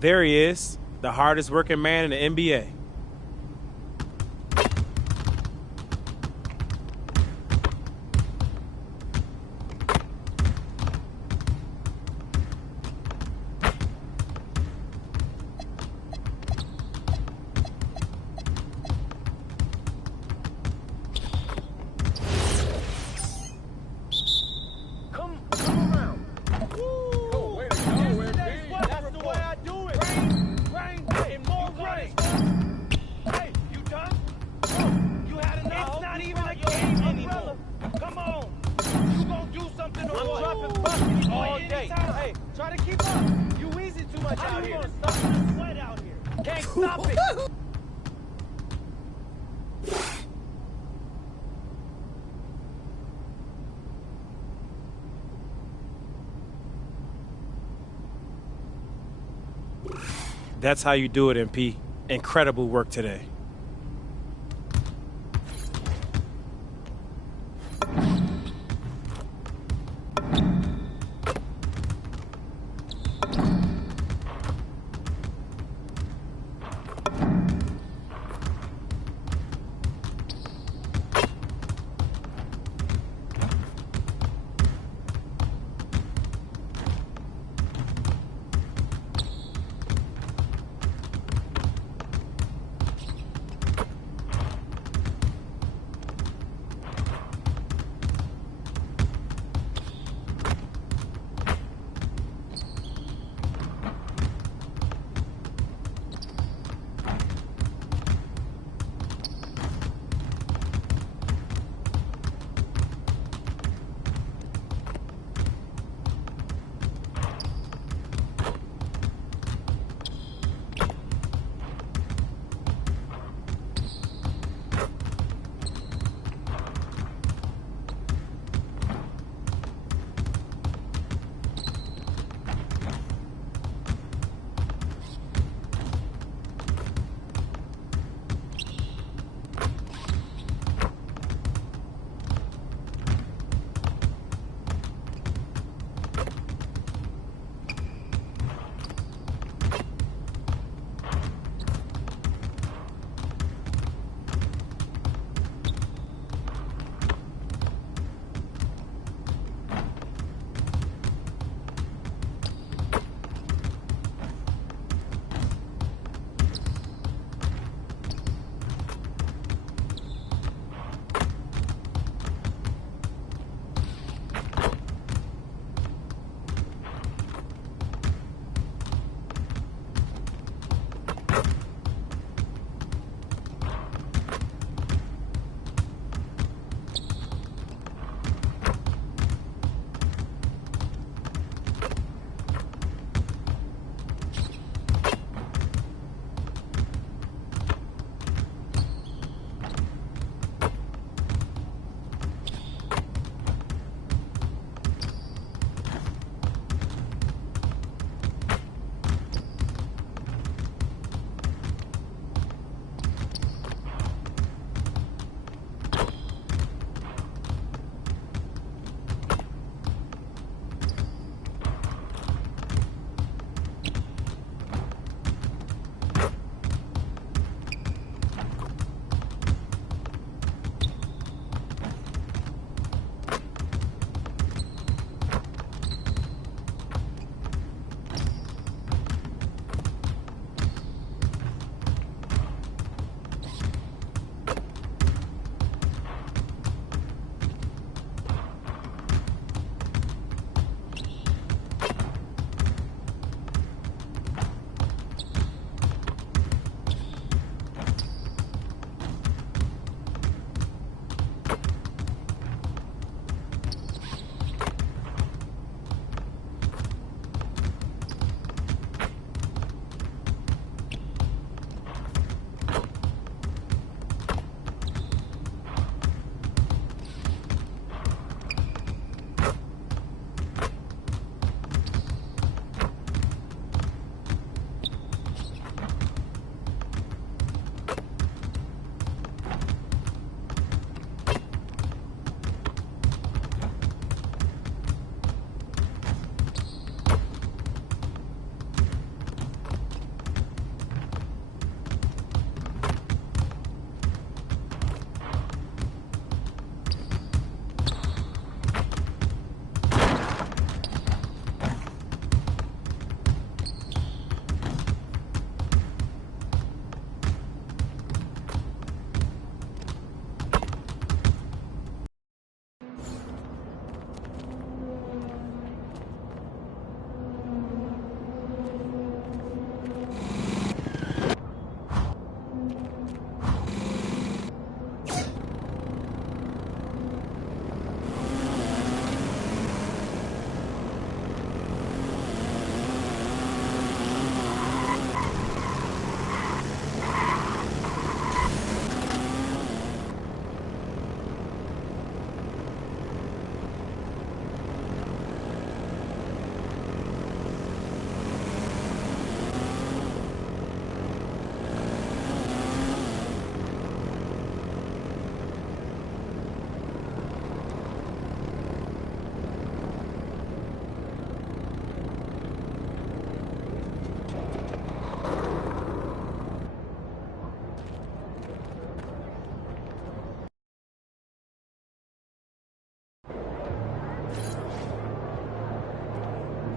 There he is, the hardest working man in the NBA. That's how you do it, MP. Incredible work today.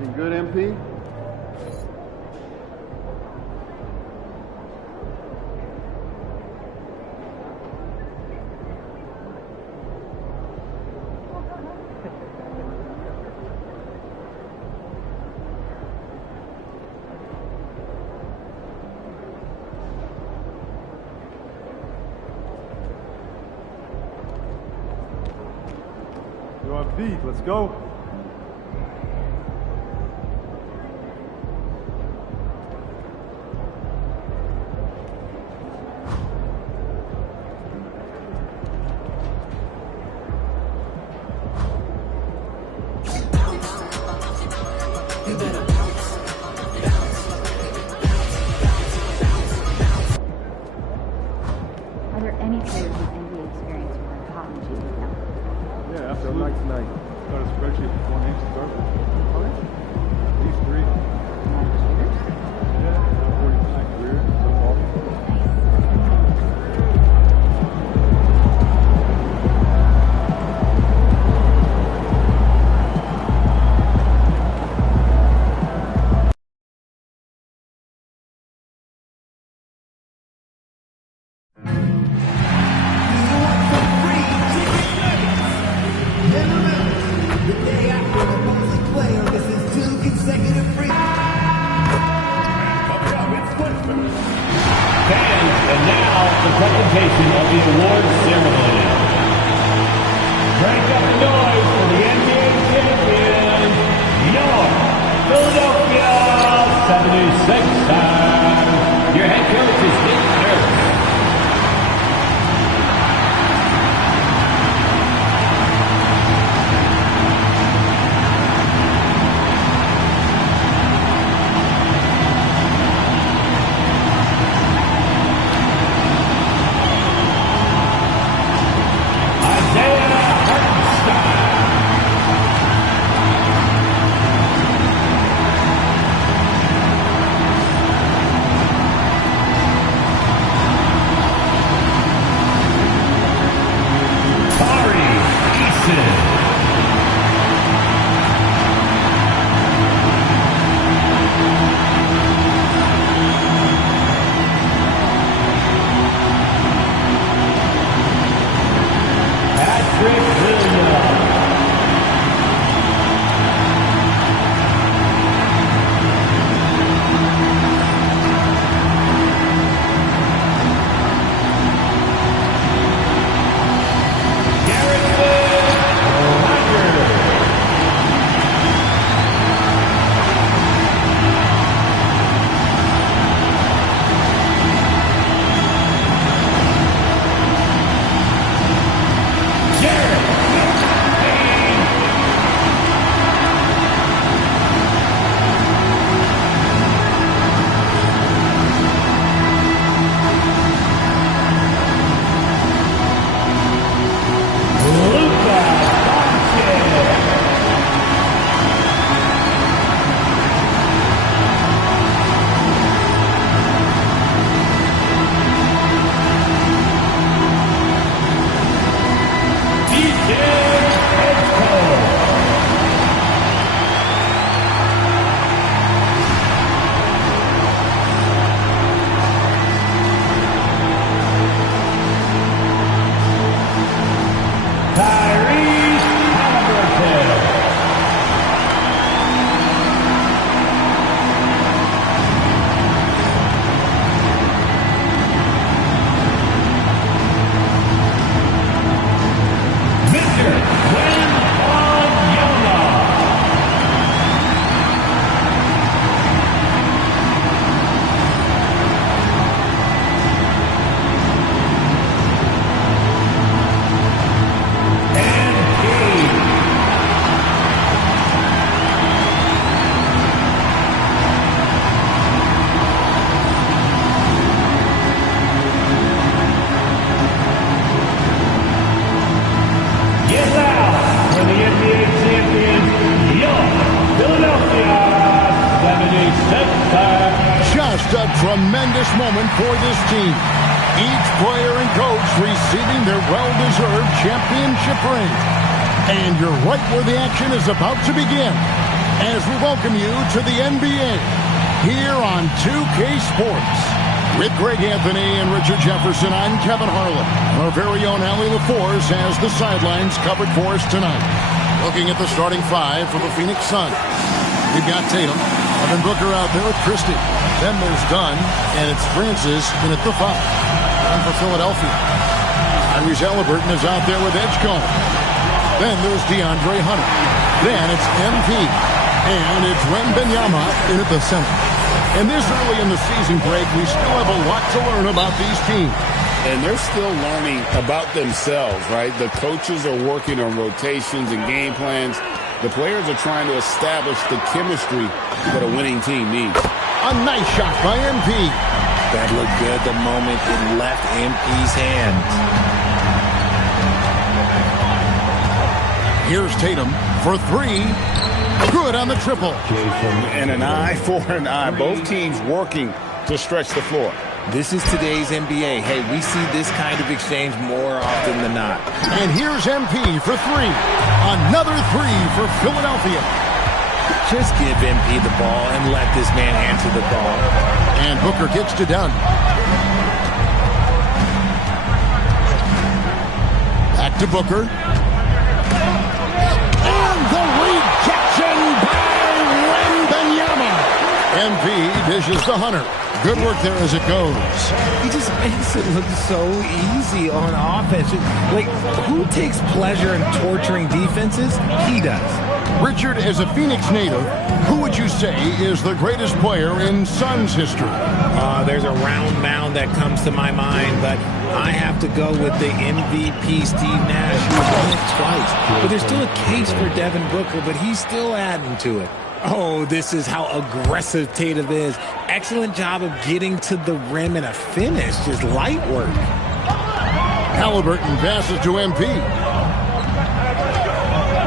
Looking good, MP? You're on beat, let's go. Are there any players with NBA experience who are caught in the cheating now? Yeah, after a night tonight, got a spreadsheet with 1 inch started. At least 3. Not cheaters? Yeah, 40% career, some ball. And now, the presentation of the award ceremony. Crank up the noise for the NBA champions, your Philadelphia 76ers. Your head coach is Nick Nurse. Just a tremendous moment for this team. Each player and coach receiving their well-deserved championship ring. And you're right where the action is about to begin. as we welcome you to the NBA here on 2K Sports. With Greg Anthony and Richard Jefferson, I'm Kevin Harlan. Our very own Allie LaForce has the sidelines covered for us tonight. Looking at the starting five for the Phoenix Suns. We've got Tatum, Devin Booker out there with Christie. Then there's Dunn, and it's Francis in at the 5. And for Philadelphia, Tyrese Halliburton is out there with Edgecombe. Then there's DeAndre Hunter. Then it's MP. And it's Wembanyama in at the center. And this early in the season break, we still have a lot to learn about these teams. And they're still learning about themselves, right? The coaches are working on rotations and game plans. The players are trying to establish the chemistry that a winning team needs. A nice shot by MP. That looked good the moment it left MP's hands. Here's Tatum for 3. Good on the triple. And an eye for an eye. Both teams working to stretch the floor. This is today's NBA. Hey, we see this kind of exchange more often than not. And here's MP for 3. Another 3 for Philadelphia. Just give MP the ball and let this man answer the ball. And Booker kicks to Dunn. Back to Booker. And the rejection by Wembanyama. MP dishes to Hunter. Good work there as it goes. He just makes it look so easy on offense. Like, who takes pleasure in torturing defenses? He does. Richard, as a Phoenix native, who would you say is the greatest player in Suns history? There's a round mound that comes to my mind, but I have to go with the MVP Steve Nash, who won it twice. But there's still a case for Devin Booker, but he's still adding to it. Oh, this is how aggressive Tatum is. Excellent job of getting to the rim and a finish. Just light work. Halliburton passes to MP.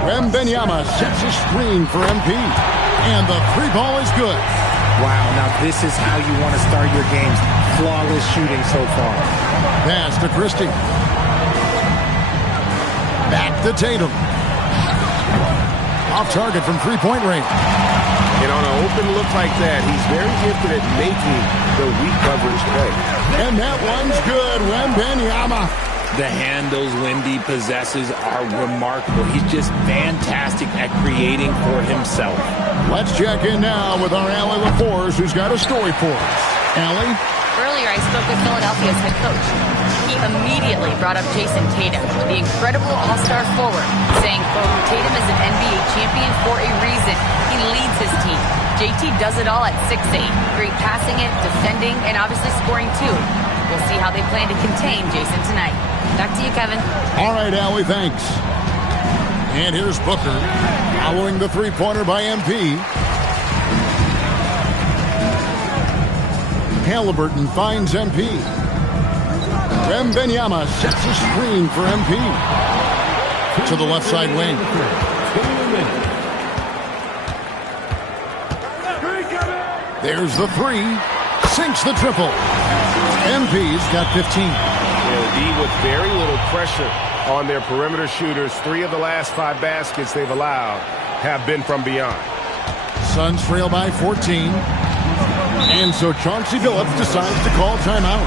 Wembanyama sets a screen for MP. And the 3 ball is good. Wow, now this is how you want to start your games. Flawless shooting so far. Pass to Christie. Back to Tatum. Off target from 3-point range. And on an open look like that, he's very gifted at making the weak coverage play. And that one's good. Wembanyama. The handles Wemby possesses are remarkable. He's just fantastic at creating for himself. Let's check in now with our Allie LaForce, who's got a story for us. Allie? Earlier, I spoke with Philadelphia's head coach. He immediately brought up Jason Tatum, the incredible all-star forward, saying, quote, Tatum is an NBA champion for a reason. He leads his team. JT does it all at 6'8". Great passing it, defending, and obviously scoring too. We'll see how they plan to contain Jason tonight. Back to you, Kevin. All right, Allie, thanks. And here's Booker, following the 3-pointer by MP. Halliburton finds MP. Wembanyama sets a screen for MP. To the left side wing. There's the 3. Sinks the triple. MP's got 15. D with very little pressure on their perimeter shooters. 3 of the last 5 baskets they've allowed have been from beyond. Suns trail by 14. And so Chauncey Billups decides to call timeout.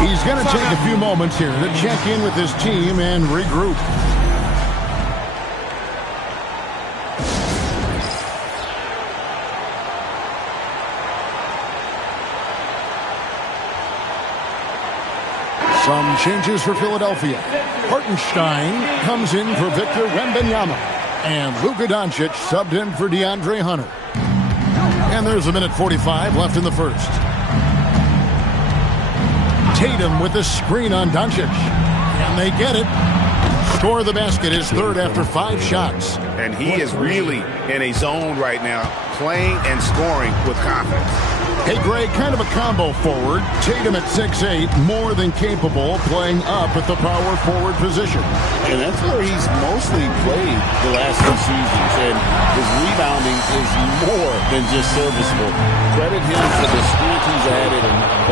He's going to take a few moments here to check in with his team and regroup. Some changes for Philadelphia. Hartenstein comes in for Victor Wembanyama. And Luka Doncic subbed in for DeAndre Hunter. And there's a minute 45 left in the first. Tatum with the screen on Doncic. And they get it. Score the basket, his third after 5 shots. And he is really in a zone right now, playing and scoring with confidence. Hey, Greg, kind of a combo forward. Tatum at 6'8", more than capable, playing up at the power forward position. And that's where he's mostly played the last 2 seasons. And his rebounding is more than just serviceable. Credit him for the strength he's added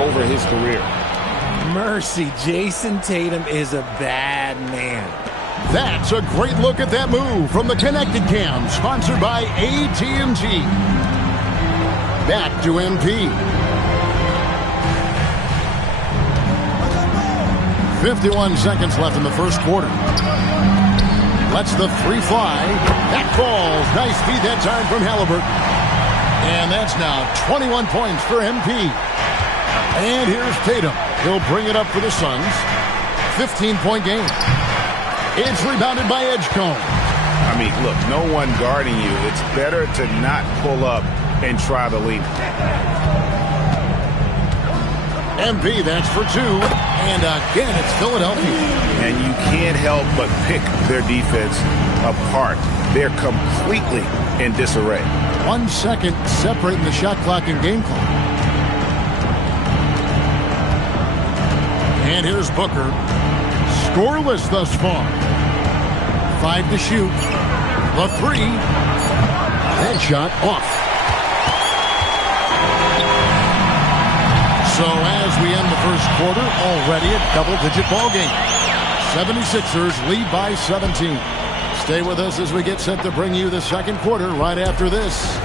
over his career. Mercy, Jason Tatum is a bad man. That's a great look at that move from the Connected Cam, sponsored by AT&T. Back to MP. 51 seconds left in the first quarter. Lets the three fly. That falls. Nice feed that time from Halliburton. And that's now 21 points for MP. And here's Tatum. He'll bring it up for the Suns. 15-point game. It's rebounded by Edgecombe. I mean, look, no one guarding you. It's better to not pull up and try the lead. MP, that's for two. And again, it's Philadelphia. And you can't help but pick their defense apart. They're completely in disarray. 1 second separating the shot clock and game clock. And here's Booker. Scoreless thus far. 5 to shoot. The three. That shot off. So as we end the first quarter, already a double-digit ball game. 76ers lead by 17. Stay with us as we get set to bring you the second quarter right after this.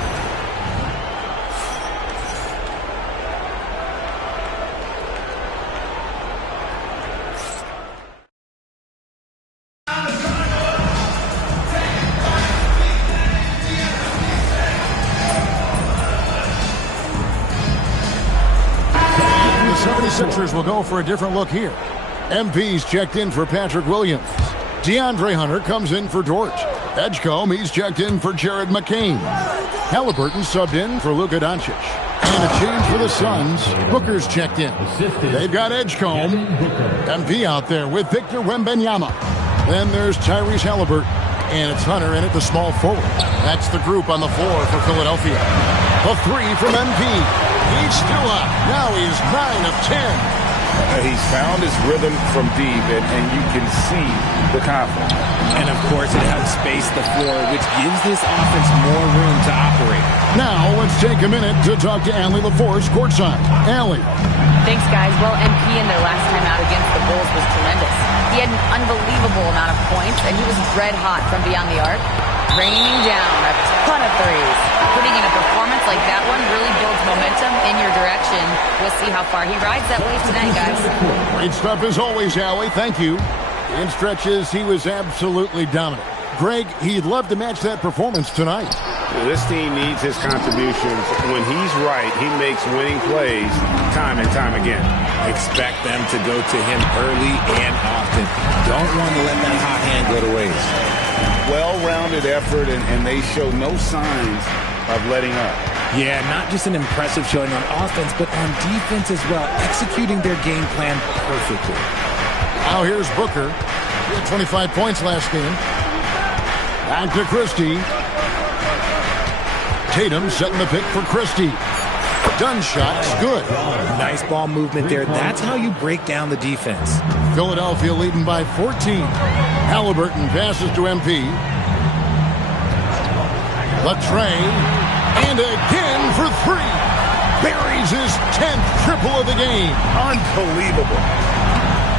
Sixers will go for a different look here. MP's checked in for Patrick Williams. DeAndre Hunter comes in for Dort. Edgecombe, he's checked in for Jared McCain. Halliburton subbed in for Luka Doncic. And a change for the Suns. Booker's checked in. They've got Edgecombe. MP out there with Victor Wembanyama. Then there's Tyrese Halliburton. And it's Hunter in at the small forward. That's the group on the floor for Philadelphia. The three from MP. He's still up. Now he's 9 of 10. He's found his rhythm from deep, and you can see the confidence. And, of course, it helps space the floor, which gives this offense more room to operate. Now let's take a minute to talk to Allie LaForce courtside. Allie. Thanks, guys. Well, MP in their last time out against the Bulls was tremendous. He had an unbelievable amount of points, and he was red hot from beyond the arc, raining down a ton of threes. Putting in a performance like that one really builds momentum in your direction. We'll see how far he rides that wave tonight, guys. Great stuff as always, Allie. Thank you. In stretches, he was absolutely dominant. Greg, he'd love to match that performance tonight. This team needs his contributions. When he's right, he makes winning plays time and time again. Expect them to go to him early and often. Don't want to let that hot hand go to waste. Well-rounded effort, and they show no signs of letting up. Yeah, not just an impressive showing on offense, but on defense as well, executing their game plan perfectly. Now here's Booker. He had 25 points last game. Back to Christie. Tatum setting the pick for Christie. Done shot's good. Nice ball movement there. That's how you break down the defense. Philadelphia leading by 14. Halliburton passes to MP. Latrey. And again for three. Buries his 10th triple of the game. Unbelievable.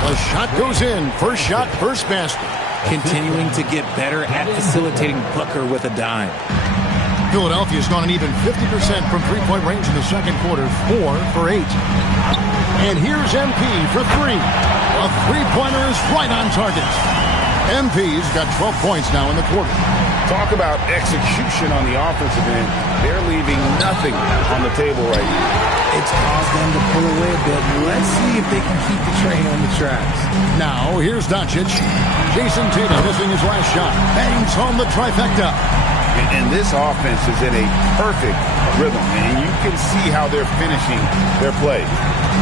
The shot goes in. First shot, first basket. Continuing to get better at facilitating Booker with a dime. Philadelphia's gone an even 50% from three-point range in the second quarter, 4 for 8. And here's MP for three. A three-pointer is right on target. MP's got 12 points now in the quarter. Talk about execution on the offensive end. They're leaving nothing on the table right now. It's caused them to pull away a bit. Let's see if they can keep the train on the tracks. Now, here's Doncic. Jason Tatum missing his last shot. Bangs home the trifecta. And this offense is in a perfect rhythm, and you can see how they're finishing their play.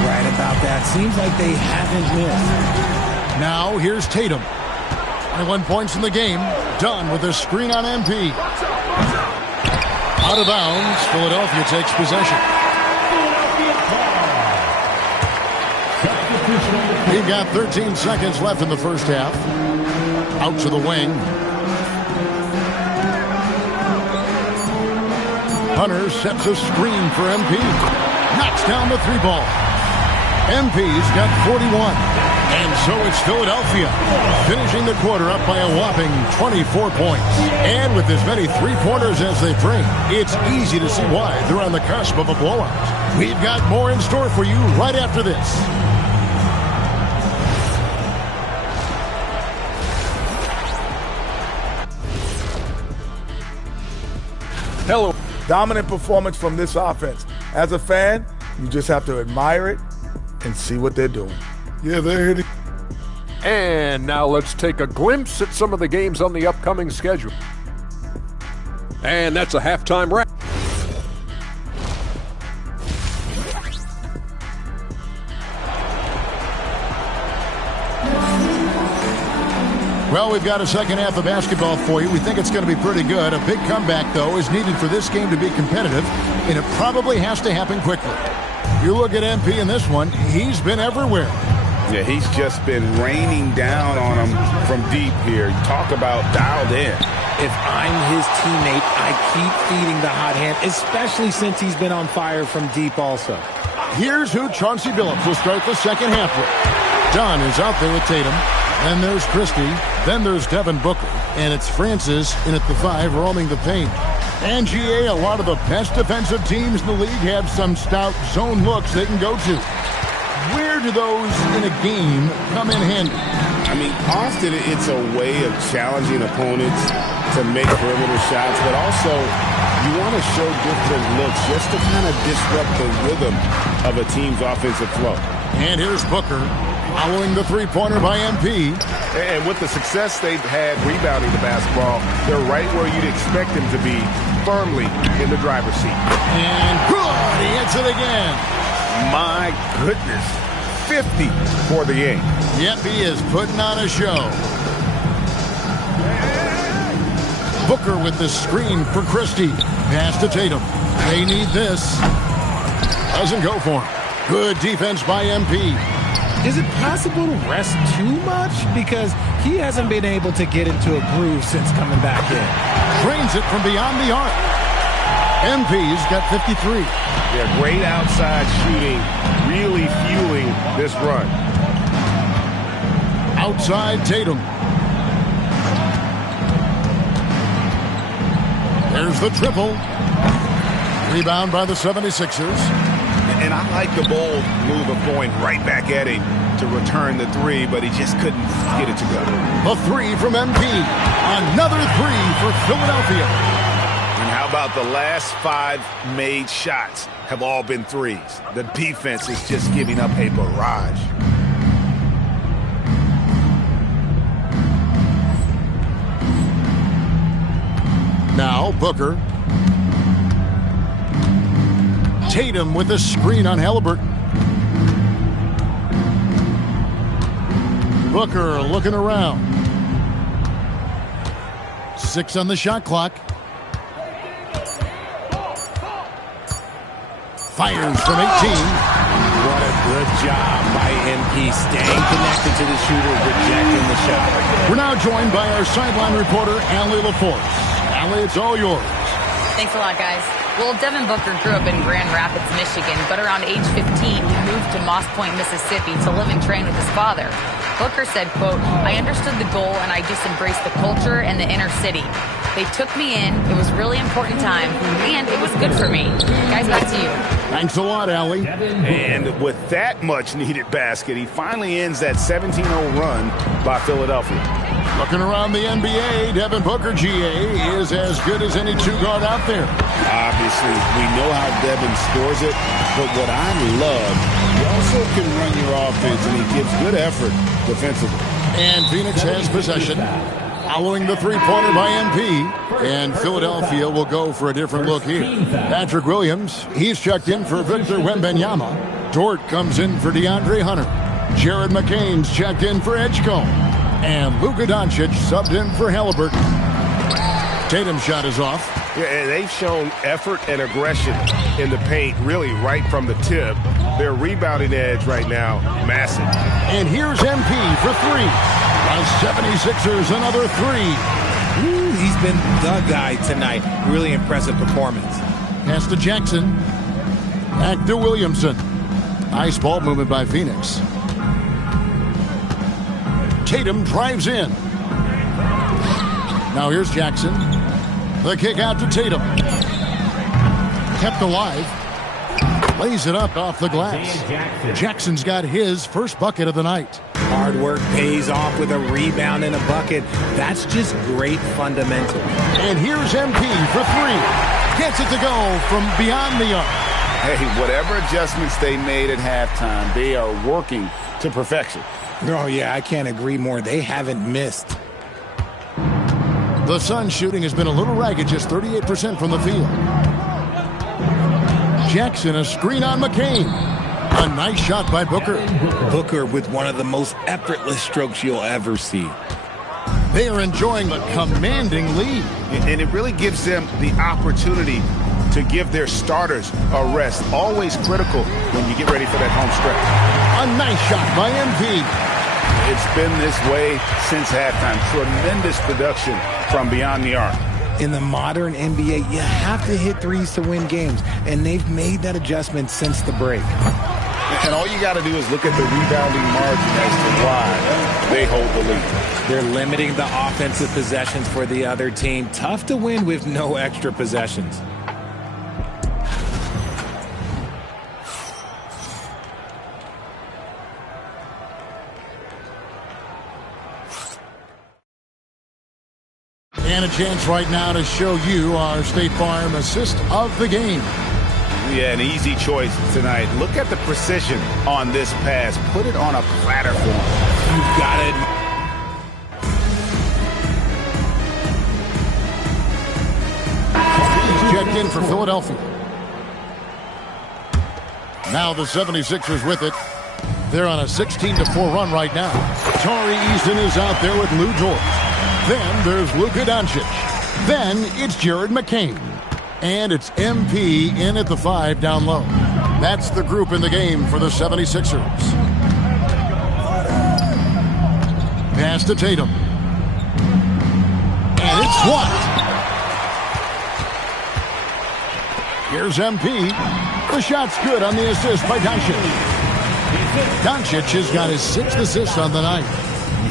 Right about that. Seems like they haven't missed. Now, here's Tatum. 21 points in the game. Done with a screen on MP. Out of bounds. Philadelphia takes possession. We've got 13 seconds left in the first half. Out to the wing. Hunter sets a screen for MP. Knocks down the three ball. MP's got 41. And so it's Philadelphia, finishing the quarter up by a whopping 24 points. And with as many three-pointers as they bring, it's easy to see why they're on the cusp of a blowout. We've got more in store for you right after this. Hello. Dominant performance from this offense. As a fan, you just have to admire it and see what they're doing. Yeah, they're hitting. And now let's take a glimpse at some of the games on the upcoming schedule. And that's a halftime wrap. Well, we've got a second half of basketball for you. We think it's going to be pretty good. A big comeback, though, is needed for this game to be competitive, and it probably has to happen quickly. You look at MP in this one, he's been everywhere. Yeah, he's just been raining down on him from deep here. Talk about dialed in. If I'm his teammate, I keep feeding the hot hand, especially since he's been on fire from deep also. Here's who Chauncey Billups will start the second half with. Dunn is out there with Tatum. Then there's Christie. Then there's Devin Booker. And it's Francis in at the 5 roaming the paint. And GA, a lot of the best defensive teams in the league have some stout zone looks they can go to. Where do those in a game come in handy? I mean, often it's a way of challenging opponents to make perimeter shots, but also you want to show different looks just to kind of disrupt the rhythm of a team's offensive flow. And here's Booker following the three-pointer by MP. And with the success they've had rebounding the basketball, they're right where you'd expect them to be, firmly in the driver's seat. And good, he hits it again. My goodness, 50 for the game. Yep, he is putting on a show. Booker with the screen for Christie. Pass to Tatum. They need this. Doesn't go for him. Good defense by MP. Is it possible to rest too much? Because he hasn't been able to get into a groove since coming back in. Drains it from beyond the arc. MP's got 53. Yeah, great outside shooting, really fueling this run. Outside Tatum. There's the triple. Rebound by the 76ers. And I like the bold move of going right back at him to return the three, but he just couldn't get it to go. A three from MP. Another three for Philadelphia. And how about the last 5 made shots have all been threes? The defense is just giving up a barrage. Now Booker. Tatum with a screen on Halliburton. Booker looking around. 6 on the shot clock. Fires from 18. What a good job by MP staying connected to the shooter, rejecting the shot. We're now joined by our sideline reporter, Allie LaForce. Allie, it's all yours. Thanks a lot, guys. Well, Devin Booker grew up in Grand Rapids, Michigan, but around age 15, he moved to Moss Point, Mississippi to live and train with his father. Booker said, quote, "I understood the goal and I just embraced the culture and the inner city. They took me in. It was really important time, and it was good for me." Guys, back to you. Thanks a lot, Allie. And with that much-needed basket, he finally ends that 17-0 run by Philadelphia. Looking around the NBA, Devin Booker, GA, is as good as any two-guard out there. Obviously, we know how Devin scores it, but what I love, he also can run your offense, and he gives good effort defensively. And Phoenix has possession. Following the three-pointer by MP, and Philadelphia will go for a different look here. Patrick Williams, he's checked in for Victor Wembanyama. Dort comes in for DeAndre Hunter. Jared McCain's checked in for Edgecombe. And Luka Doncic subbed in for Halliburton. Tatum's shot is off. Yeah, and they've shown effort and aggression in the paint, really right from the tip. Their rebounding edge right now, massive. And here's MP for 3. The 76ers, another 3. Ooh, he's been the guy tonight. Really impressive performance. Pass to Jackson. Back to Williamson. Nice ball movement by Phoenix. Tatum drives in. Now here's Jackson. The kick out to Tatum. Kept alive. Lays it up off the glass. Jackson's got his first bucket of the night. Hard work pays off with a rebound and a bucket. That's just great fundamental. And here's MP for three. Gets it to go from beyond the arc. Hey, whatever adjustments they made at halftime, they are working to perfection. Oh, yeah, I can't agree more. They haven't missed. The Suns' shooting has been a little ragged, just 38% from the field. Jackson, a screen on McCain. A nice shot by Booker. Booker with one of the most effortless strokes you'll ever see. They are enjoying a commanding lead. And it really gives them the opportunity to give their starters a rest. Always critical when you get ready for that home stretch. A nice shot by MP. It's been this way since halftime. Tremendous production from beyond the arc. In the modern NBA, you have to hit threes to win games, and they've made that adjustment since the break. And all you got to do is look at the rebounding margin as to why they hold the lead. They're limiting the offensive possessions for the other team. Tough to win with no extra possessions. And a chance right now to show you our State Farm assist of the game. Yeah, an easy choice tonight. Look at the precision on this pass. Put it on a platter for him. You've got it. He's checked in for Philadelphia. Now the 76ers with it. They're on a 16-4 run right now. Tari Easton is out there with Lou George. Then there's Luka Doncic. Then it's Jared McCain. And it's MP in at the 5 down low. That's the group in the game for the 76ers. Pass to Tatum. And it's swapped. Here's MP. The shot's good on the assist by Doncic. Doncic has got his 6th assist on the night.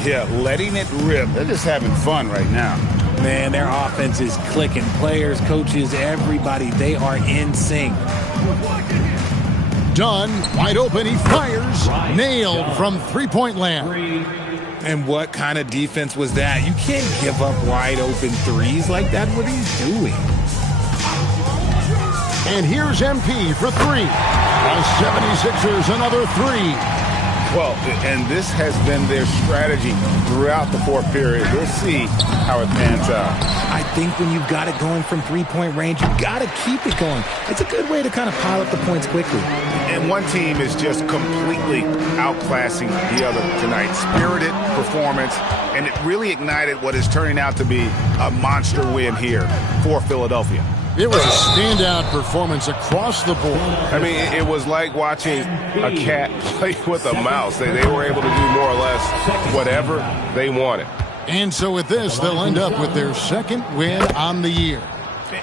Yeah, letting it rip. They're just having fun right now. Man, their offense is clicking. Players, coaches, everybody, they are in sync. Dunn, wide open, he fires. Nailed from three-point land. And what kind of defense was that? You can't give up wide open threes like that. What are you doing? And here's MP for 3. The 76ers another 3. Well, and this has been their strategy throughout the fourth period. We'll see how it pans out. I think when you've got it going from three-point range, you've got to keep it going. It's a good way to kind of pile up the points quickly. And one team is just completely outclassing the other tonight. Spirited performance, and it really ignited what is turning out to be a monster win here for Philadelphia. It was a standout performance across the board. I mean, it was like watching a cat play with a mouse. They were able to do more or less whatever they wanted. And so with this, they'll end up with their 2nd win on the year.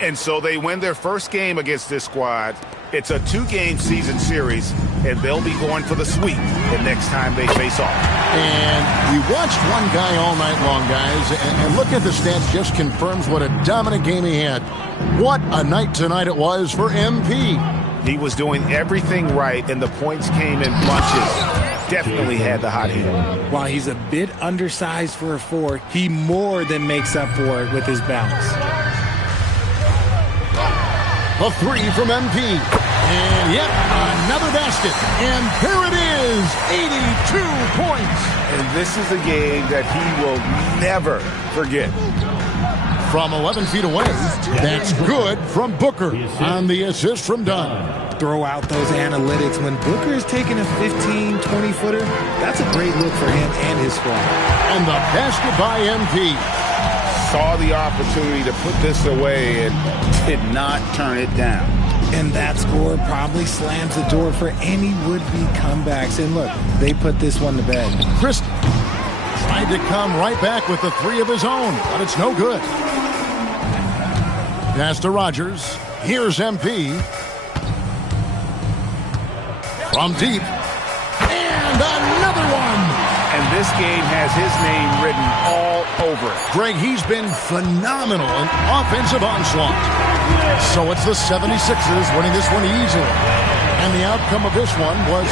And so they win their first game against this squad. It's a 2-game season series, and they'll be going for the sweep the next time they face off. And we watched one guy all night long, guys, and look at the stats, just confirms what a dominant game he had. What a night tonight it was for MP. He was doing everything right, and the points came in bunches. Definitely had the hot hand. While he's a bit undersized for a 4, he more than makes up for it with his bounce. A 3 from MP. And yet another basket. And here it is, 82 points. And this is a game that he will never forget. From 11 feet away, that's good from Booker on the assist from Dunn. Throw out those analytics. When Booker is taking a 15, 20-footer, that's a great look for him and his squad. And the basket by MP. Saw the opportunity to put this away and did not turn it down. And that score probably slams the door for any would-be comebacks. And look, they put this one to bed. Christie tried to come right back with the 3 of his own, but it's no good. Pass to Rogers. Here's MP. From deep. And another one. and this game has his name written all over it. Greg, he's been phenomenal in offensive onslaught. So it's the 76ers winning this one easily. And the outcome of this one was...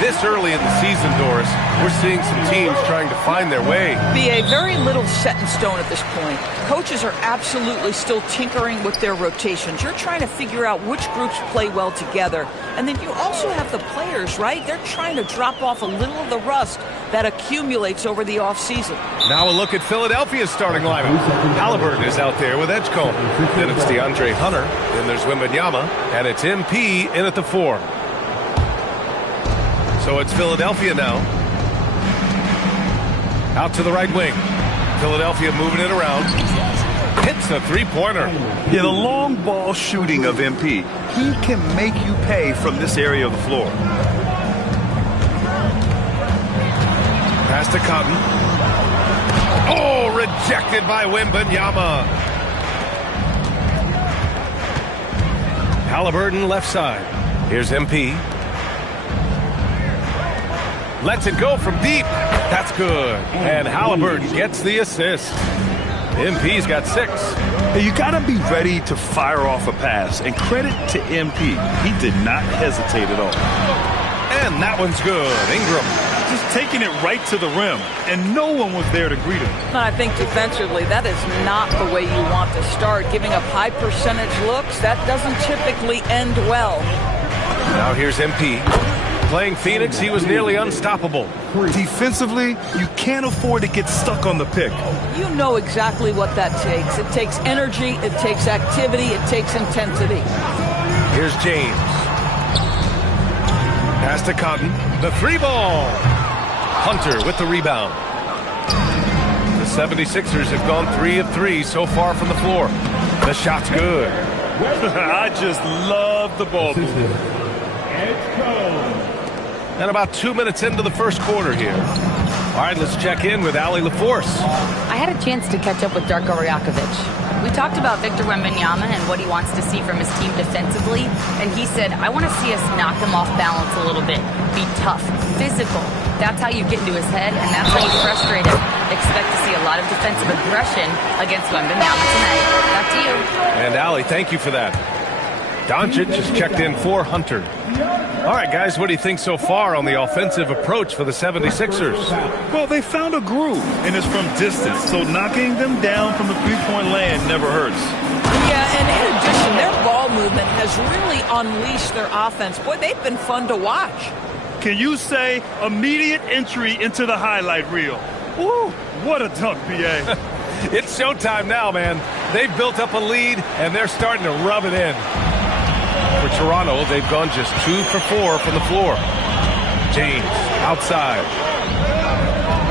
This early in the season, Doris, we're seeing some teams trying to find their way. BA, very little set in stone at this point. Coaches are absolutely still tinkering with their rotations. You're trying to figure out which groups play well together. And then you also have the players, right? They're trying to drop off a little of the rust that accumulates over the offseason. Now a look at Philadelphia's starting lineup. Halliburton is out there with Edgecombe. Then it's DeAndre Hunter. Then there's Wembanyama. And it's MP in at the 4. So it's Philadelphia now. Out to the right wing. Philadelphia moving it around. Hits a three-pointer. Yeah, the long ball shooting of MP. He can make you pay from this area of the floor. Pass to Cotton. Oh, rejected by Wembanyama. Halliburton left side. Here's MP. Lets it go from deep. That's good. And Halliburton gets the assist. MP's got 6. Hey, you got to be ready to fire off a pass. And credit to MP. He did not hesitate at all. And that one's good. Ingram. Just taking it right to the rim. And no one was there to greet him. I think defensively, that is not the way you want to start. Giving up high percentage looks, that doesn't typically end well. Now here's MP. Playing Phoenix, he was nearly unstoppable. Defensively, you can't afford to get stuck on the pick. You know exactly what that takes. It takes energy, it takes activity, it takes intensity. Here's James. Pass to Cotton. The 3-ball. Hunter with the rebound. The 76ers have gone 3 of 3 so far from the floor. The shot's good. I just love the ball movement. And about 2 minutes into the first quarter here. All right, let's check in with Allie LaForce. I had a chance to catch up with Darko Rajakovic. We talked about Victor Wembanyama and what he wants to see from his team defensively, and he said, I want to see us knock him off balance a little bit, be tough, physical. That's how you get into his head, and that's how you frustrate him. Expect to see a lot of defensive aggression against Wembanyama tonight. Back to you. And Allie, thank you for that. Doncic has checked in for Hunter. All right, guys, what do you think so far on the offensive approach for the 76ers? Well, they found a groove, and it's from distance, so knocking them down from the three-point land never hurts. Yeah, and in addition, their ball movement has really unleashed their offense. Boy, they've been fun to watch. Can you say immediate entry into the highlight reel? Woo, what a dunk, B.A. It's showtime now, man. They've built up a lead, and they're starting to rub it in. For Toronto, they've gone just 2 for 4 from the floor. James, outside.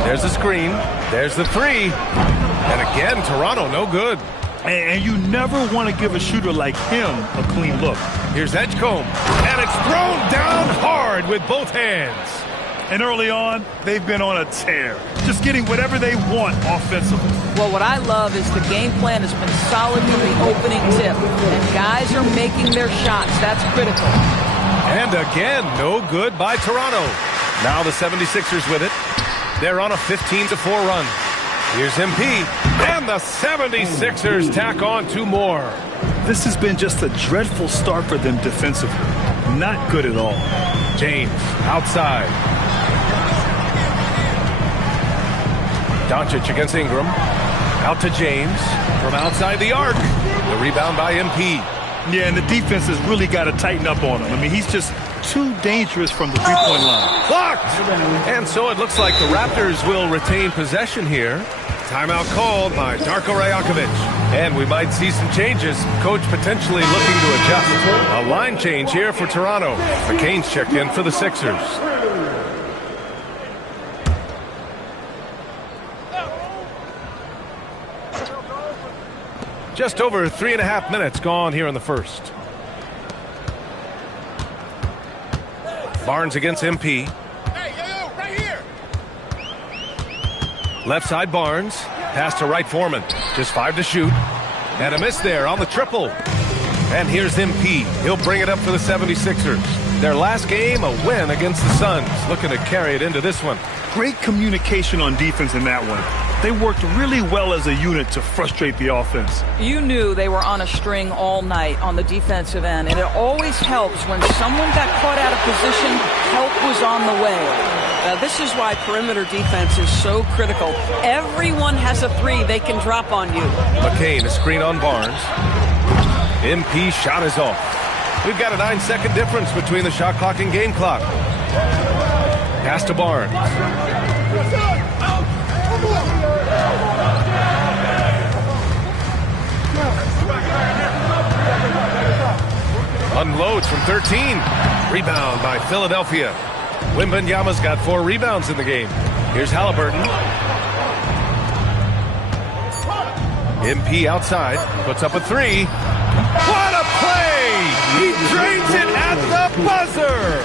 There's the screen. There's the 3. And again, Toronto, no good. And you never want to give a shooter like him a clean look. Here's Edgecombe. And it's thrown down hard with both hands. And early on, they've been on a tear. Just getting whatever they want offensively. Well, what I love is the game plan has been solid from the opening tip. And guys are making their shots. That's critical. And again, no good by Toronto. Now the 76ers with it. They're on a 15-4 run. Here's MP. And the 76ers tack on 2 more. This has been just a dreadful start for them defensively. Not good at all. James, outside. Doncic against Ingram. Out to James. From outside the arc. The rebound by MP. Yeah, and the defense has really got to tighten up on him. I mean, he's just too dangerous from the three-point line. Blocked! And so it looks like the Raptors will retain possession here. Timeout called by Darko Rajakovic. And we might see some changes. Coach potentially looking to adjust. A line change here for Toronto. McCain's checked in for the Sixers. Just over 3.5 minutes gone here in the first. Barnes against MP. Hey, right here. Left side Barnes. Pass to right Foreman. Just 5 to shoot. And a miss there on the triple. And here's MP. He'll bring it up for the 76ers. Their last game, a win against the Suns. Looking to carry it into this one. Great communication on defense in that one. They worked really well as a unit to frustrate the offense. You knew they were on a string all night on the defensive end, and it always helps when someone got caught out of position, help was on the way. This is why perimeter defense is so critical. Everyone has a three they can drop on you. McCain, a screen on Barnes. MP shot is off. We've got a 9-second difference between the shot clock and game clock. Pass to Barnes. Unloads from 13. Rebound by Philadelphia. Wembanyama's got 4 rebounds in the game. Here's Halliburton. MP outside. Puts up a 3. What a play! He drains it at the buzzer!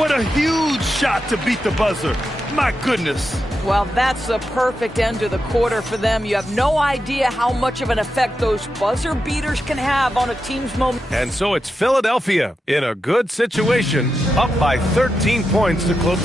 What a huge shot to beat the buzzer. My goodness. Well, that's the perfect end to the quarter for them. You have no idea how much of an effect those buzzer beaters can have on a team's moment. And so it's Philadelphia in a good situation, up by 13 points to close.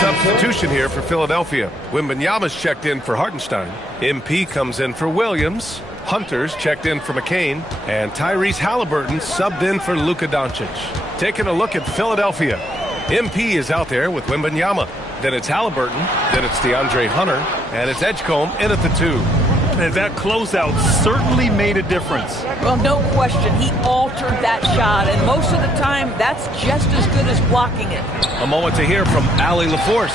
Substitution here for Philadelphia. Wembanyama's checked in for Hartenstein. MP comes in for Williams. Hunter's checked in for McCain. And Tyrese Halliburton subbed in for Luka Doncic. Taking a look at Philadelphia. MP is out there with Wembanyama. Then it's Halliburton. Then it's DeAndre Hunter. And it's Edgecombe in at the 2. And that closeout certainly made a difference. Well, no question. He altered that shot, and most of the time, that's just as good as blocking it. A moment to hear from Allie LaForce.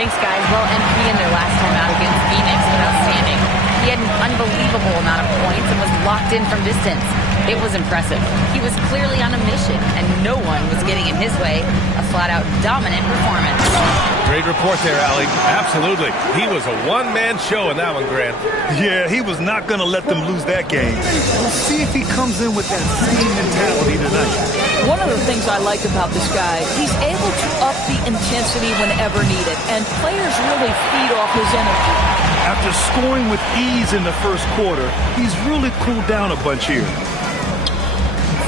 Thanks, guys. Well, MP in their last time out against Phoenix was outstanding. He had an unbelievable amount of points and was locked in from distance. It was impressive. He was clearly on a mission, and no one was getting in his way. A flat-out dominant performance. Great report there, Allie. Absolutely. He was a one-man show in that one, Grant. Yeah, he was not going to let them lose that game. We'll see if he comes in with that same mentality tonight. One of the things I like about this guy, he's able to up the intensity whenever needed, and players really feed off his energy. After scoring with ease in the first quarter, he's really cooled down a bunch here.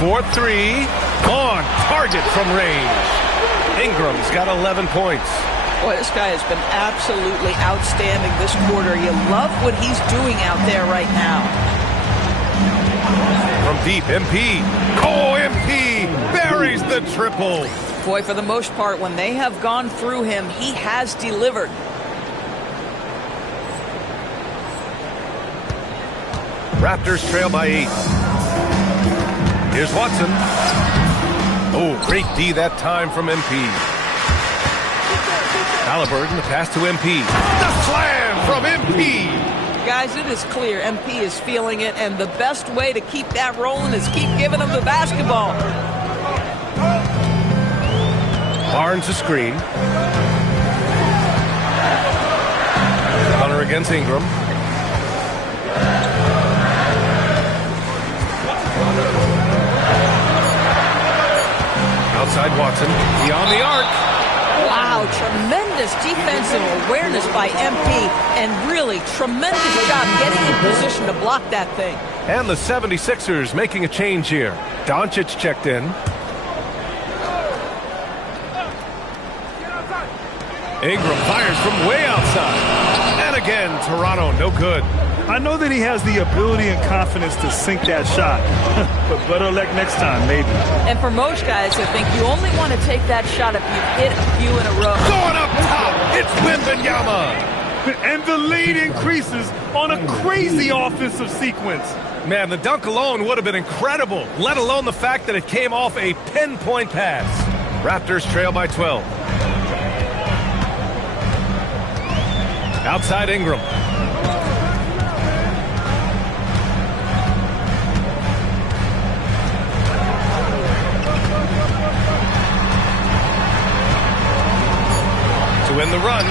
4-3 on target from range. Ingram's got 11 points. Boy, this guy has been absolutely outstanding this quarter. You love what he's doing out there right now. From deep, MP. Oh, MP buries the triple. Boy, for the most part, when they have gone through him, he has delivered. Raptors trail by 8. Here's Watson. Oh, great D that time from MP. Halliburton, the pass to MP. The slam from MP. Guys, it is clear MP is feeling it, and the best way to keep that rolling is keep giving him the basketball. Barnes a screen. Hunter against Ingram. Outside Watson, beyond the arc. Wow, tremendous defensive awareness by MP, and really tremendous job getting in position to block that thing. And the 76ers making a change here. Doncic checked in. Ingram fires from way outside. And again, Toronto, no good. I know that he has the ability and confidence to sink that shot, but better luck next time, maybe. And for most guys, I think you only want to take that shot if you've hit a few in a row. Going up top, it's Wembanyama. And the lead increases on a crazy offensive sequence. Man, the dunk alone would have been incredible, let alone the fact that it came off a pinpoint pass. Raptors trail by 12. Outside Ingram. To win the run.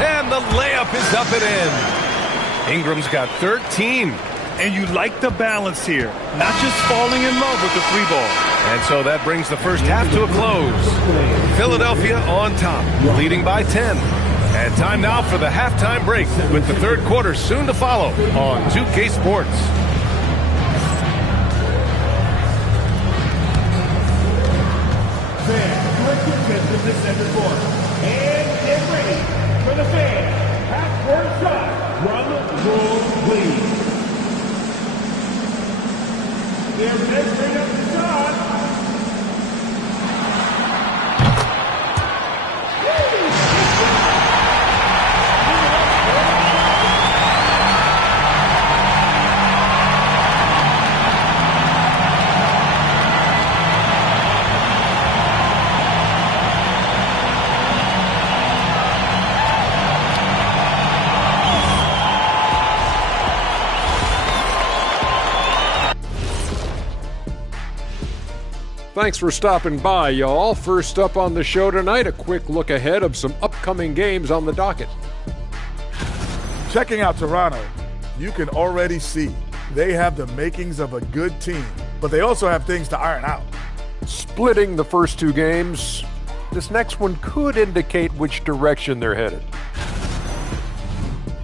And the layup is up and in. Ingram's got 13. And you like the balance here, not just falling in love with the three ball. And so that brings the first half to a close. Philadelphia on top, leading by 10. And time now for the halftime break, with the third quarter soon to follow on 2K Sports. Fans, you are contested in the center court. And get ready for the fans. Half-court shot from Rule, please. They're measuring up the shot. Thanks for stopping by, y'all. First up on the show tonight, a quick look ahead of some upcoming games on the docket. Checking out Toronto, you can already see they have the makings of a good team, but they also have things to iron out. Splitting the first two games, this next one could indicate which direction they're headed.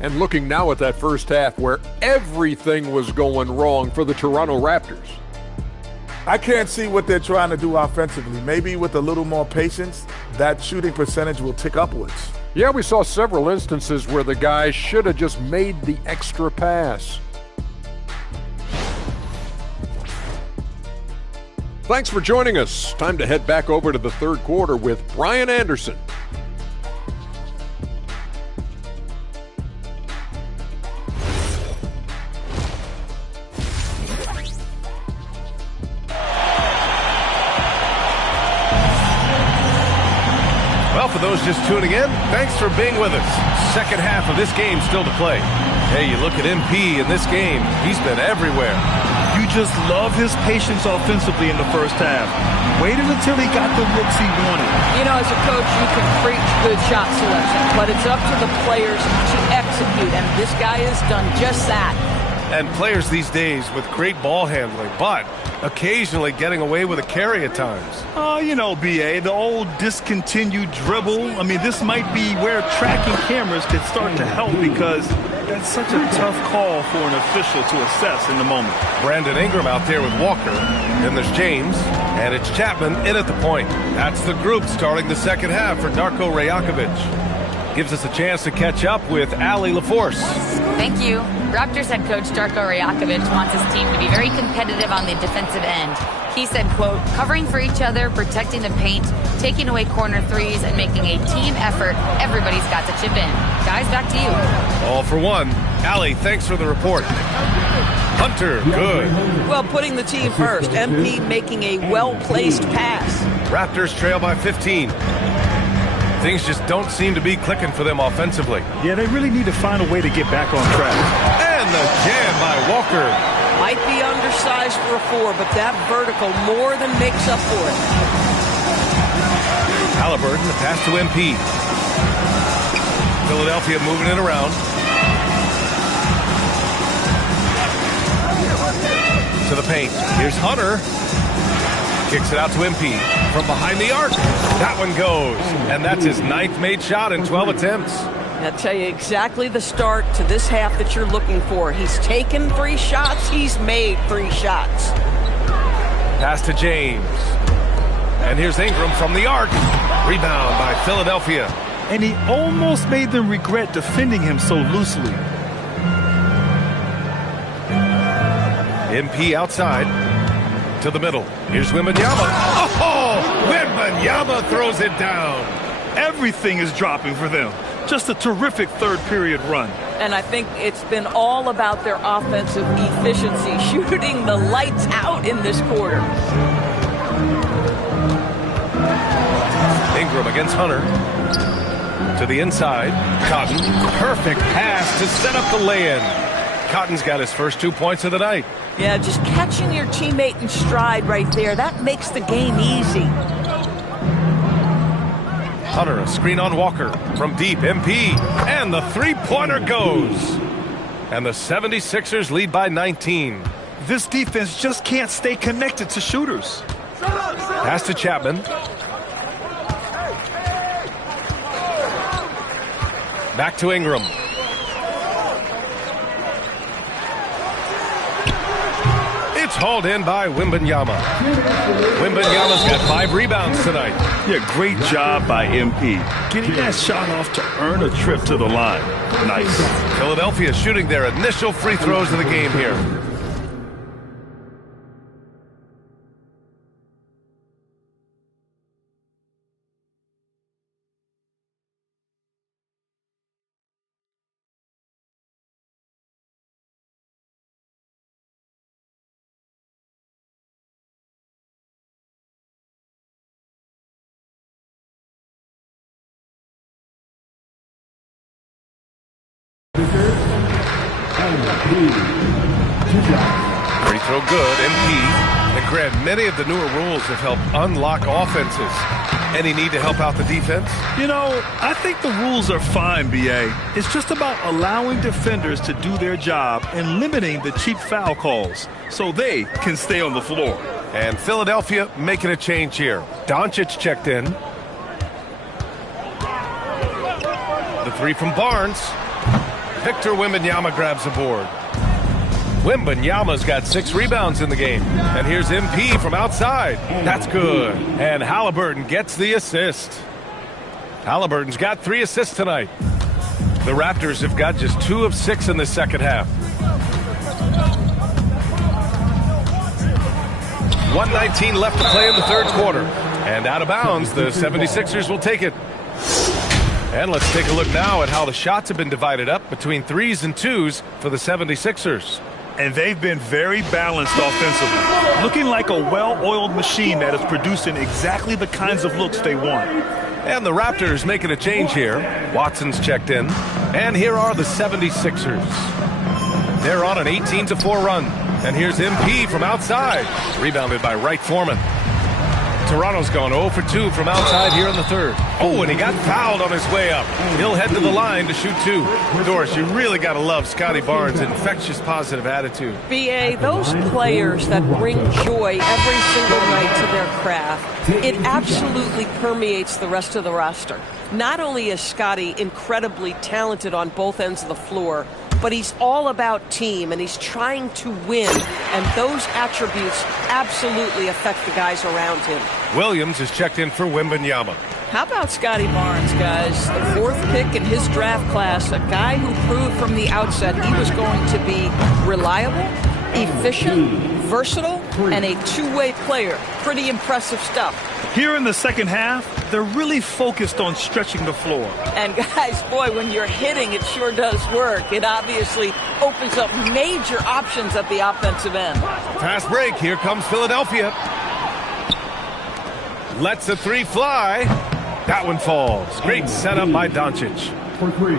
And looking now at that first half where everything was going wrong for the Toronto Raptors. I can't see what they're trying to do offensively. Maybe with a little more patience, that shooting percentage will tick upwards. Yeah, we saw several instances where the guys should have just made the extra pass. Thanks for joining us. Time to head back over to the third quarter with Brian Anderson. For those just tuning in, thanks for being with us. Second half of this game still to play. Hey, you look at MP in this game, he's been everywhere. You just love his patience offensively in the first half. Waited until he got the looks he wanted. You know, as a coach, you can preach good shot selection, but it's up to the players to execute, and this guy has done just that. And players these days with great ball handling, but occasionally getting away with a carry at times. You know, BA, the old discontinued dribble. I mean, this might be where tracking cameras could start to help because that's such a tough call for an official to assess in the moment. Brandon Ingram out there with Walker. Then there's James, and it's Chapman in at the point. That's the group starting the second half for Darko Rajakovic. Gives us a chance to catch up with Allie LaForce. Thank you. Raptors head coach Darko Rajakovic wants his team to be very competitive on the defensive end. He said, quote, covering for each other, protecting the paint, taking away corner threes, and making a team effort. Everybody's got to chip in. Guys, back to you. All for one. Allie, thanks for the report. Hunter, good. Well, putting the team first. MP making a well-placed pass. Raptors trail by 15. Things just don't seem to be clicking for them offensively. Yeah, they really need to find a way to get back on track. And the jam by Walker. Might be undersized for a four, but that vertical more than makes up for it. Halliburton, the pass to MP. Philadelphia moving it around. To the paint. Here's Hunter. Kicks it out to MP from behind the arc. That one goes. And that's his 9th made shot in 12 attempts. I'll tell you exactly the start to this half that you're looking for. He's taken 3 shots. He's made 3 shots. Pass to James. And here's Ingram from the arc. Rebound by Philadelphia. and he almost made them regret defending him so loosely. MP outside to the middle. Here's Wembanyama. Oh, Wembanyama throws it down. Everything is dropping for them. Just a terrific third period run. And I think it's been all about their offensive efficiency, shooting the lights out in this quarter. Ingram against Hunter. To the inside. Cotton. Perfect pass to set up the lay-in. Cotton's got his first 2 points of the night. Yeah, just catching your teammate in stride right there, that makes the game easy. Hunter, a screen on Walker from deep. MP, and the three-pointer goes. And the 76ers lead by 19. This defense just can't stay connected to shooters. Pass to Chapman. Back to Ingram. It's hauled in by Wembanyama. Wembanyama's got 5 rebounds tonight. Yeah, great job by MP. Getting that shot off to earn a trip to the line. Nice. Philadelphia shooting their initial free throws of the game here. Free throw good, MP. And Grant, many of the newer rules have helped unlock offenses. Any need to help out the defense? You know, I think the rules are fine, B.A. It's just about allowing defenders to do their job and limiting the cheap foul calls so they can stay on the floor. And Philadelphia making a change here. Doncic checked in. The three from Barnes. Victor Wembanyama grabs the board. Wembanyama's got 6 rebounds in the game. And here's MP from outside. That's good. And Halliburton gets the assist. Halliburton's got 3 assists tonight. The Raptors have got just 2 of 6 in the second half. 1:19 left to play in the third quarter. And out of bounds, the 76ers will take it. And let's take a look now at how the shots have been divided up between 3s and 2s for the 76ers. And they've been very balanced offensively, looking like a well-oiled machine that is producing exactly the kinds of looks they want. And the Raptors making a change here. Watson's checked in. And here are the 76ers. They're on an 18-4 run. And here's MP from outside. Rebounded by Wright Foreman. Toronto's gone 0 for 2 from outside here in the third. Oh, and he got fouled on his way up. He'll head to the line to shoot 2. Doris, you really got to love Scotty Barnes' infectious positive attitude. B.A., those players that bring joy every single night to their craft, it absolutely permeates the rest of the roster. Not only is Scotty incredibly talented on both ends of the floor, but he's all about team, and he's trying to win, and those attributes absolutely affect the guys around him. Williams is checked in for Wembanyama. How about Scotty Barnes, guys? The 4th pick in his draft class, a guy who proved from the outset he was going to be reliable, efficient, versatile, and a two-way player. Pretty impressive stuff. Here in the second half, they're really focused on stretching the floor. And guys, boy, when you're hitting, it sure does work. It obviously opens up major options at the offensive end. Fast break. Here comes Philadelphia. Lets the 3 fly. That one falls. Great setup by Doncic. For 3.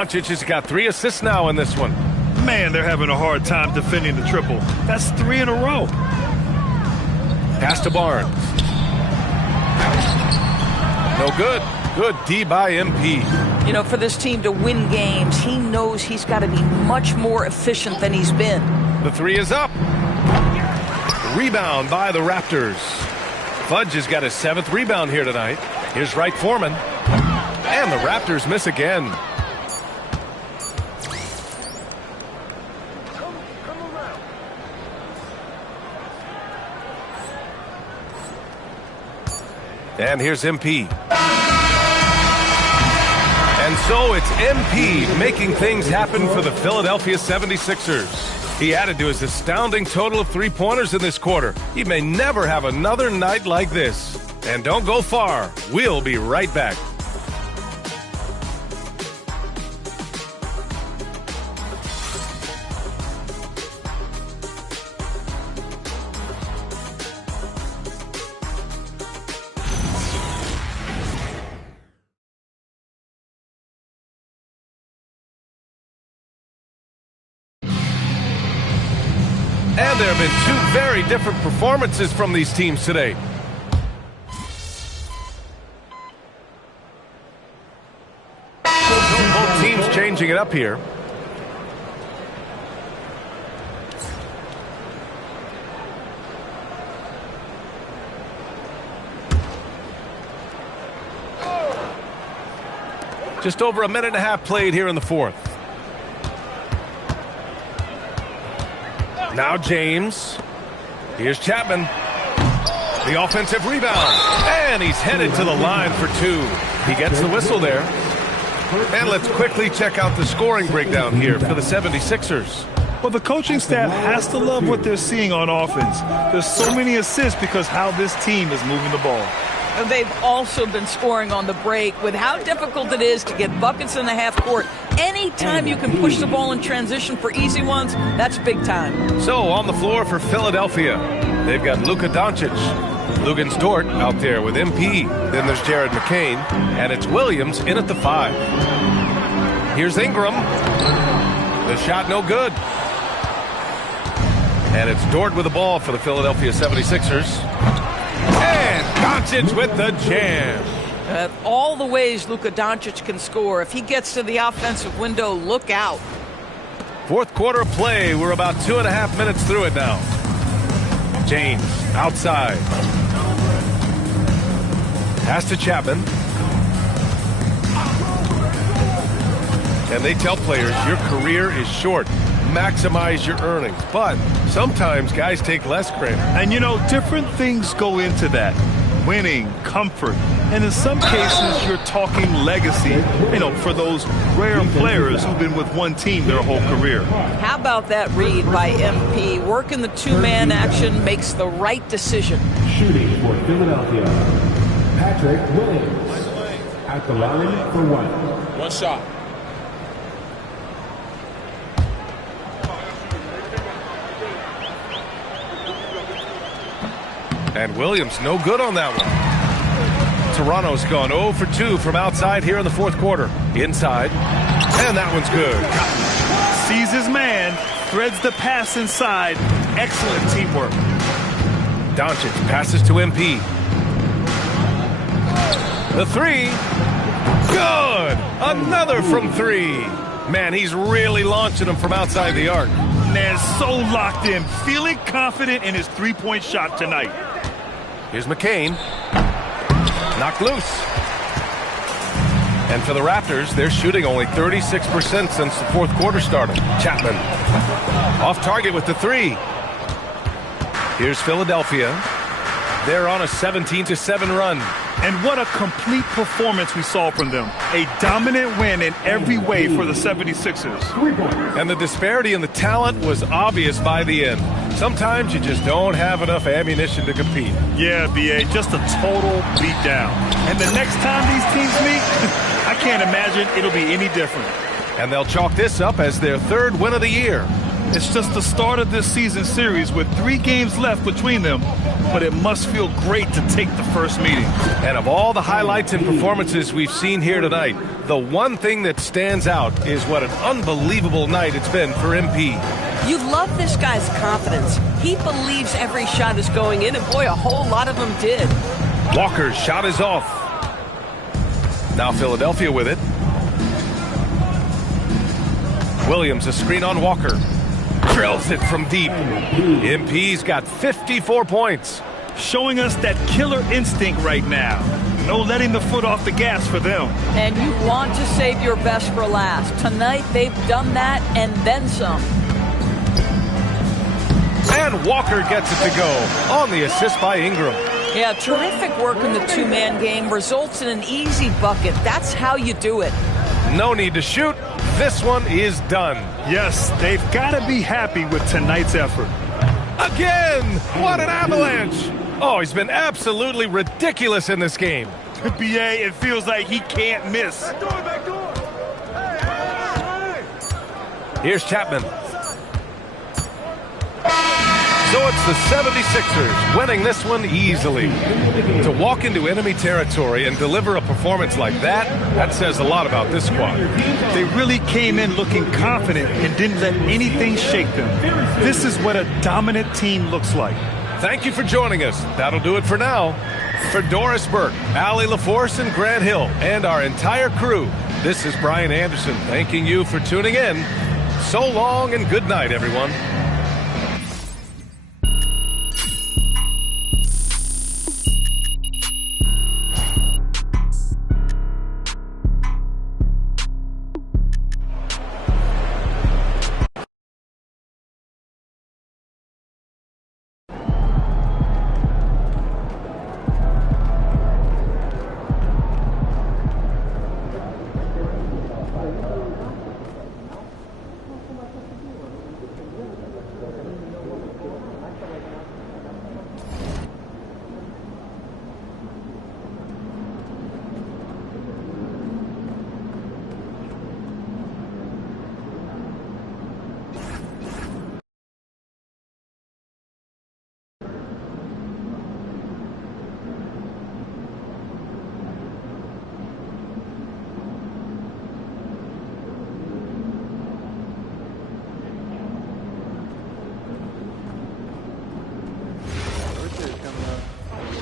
Doncic has got 3 assists now in this one. Man, they're having a hard time defending the triple. That's 3 in a row. Pass to Barnes. No good. Good D by MP. You know, for this team to win games, he knows he's got to be much more efficient than he's been. The 3 is up. Rebound by the Raptors. Fudge has got his 7th rebound here tonight. Here's Wright Foreman. And the Raptors miss again. And here's MP. And so it's MP making things happen for the Philadelphia 76ers. He added to his astounding total of 3-pointers in this quarter. He may never have another night like this. And don't go far. We'll be right back. And there have been 2 very different performances from these teams today. Both teams changing it up here. Just over a minute and a half played here in the 4th. Now James. Here's Chapman. The offensive rebound. And he's headed to the line for 2. He gets the whistle there. And let's quickly check out the scoring breakdown here for the 76ers. Well, the coaching staff has to love what they're seeing on offense. There's so many assists because how this team is moving the ball. And they've also been scoring on the break with how difficult it is to get buckets in the half court. Anytime you can push the ball in transition for easy ones, that's big time. So on the floor for Philadelphia, they've got Luka Doncic. Lugens Dort out there with MP. Then there's Jared McCain. And it's Williams in at the 5. Here's Ingram. The shot no good. And it's Dort with the ball for the Philadelphia 76ers. And Doncic with the jam. All the ways Luka Doncic can score. If he gets to the offensive window, look out. 4th quarter of play. We're about 2.5 minutes through it now. James outside. Pass to Chapman. And they tell players your career is short. Maximize your earnings. But sometimes guys take less credit. And, you know, different things go into that. Winning, comfort, and in some cases you're talking legacy, you know, for those rare players who've been with one team their whole career. How about that read by MP? Working the 2-man action makes the right decision. Shooting for Philadelphia, Patrick Williams at the line for 1. 1 shot. And Williams no good on that one. Toronto's gone 0 for 2 from outside here in the 4th quarter. Inside. And that one's good. Sees his man, threads the pass inside. Excellent teamwork. Doncic passes to MP. The 3. Good! Another from 3. Man, he's really launching them from outside the arc. Man, so locked in, feeling confident in his 3-point shot tonight. Here's McCain. Knocked loose. And for the Raptors, they're shooting only 36% since the 4th quarter started. Chapman off target with the 3. Here's Philadelphia. They're on a 17-7 run. And what a complete performance we saw from them. A dominant win in every way for the 76ers. And the disparity in the talent was obvious by the end. Sometimes you just don't have enough ammunition to compete. Yeah, B.A., just a total beatdown. And the next time these teams meet, I can't imagine it'll be any different. And they'll chalk this up as their 3rd win of the year. It's just the start of this season series with 3 games left between them, but it must feel great to take the first meeting. And of all the highlights and performances we've seen here tonight, the one thing that stands out is what an unbelievable night it's been for MP. You love this guy's confidence. He believes every shot is going in, and boy, a whole lot of them did. Walker's shot is off. Now Philadelphia with it. Williams, a screen on Walker. Drills it from deep. MP's got 54 points. Showing us that killer instinct right now. No letting the foot off the gas for them. And you want to save your best for last. Tonight, they've done that and then some. And Walker gets it to go on the assist by Ingram. Yeah, terrific work in the two-man game. Results in an easy bucket. That's how you do it. No need to shoot. This one is done. Yes, they've got to be happy with tonight's effort. Again! What an avalanche! Oh, he's been absolutely ridiculous in this game. BA, it feels like he can't miss. Back door. Here's Chapman. So it's the 76ers winning this one easily. To walk into enemy territory and deliver a performance like that, that says a lot about this squad. They really came in looking confident and didn't let anything shake them. This is what a dominant team looks like. Thank you for joining us. That'll do it for now. For Doris Burke, Allie LaForce, and Grant Hill, and our entire crew, this is Brian Anderson thanking you for tuning in. So long and good night, everyone.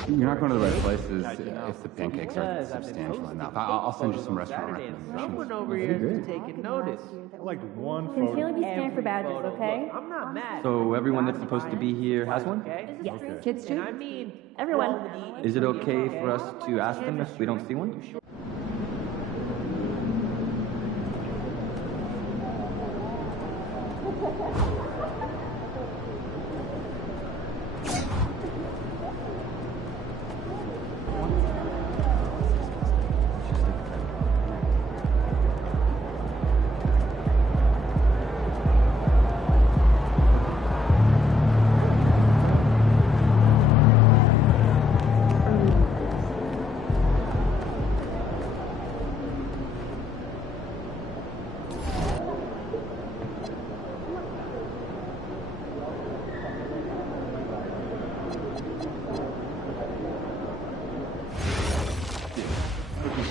You're not going to the right places if the pancakes are substantial enough. I'll send you some restaurant recommendations. Someone over here is taking notice. Like one photo. Can Taylor be staring for badges, okay? I'm not mad. So everyone that's supposed to be here has one? Yes, kids too. I mean, Everyone. Is it okay for us to ask them if we don't see one?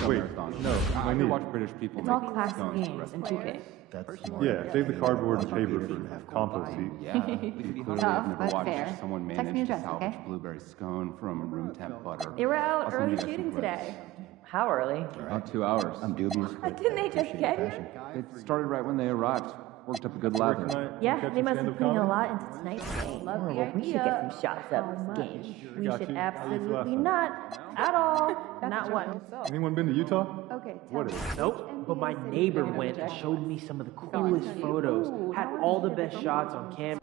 Wait, no, I can watch British people It's all make classic stones games in for 2K. yeah, save the cardboard and paper for compost heap. Yeah, we clearly Tough, have never but watched fair. someone Text me manage to address, salvage okay? blueberry scone from room temp butter. They were I'll out send early you guys some shooting clips. today. how early? About 2 hours. Didn't they just get here? It started right when they arrived. Worked up a good lather. Yeah, they must have put a lot into tonight's game. Love the idea. We should get some shots out of this game. We Got should you. absolutely not. At all. Not one. Anyone been to Utah? Okay. What is? Nope, but my neighbor went and showed me some of the coolest photos. Had all the best shots on camera.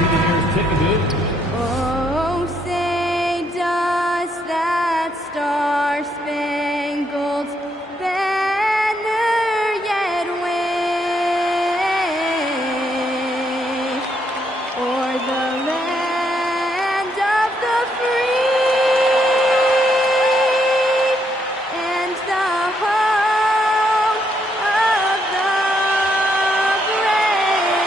Souvenir ticketed. Oh, say does that star-spangled banner yet wave o'er the land of the free and the home of the brave.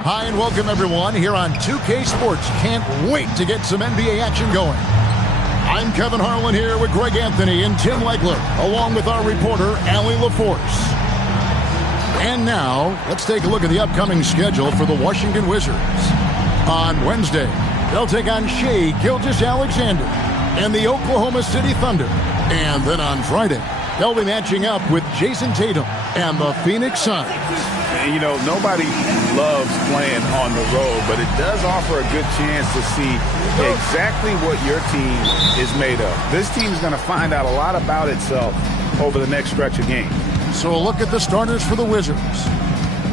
Hi and welcome everyone here on 2K Sports. Can't wait to get some NBA action going. I'm Kevin Harlan here with Greg Anthony and Tim Legler, along with our reporter, Allie LaForce. And now, let's take a look at the upcoming schedule for the Washington Wizards. On Wednesday, they'll take on Shai Gilgeous-Alexander and the Oklahoma City Thunder. And then on Friday, they'll be matching up with Jason Tatum and the Phoenix Suns. And, you know, nobody loves playing on the road, but it does offer a good chance to see exactly what your team is made of. This team is going to find out a lot about itself over the next stretch of games. So a look at the starters for the Wizards.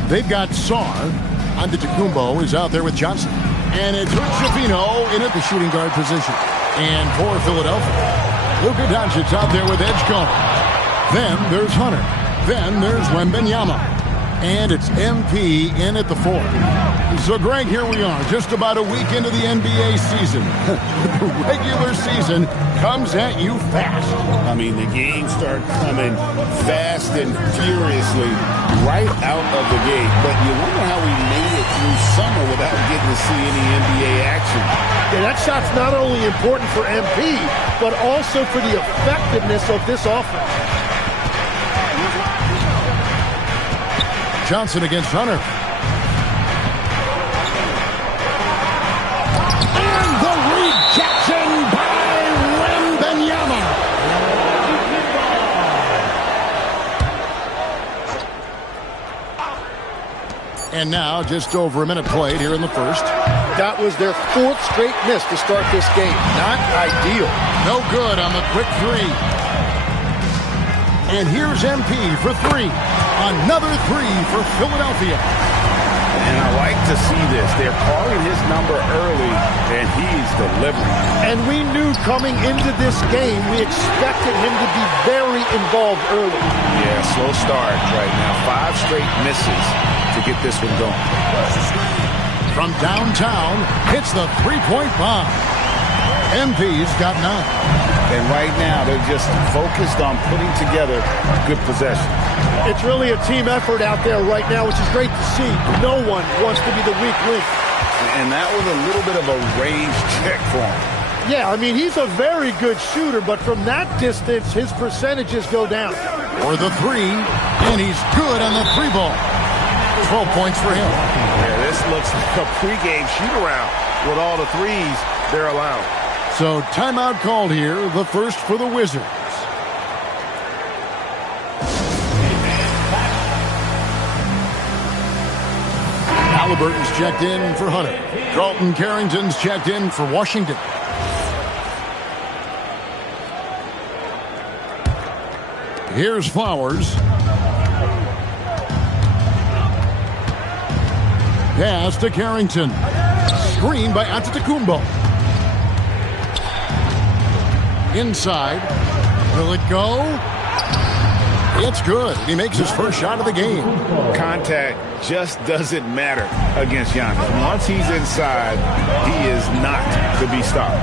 They've got Sarr. Antetokounmpo is out there with Johnson. And it's Hood-Schifino in at the shooting guard position. And for Philadelphia, Luka Doncic out there with Edgecombe. Then there's Hunter. Then there's Wembanyama. And it's MP in at the 4. So, Greg, here we are, just about a week into the NBA season. The regular season comes at you fast. I mean, the games start coming fast and furiously right out of the gate. But you wonder how we made it through summer without getting to see any NBA action. Yeah, that shot's not only important for MP, but also for the effectiveness of this offense. Johnson against Hunter. And the rejection by Wembanyama. And now just over a minute played here in the first. That was their 4th straight miss to start this game. Not ideal. No good on the quick 3. And here's MP for 3. Another 3 for Philadelphia. And I like to see this. They're calling his number early, and he's delivering. And we knew coming into this game, we expected him to be very involved early. Yeah, slow start right now. 5 straight misses to get this one going. From downtown, hits the three-point bomb. MP's got 9. And right now, they're just focused on putting together good possession. It's really a team effort out there right now, which is great to see. No one wants to be the weak link. And that was a little bit of a range check for him. Yeah, I mean, he's a very good shooter, but from that distance, his percentages go down. For the 3, and he's good on the 3 ball. 12 points for him. Yeah, this looks like a pregame shoot-around with all the threes they're allowing. So timeout called here, the first for the Wizards. Halliburton's checked in for Hunter. Dalton Carrington's checked in for Washington. Here's Flowers. Pass to Carrington. Screen by Antetokounmpo. Inside. Will it go? It's good. He makes his first shot of the game. Contact just doesn't matter against Giannis. Once he's inside, he is not to be stopped.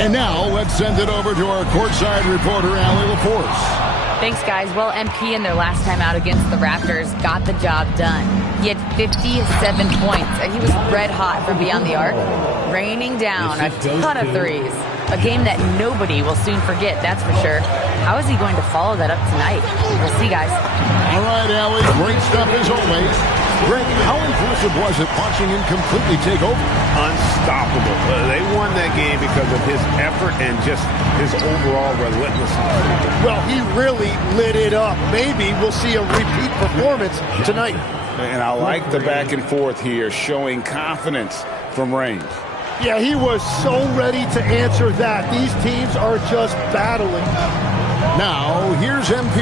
And now let's send it over to our courtside reporter, Allie LaForce. Thanks, guys. Well, MP in their last time out against the Raptors got the job done. He had 57 points, and he was red hot from beyond the arc, raining down a ton of threes. A game that nobody will soon forget, that's for sure. How is he going to follow that up tonight? We'll see, guys. All right, Allie, great stuff as always. Greg, how impressive was it watching him completely take over? Unstoppable. They won that game because of his effort and just his overall relentlessness. Well, he really lit it up. Maybe we'll see a repeat performance tonight. And I like the back and forth here, showing confidence from range. Yeah, he was so ready to answer that. These teams are just battling. Now, here's MP.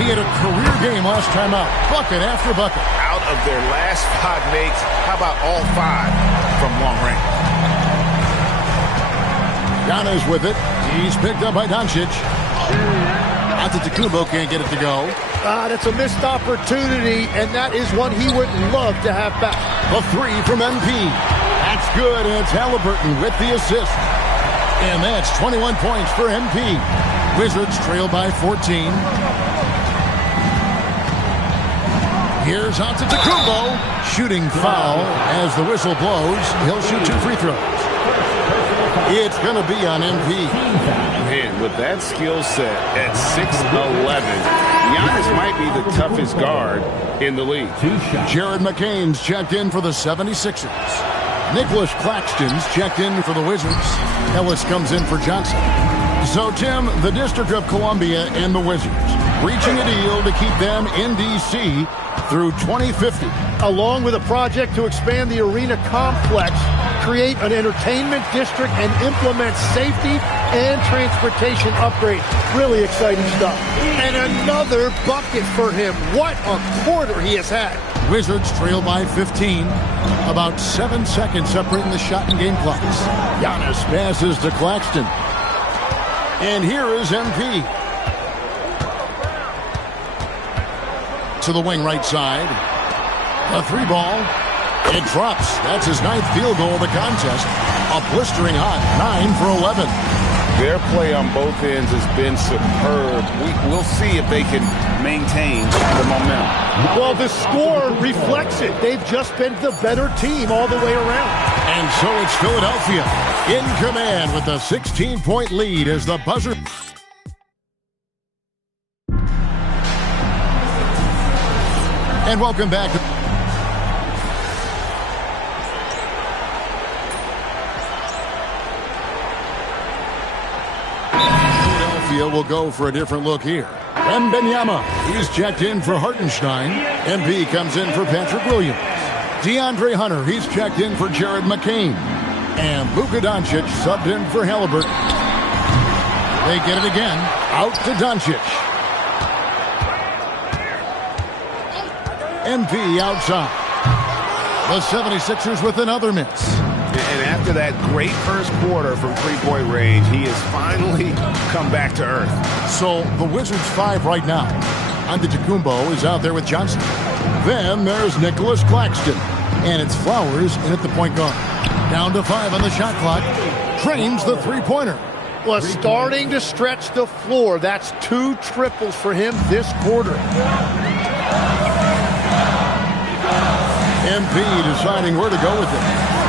He had a career game last time out. Bucket after bucket. Out of their last 5 makes, how about all 5 from long range? Giannis with it. He's picked up by Doncic. Antetokounmpo can't get it to go. That's a missed opportunity, and that is one he would love to have back. A 3 from MP. That's good, and it's Halliburton with the assist. And that's 21 points for MP. Wizards trail by 14. Here's Antetokounmpo. Shooting foul as the whistle blows. He'll shoot 2 free throws. It's going to be on MP. Man, with that skill set at 6'11", Giannis might be the toughest guard in the league. Jared McCain's checked in for the 76ers. Nicholas Claxton's checked in for the Wizards. Ellis comes in for Johnson. So, Tim, the District of Columbia and the Wizards reaching a deal to keep them in D.C. through 2050. Along with a project to expand the arena complex, create an entertainment district, and implement safety and transportation upgrades. Really exciting stuff. And another bucket for him. What a quarter he has had. Wizards trail by 15. About 7 seconds separating the shot and game clocks. Giannis passes to Claxton. And here is MP. To the wing right side. A 3-ball. It drops. That's his 9th field goal of the contest. A blistering hot 9 for 11. Their play on both ends has been superb. We'll see if they can maintain the momentum. Well, the score reflects it. They've just been the better team all the way around. And so it's Philadelphia in command with a 16-point lead as the buzzer. And welcome back. Philadelphia will go for a different look here. Wembanyama, he's checked in for Hartenstein. MP comes in for Patrick Williams. DeAndre Hunter, he's checked in for Jared McCain. And Luka Doncic subbed in for Halliburton. They get it again. Out to Doncic. MP outside. The 76ers with another miss. And after that great first quarter from three-point range, he has finally come back to earth. So the Wizards 5 right now. Antetokounmpo is out there with Johnson. Then there's Nicholas Claxton. And it's Flowers in at the point guard. Down to 5 on the shot clock. Drains the three-pointer. Was starting to stretch the floor. That's 2 triples for him this quarter. MP deciding where to go with it.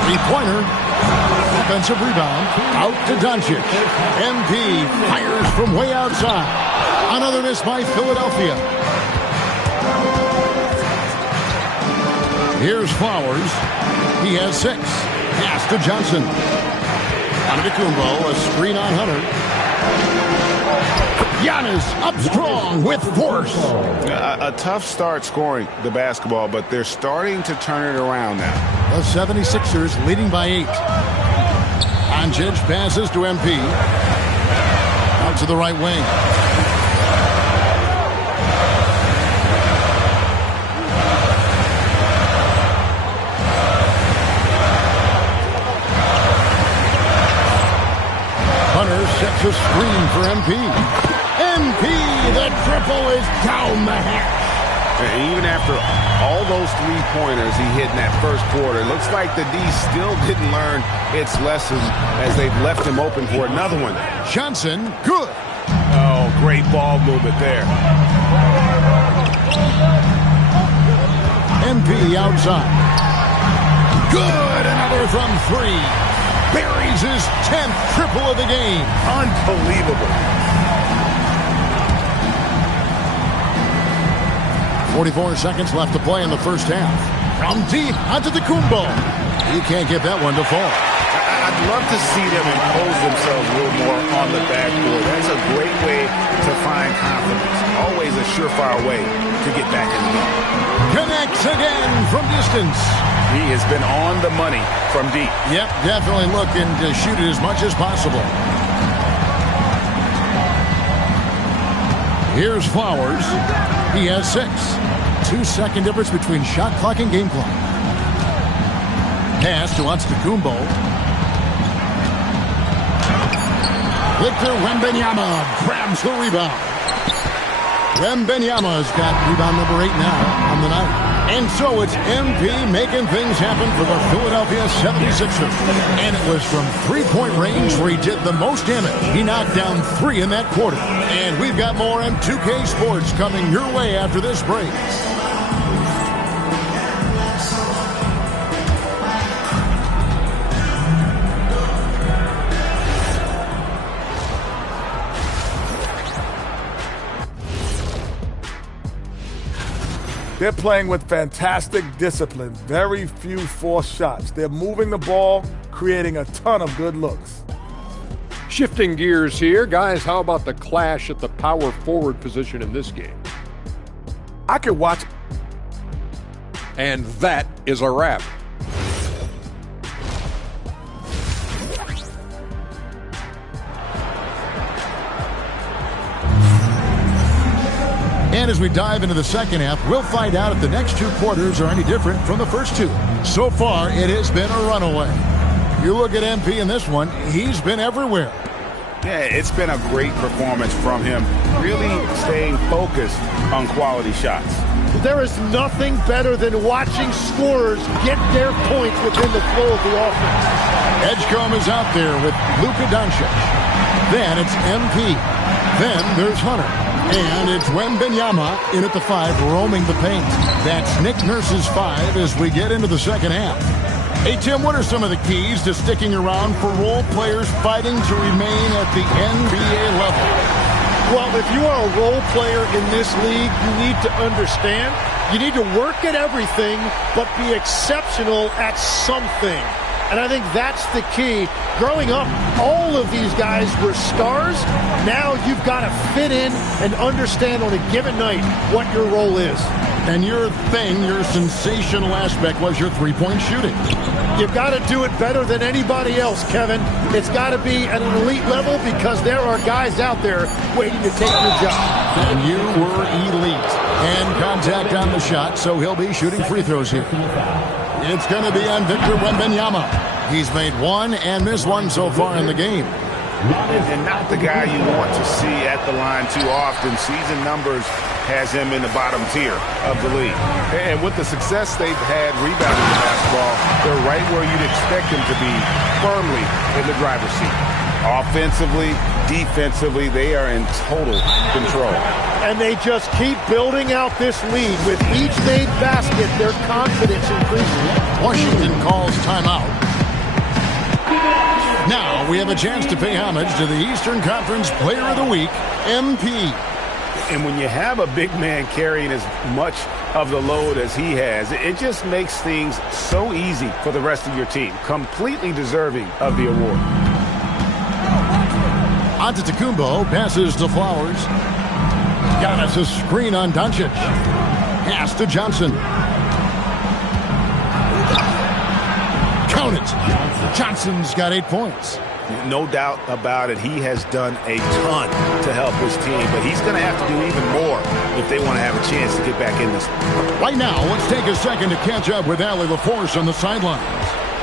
Three-pointer. Offensive rebound. Out to Doncic. MP fires from way outside. Another miss by Philadelphia. Here's Flowers. He has 6. Pass to Johnson. Antetokounmpo, a screen on Hunter. Giannis up strong with force. A tough start scoring the basketball, but they're starting to turn it around now. The 76ers leading by 8. Doncic passes to MP. Out to the right wing. Hunter sets a screen for MP. MP, the triple is down the hatch. And even after all those three-pointers he hit in that first quarter, it looks like the D still didn't learn its lesson as they've left him open for another one. Johnson, good. Oh, great ball movement there. MP outside. Good, another from 3. Buries his 10th triple of the game. Unbelievable. 44 seconds left to play in the first half. From deep, Antetokounmpo. He can't get that one to fall. I'd love to see them impose themselves a little more on the backboard. That's a great way to find confidence. Always a surefire way to get back in the game. Connects again from distance. He has been on the money from deep. Yep, definitely looking to shoot it as much as possible. Here's Flowers. He has 6. 2-second difference between shot clock and game clock. Pass to Antetokounmpo. Victor Wembanyama grabs the rebound. Wembanyama's got rebound number 8 now on the night. And so it's MP making things happen for the Philadelphia 76ers. And it was from three-point range where he did the most damage. He knocked down 3 in that quarter. And we've got more M2K Sports coming your way after this break. They're playing with fantastic discipline. Very few forced shots. They're moving the ball, creating a ton of good looks. Shifting gears here, guys, how about the clash at the power forward position in this game? I could watch. And that is a wrap. And as we dive into the second half, we'll find out if the next 2 quarters are any different from the first 2. So far, it has been a runaway. You look at MP in this one, he's been everywhere. Yeah, it's been a great performance from him, really staying focused on quality shots. There is nothing better than watching scorers get their points within the flow of the offense. Edgecombe is out there with Luka Doncic. Then it's MP. Then there's Hunter. And it's Wembanyama in at the 5, roaming the paint. That's Nick Nurse's 5 as we get into the second half. Hey, Tim, what are some of the keys to sticking around for role players fighting to remain at the NBA level? Well, if you are a role player in this league, you need to understand you need to work at everything, but be exceptional at something. And I think that's the key. Growing up, all of these guys were stars. Now you've got to fit in and understand on a given night what your role is. And your thing, your sensational aspect was your three-point shooting. You've got to do it better than anybody else, Kevin. It's got to be at an elite level because there are guys out there waiting to take your job. And you were elite. And contact on the shot, so he'll be shooting free throws here. It's going to be on Victor Wembanyama. He's made 1 and missed 1 so far in the game. And not the guy you want to see at the line too often. Season numbers has him in the bottom tier of the league. And with the success they've had rebounding the basketball, they're right where you'd expect them to be, firmly in the driver's seat. Offensively, defensively, they are in total control. And they just keep building out this lead. With each made basket, their confidence increases. Washington calls timeout. Now we have a chance to pay homage to the Eastern Conference Player of the Week, MP. And when you have a big man carrying as much of the load as he has, it just makes things so easy for the rest of your team. Completely deserving of the award. Antetokounmpo passes to Flowers. Giannis a screen on Doncic. Pass to Johnson. Count it. Johnson's got 8 points. No doubt about it. He has done a ton to help his team, but he's going to have to do even more if they want to have a chance to get back in this. Right now, let's take a second to catch up with Allie LaForce on the sidelines.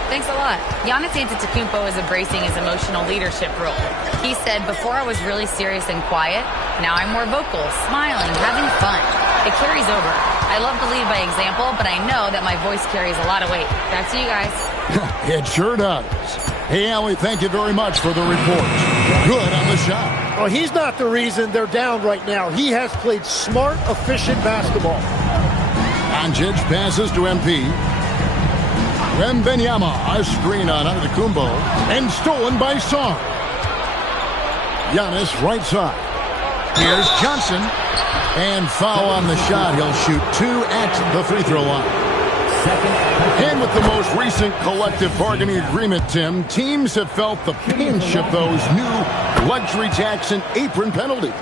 Thanks a lot. Giannis Antetokounmpo is embracing his emotional leadership role. He said, before I was really serious and quiet, now I'm more vocal, smiling, having fun. It carries over. I love to lead by example, but I know that my voice carries a lot of weight. Back to you guys. It sure does. Hey, Allie, thank you very much for the report. Good on the shot. Well, he's not the reason they're down right now. He has played smart, efficient basketball. Doncic passes to MP. Wembanyama, a screen on Antetokounmpo, and stolen by Song. Giannis, right side. Here's Johnson, and foul on the shot. He'll shoot 2 at the free throw line. And with the most recent collective bargaining agreement, Tim, teams have felt the pinch of those new luxury tax and apron penalties.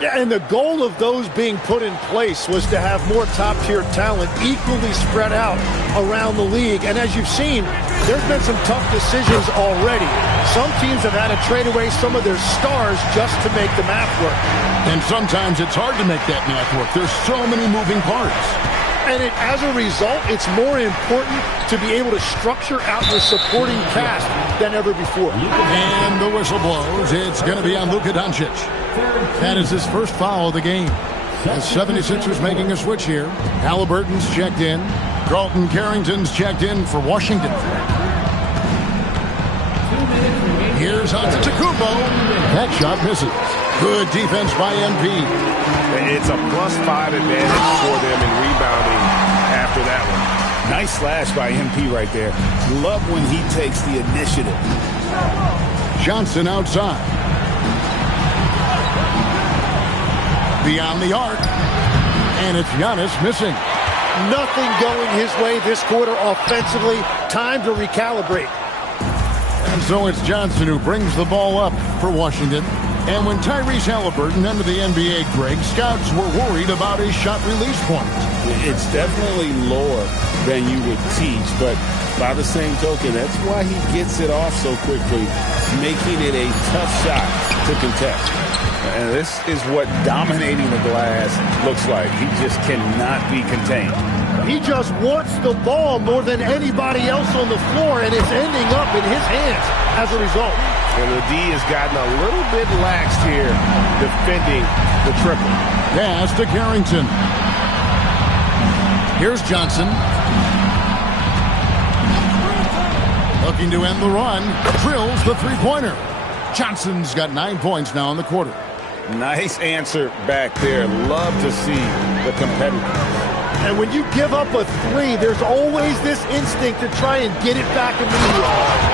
Yeah, and the goal of those being put in place was to have more top-tier talent equally spread out around the league. And as you've seen, there's been some tough decisions already. Some teams have had to trade away some of their stars just to make the math work. And sometimes it's hard to make that math work. There's so many moving parts. And as a result, it's more important to be able to structure out your supporting cast than ever before. And the whistle blows. It's going to be on Luka Doncic. That is his first foul of the game. The 76ers making a switch here. Halliburton's checked in. Carlton Carrington's checked in for Washington. Here's Antetokounmpo. That shot misses. Good defense by MP. It's a +5 advantage for them in rebounding after that one. Nice slash by MP right there. Love when he takes the initiative. Johnson outside. Beyond the arc. And it's Giannis missing. Nothing going his way this quarter offensively. Time to recalibrate. And so it's Johnson who brings the ball up for Washington. And when Tyrese Halliburton entered the NBA, Greg, scouts were worried about his shot release point. It's definitely lower than you would teach, but by the same token, that's why he gets it off so quickly, making it a tough shot to contest. And this is what dominating the glass looks like. He just cannot be contained. He just wants the ball more than anybody else on the floor, and it's ending up in his hands as a result. And the D has gotten a little bit laxed here defending the triple. Pass to Carrington. Here's Johnson. Looking to end the run. Drills the three-pointer. Johnson's got 9 points now in the quarter. Nice answer back there. Love to see the competitor. And when you give up a three, there's always this instinct to try and get it back immediately.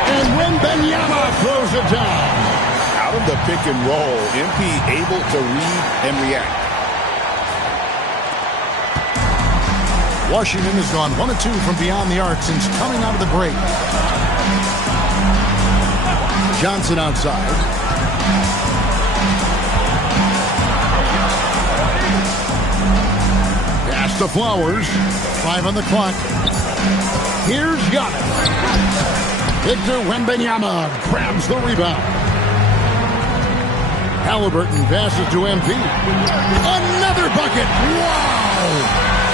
And Wembanyama throws it down. Out of the pick and roll, MP able to read and react. Washington has gone 1 of 2 from beyond the arc since coming out of the break. Johnson outside. To Flowers. 5 on the clock. Here's Giannis. Victor Wembanyama grabs the rebound. Halliburton passes to MP. Another bucket. Wow!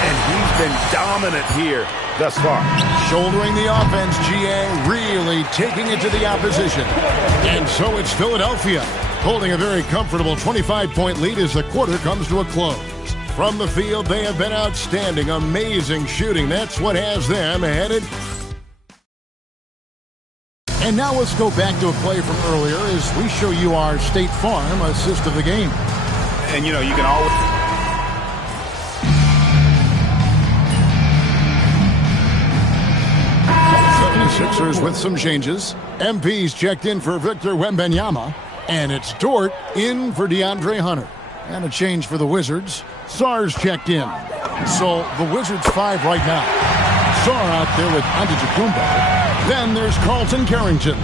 And he's been dominant here thus far. Shouldering the offense, GA really taking it to the opposition. And so it's Philadelphia holding a very comfortable 25-point lead as the quarter comes to a close. From the field, they have been outstanding. Amazing shooting. That's what has them headed. And now let's go back to a play from earlier as we show you our State Farm assist of the game. And, you know, you can always... 76ers with some changes. MP's checked in for Victor Wembanyama. And it's Dort in for DeAndre Hunter. And a change for the Wizards. Sarr's checked in. So the Wizards 5 right now. Sarr out there with Antetokounmpo. Then there's Carlton Carrington.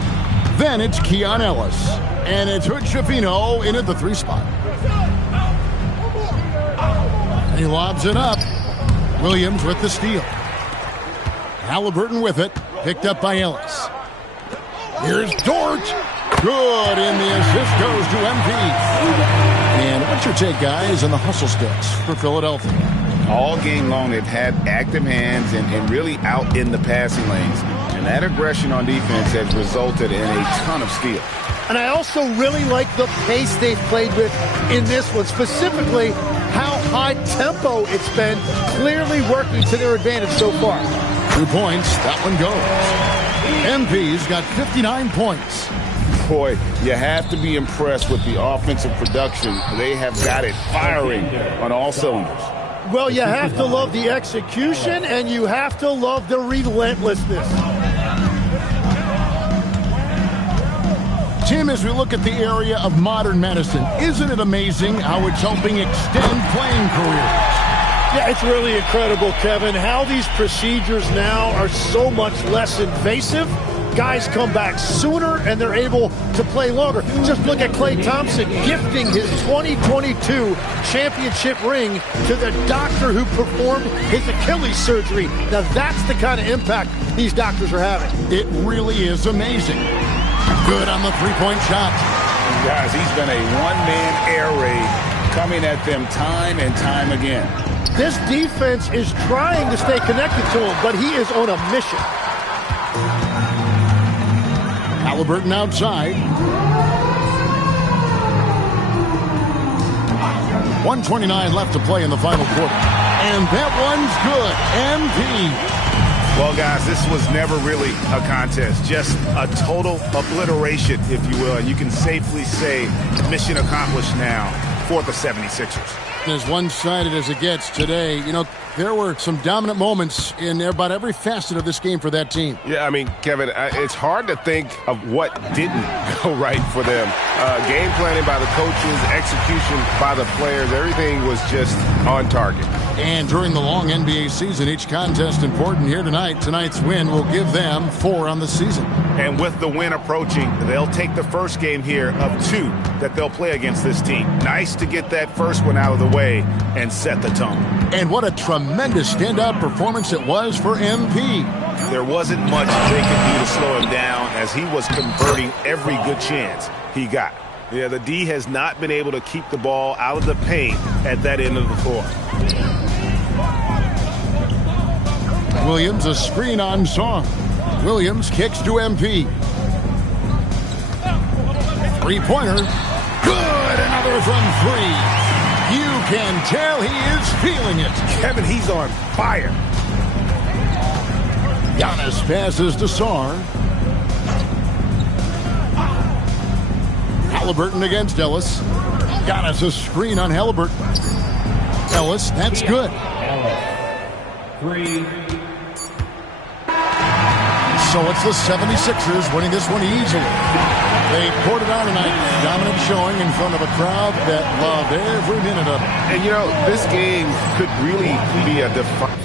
Then it's Keon Ellis. And it's Hood Schifino in at the 3 spot. And he lobs it up. Williams with the steal. Halliburton with it. Picked up by Ellis. Here's Dort. Good, and the assist goes to MP. And what's your take, guys, on the hustle sticks for Philadelphia? All game long, they've had active hands and really out in the passing lanes. And that aggression on defense has resulted in a ton of steals. And I also really like the pace they've played with in this one, specifically how high tempo it's been, clearly working to their advantage so far. 2 points, that one goes. MP's got 59 points. Boy, you have to be impressed with the offensive production. They have got it firing on all cylinders. Well, you have to love the execution, and you have to love the relentlessness. Tim, as we look at the area of modern medicine, isn't it amazing how it's helping extend playing careers? Yeah, it's really incredible, Kevin, how these procedures now are so much less invasive guys come back sooner and they're able to play longer. Just look at Klay Thompson gifting his 2022 championship ring to the doctor who performed his Achilles surgery. Now that's the kind of impact these doctors are having. It really is amazing. Good on the three-point shot. Guys, he's been a one-man air raid coming at them time and time again. This defense is trying to stay connected to him, but he is on a mission. Halliburton outside. 1:29 left to play in the final quarter. And that one's good. MP. Well, guys, this was never really a contest. Just a total obliteration, if you will. And you can safely say mission accomplished now for the 76ers. As one-sided as it gets today, you know, there were some dominant moments in about every facet of this game for that team. Yeah, I mean, Kevin, it's hard to think of what didn't go right for them. Game planning by the coaches, execution by the players, everything was just on target. And during the long NBA season, each contest important here tonight. Tonight's win will give them 4 on the season. And with the win approaching, they'll take the first game here of 2 that they'll play against this team. Nice to get that first one out of the way and set the tone. And what a tremendous standout performance it was for MP. There wasn't much they could do to slow him down as he was converting every good chance he got. Yeah, the D has not been able to keep the ball out of the paint at that end of the floor. Williams, a screen on Song. Williams kicks to MP. Three-pointer. Good, another from 3. You can tell he is feeling it. Kevin, he's on fire. Giannis passes to Sar. Halliburton against Ellis. Giannis a screen on Halliburton. Ellis, that's good. Ellis. 3. So it's the 76ers winning this one easily. They poured it on tonight. Dominant showing in front of a crowd that loved every minute of it. And, you know, this game could really be a defining.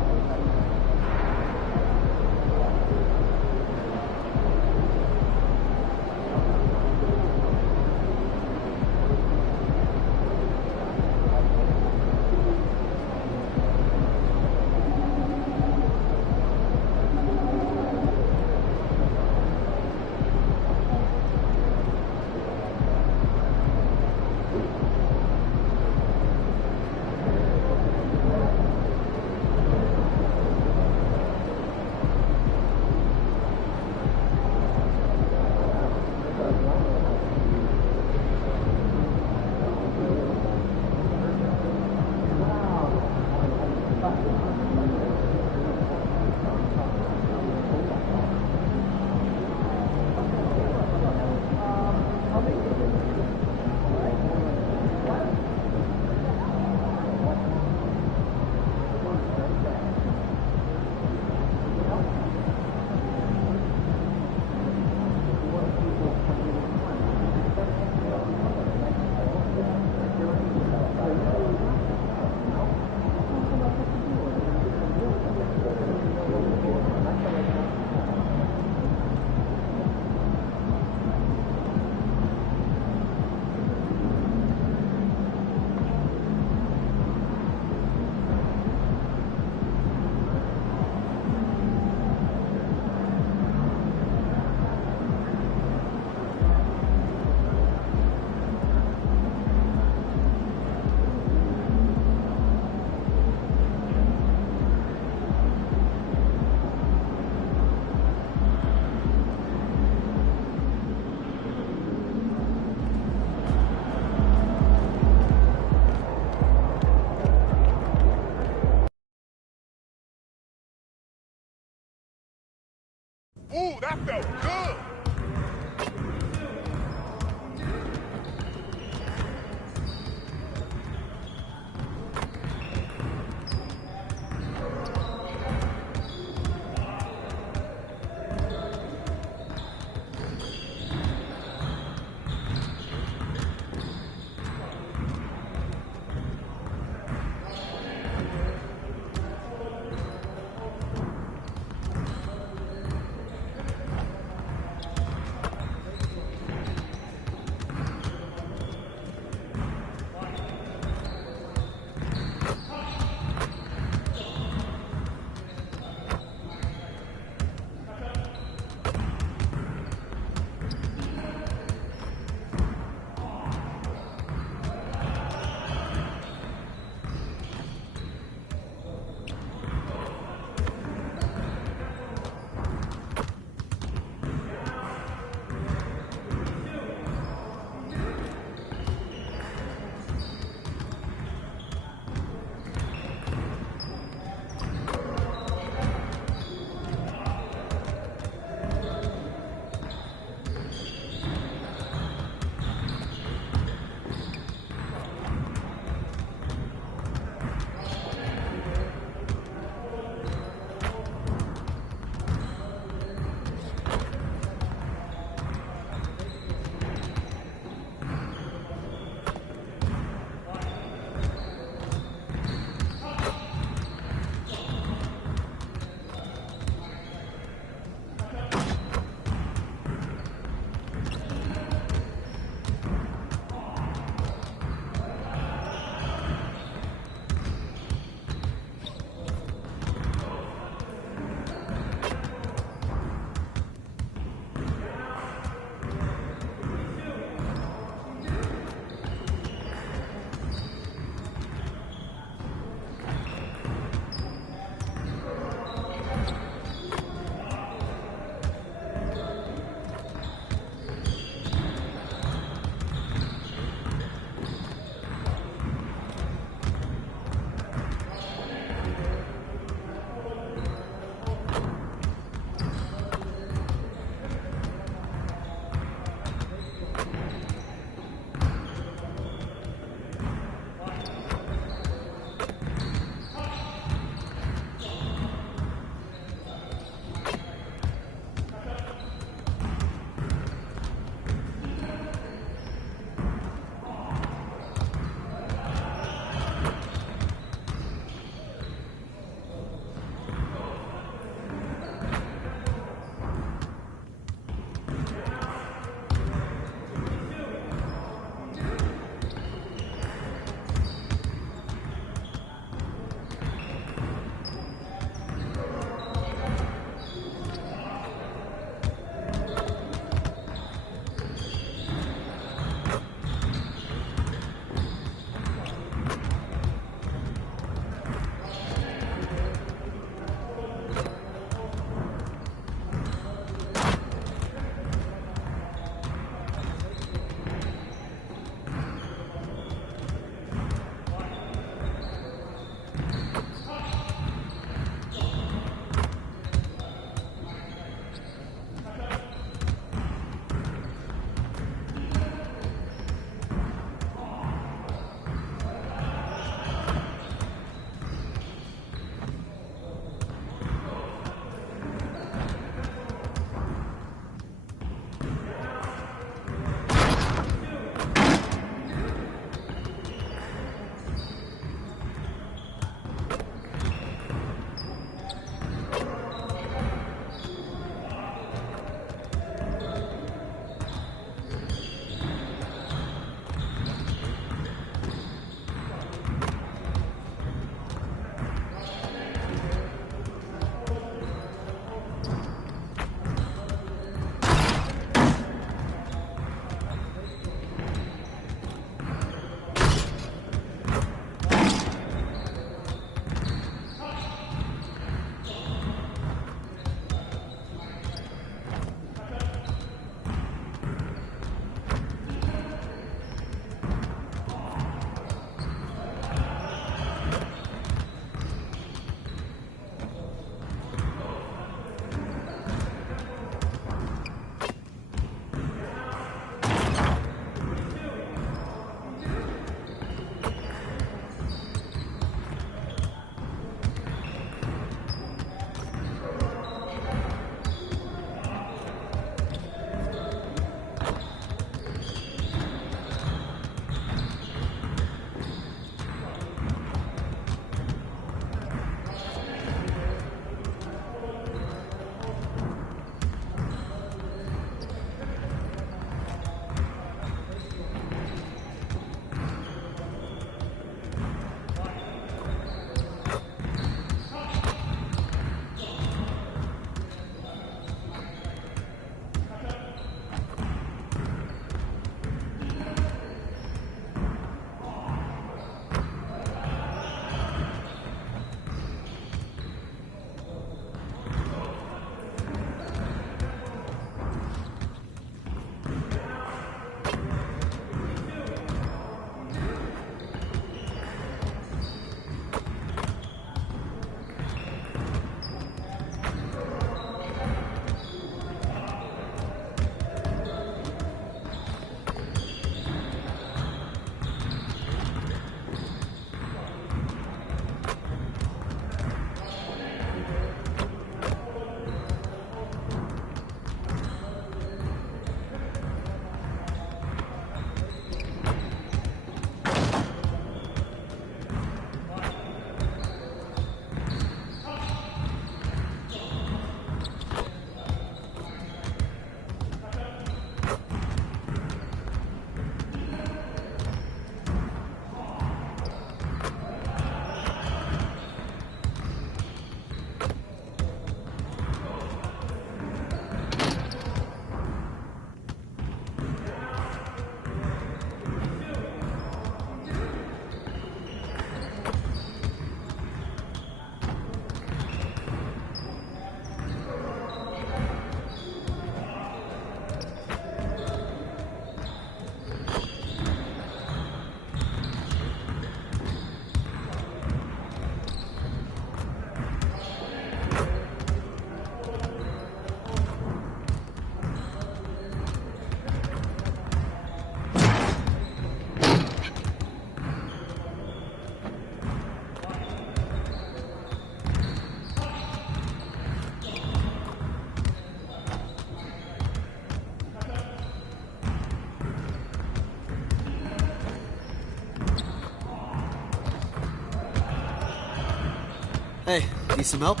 Hey, need some help?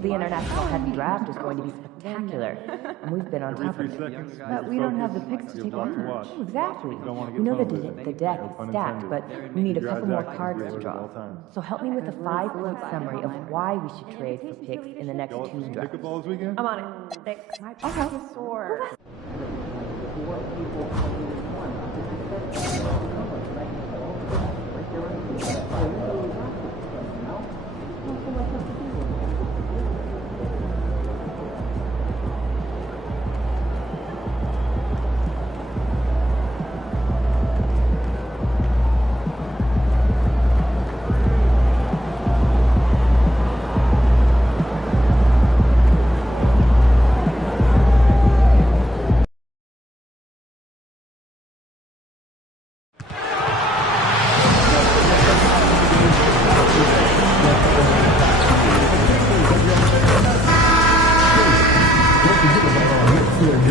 The international heavy draft is going to be spectacular, and we've been on top of it. But we don't have the picks to take advantage. Exactly. We know the deck is stacked, but we need a couple more cards to draw. So help me with a 5-point summary of why we should trade for picks in the next 2 drafts. I'm on it. Thanks. My back is sore.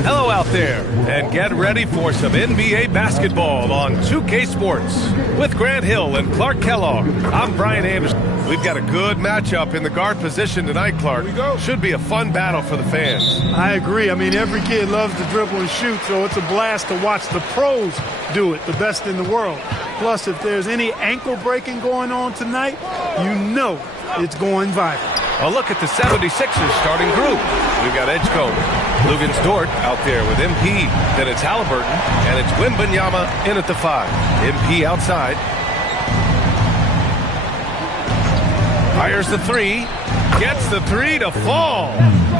Hello out there, and get ready for some NBA basketball on 2K Sports. With Grant Hill and Clark Kellogg, I'm Brian Anderson. We've got a good matchup in the guard position tonight, Clark. Here we go. Should be a fun battle for the fans. I agree. I mean, every kid loves to dribble and shoot, so it's a blast to watch the pros do it, the best in the world. Plus, if there's any ankle breaking going on tonight, you know it's going viral. A look at the 76ers starting group. We've got Edgecombe, Lugans Dort out there with MP. Then it's Halliburton, and it's Wembanyama in at the 5. MP outside. Fires the 3. Gets the 3 to fall.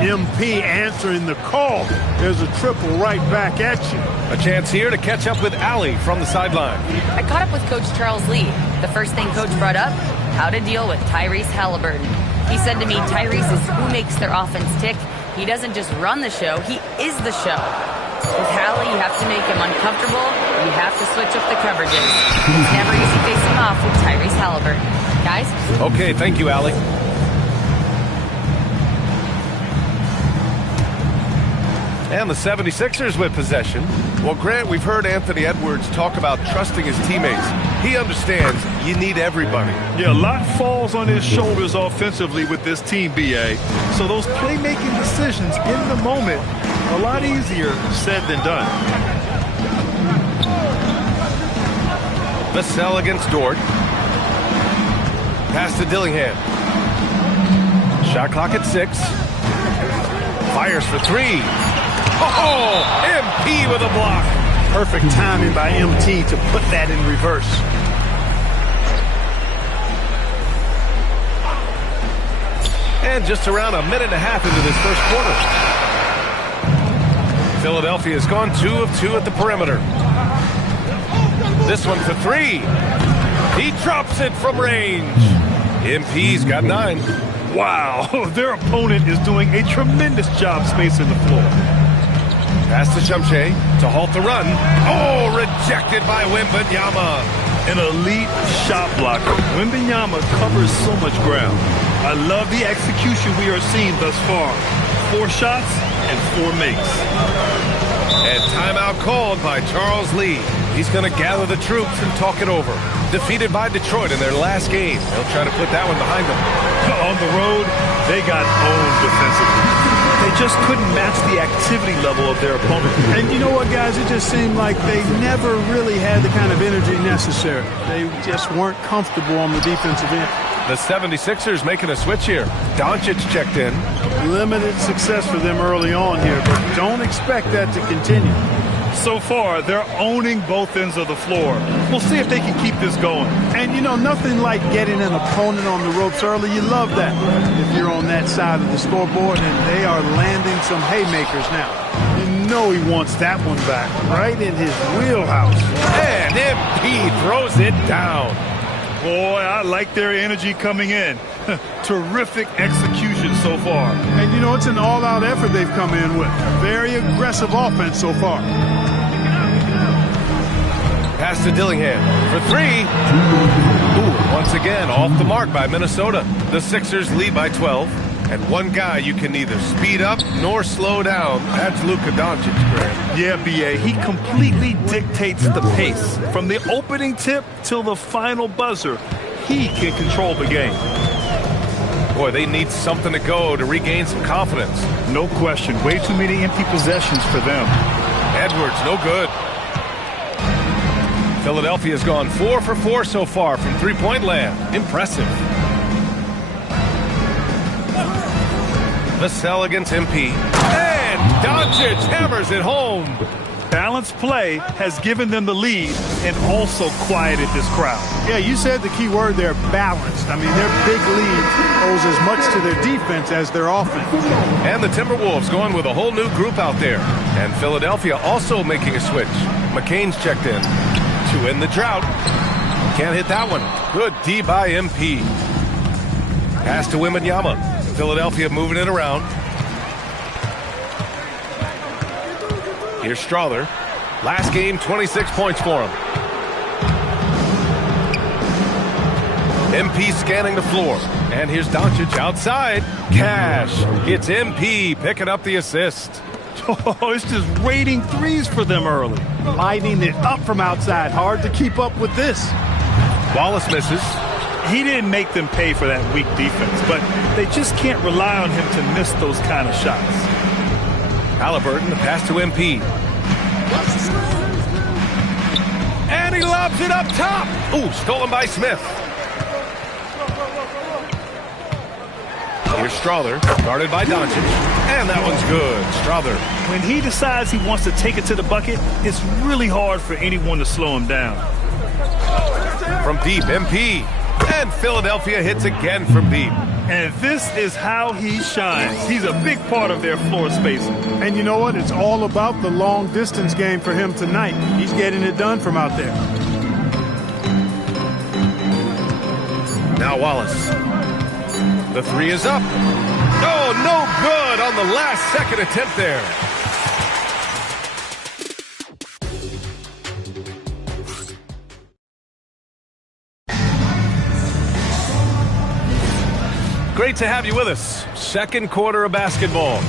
MP answering the call. There's a triple right back at you. A chance here to catch up with Allie from the sideline. I caught up with Coach Charles Lee. The first thing Coach brought up, how to deal with Tyrese Halliburton. He said to me, Tyrese is who makes their offense tick. He doesn't just run the show, he is the show. With Hallie, you have to make him uncomfortable. You have to switch up the coverages. It's never easy facing off with Tyrese Halliburton. Guys? Okay, thank you, Allie. And the 76ers with possession. Well, Grant, we've heard Anthony Edwards talk about trusting his teammates. He understands you need everybody. Yeah, a lot falls on his shoulders offensively with this team, B.A. So those playmaking decisions in the moment, a lot easier said than done. Vassell against Dort. Pass to Dillingham. Shot clock at 6. Fires for 3. Oh, MP with a block. Perfect timing by MT to put that in reverse. And just around a minute and a half into this first quarter. Philadelphia has gone 2 of 2 at the perimeter. This one for 3. He drops it from range. MP's got 9. Wow, their opponent is doing a tremendous job spacing the floor. Pass to Chumche to halt the run. Oh, rejected by Wembanyama. An elite shot blocker. Wembanyama covers so much ground. I love the execution we are seeing thus far. 4 shots and 4 makes. And timeout called by Charles Lee. He's going to gather the troops and talk it over. Defeated by Detroit in their last game. They'll try to put that one behind them. On the road, they got owned defensively. They just couldn't match the activity level of their opponent. And you know what, guys? It just seemed like they never really had the kind of energy necessary. They just weren't comfortable on the defensive end. The 76ers making a switch here. Doncic checked in. Limited success for them early on here, but don't expect that to continue. So far, they're owning both ends of the floor. We'll see if they can keep this going. And, you know, nothing like getting an opponent on the ropes early. You love that if you're on that side of the scoreboard, and they are landing some haymakers now. You know he wants that one back, right in his wheelhouse. And MP throws it down. Boy, I like their energy coming in. Terrific execution so far. And, you know, it's an all-out effort they've come in with. Very aggressive offense so far. Pass to Dillingham for three. Ooh, once again, off the mark by Minnesota. The Sixers lead by 12. And one guy you can neither speed up nor slow down. That's Luka Doncic, Grant. Yeah, B.A. He completely dictates the pace. From the opening tip till the final buzzer, he can control the game. Boy, they need something to go to regain some confidence. No question. Way too many empty possessions for them. Edwards, no good. Philadelphia's gone 4 for 4 so far from three-point land. Impressive. Vassell against MP. And Doncic hammers it home. Balanced play has given them the lead and also quieted this crowd. Yeah, you said the key word there, balanced. I mean, their big lead owes as much to their defense as their offense. And the Timberwolves going with a whole new group out there. And Philadelphia also making a switch. McCain's checked in. To end the drought. Can't hit that one. Good D by MP. Pass to Wembanyama. Philadelphia moving it around. Here's Strother. Last game, 26 points for him. MP scanning the floor. And here's Doncic outside. Cash. It's MP picking up the assist. Oh, it's just raining threes for them early. Lighting it up from outside. Hard to keep up with this. Wallace misses. He didn't make them pay for that weak defense, but they just can't rely on him to miss those kind of shots. Halliburton, the pass to MP. And he lobs it up top. Ooh, stolen by Smith. Here's Strother, guarded by Doncic. And that one's good. Strother. When he decides he wants to take it to the bucket, it's really hard for anyone to slow him down. From deep, MP. And Philadelphia hits again from deep. And this is how he shines. He's a big part of their floor spacing. And you know what? It's all about the long distance game for him tonight. He's getting it done from out there. Now Wallace. The three is up. Oh, no good on the last second attempt there. Great to have you with us. Second quarter of basketball.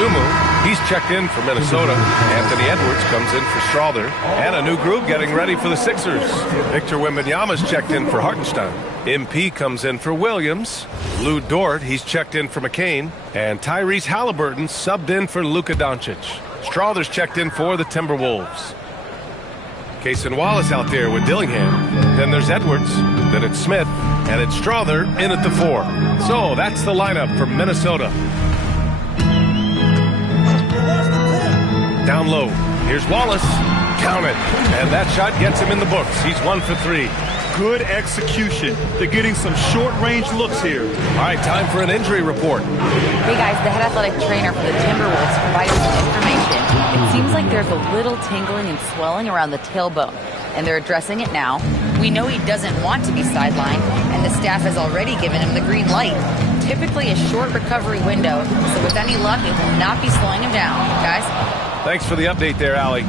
Sumu, he's checked in for Minnesota. Anthony Edwards comes in for Strother. And a new group getting ready for the Sixers. Victor Wembanyama's checked in for Hartenstein. MP comes in for Williams. Lou Dort, he's checked in for McCain. And Tyrese Halliburton subbed in for Luka Doncic. Strother's checked in for the Timberwolves. Cason Wallace out there with Dillingham. Then there's Edwards. Then it's Smith. And it's Strother in at the 4. So that's the lineup for Minnesota. Down low. Here's Wallace. Count it. And that shot gets him in the books. He's 1 for 3. Good execution. They're getting some short-range looks here. All right, time for an injury report. Hey guys, the head athletic trainer for the Timberwolves provided some information. It seems like there's a little tingling and swelling around the tailbone, and they're addressing it now. We know he doesn't want to be sidelined, and the staff has already given him the green light. Typically a short recovery window, so with any luck, it will not be slowing him down. Guys? Thanks for the update there, Allie.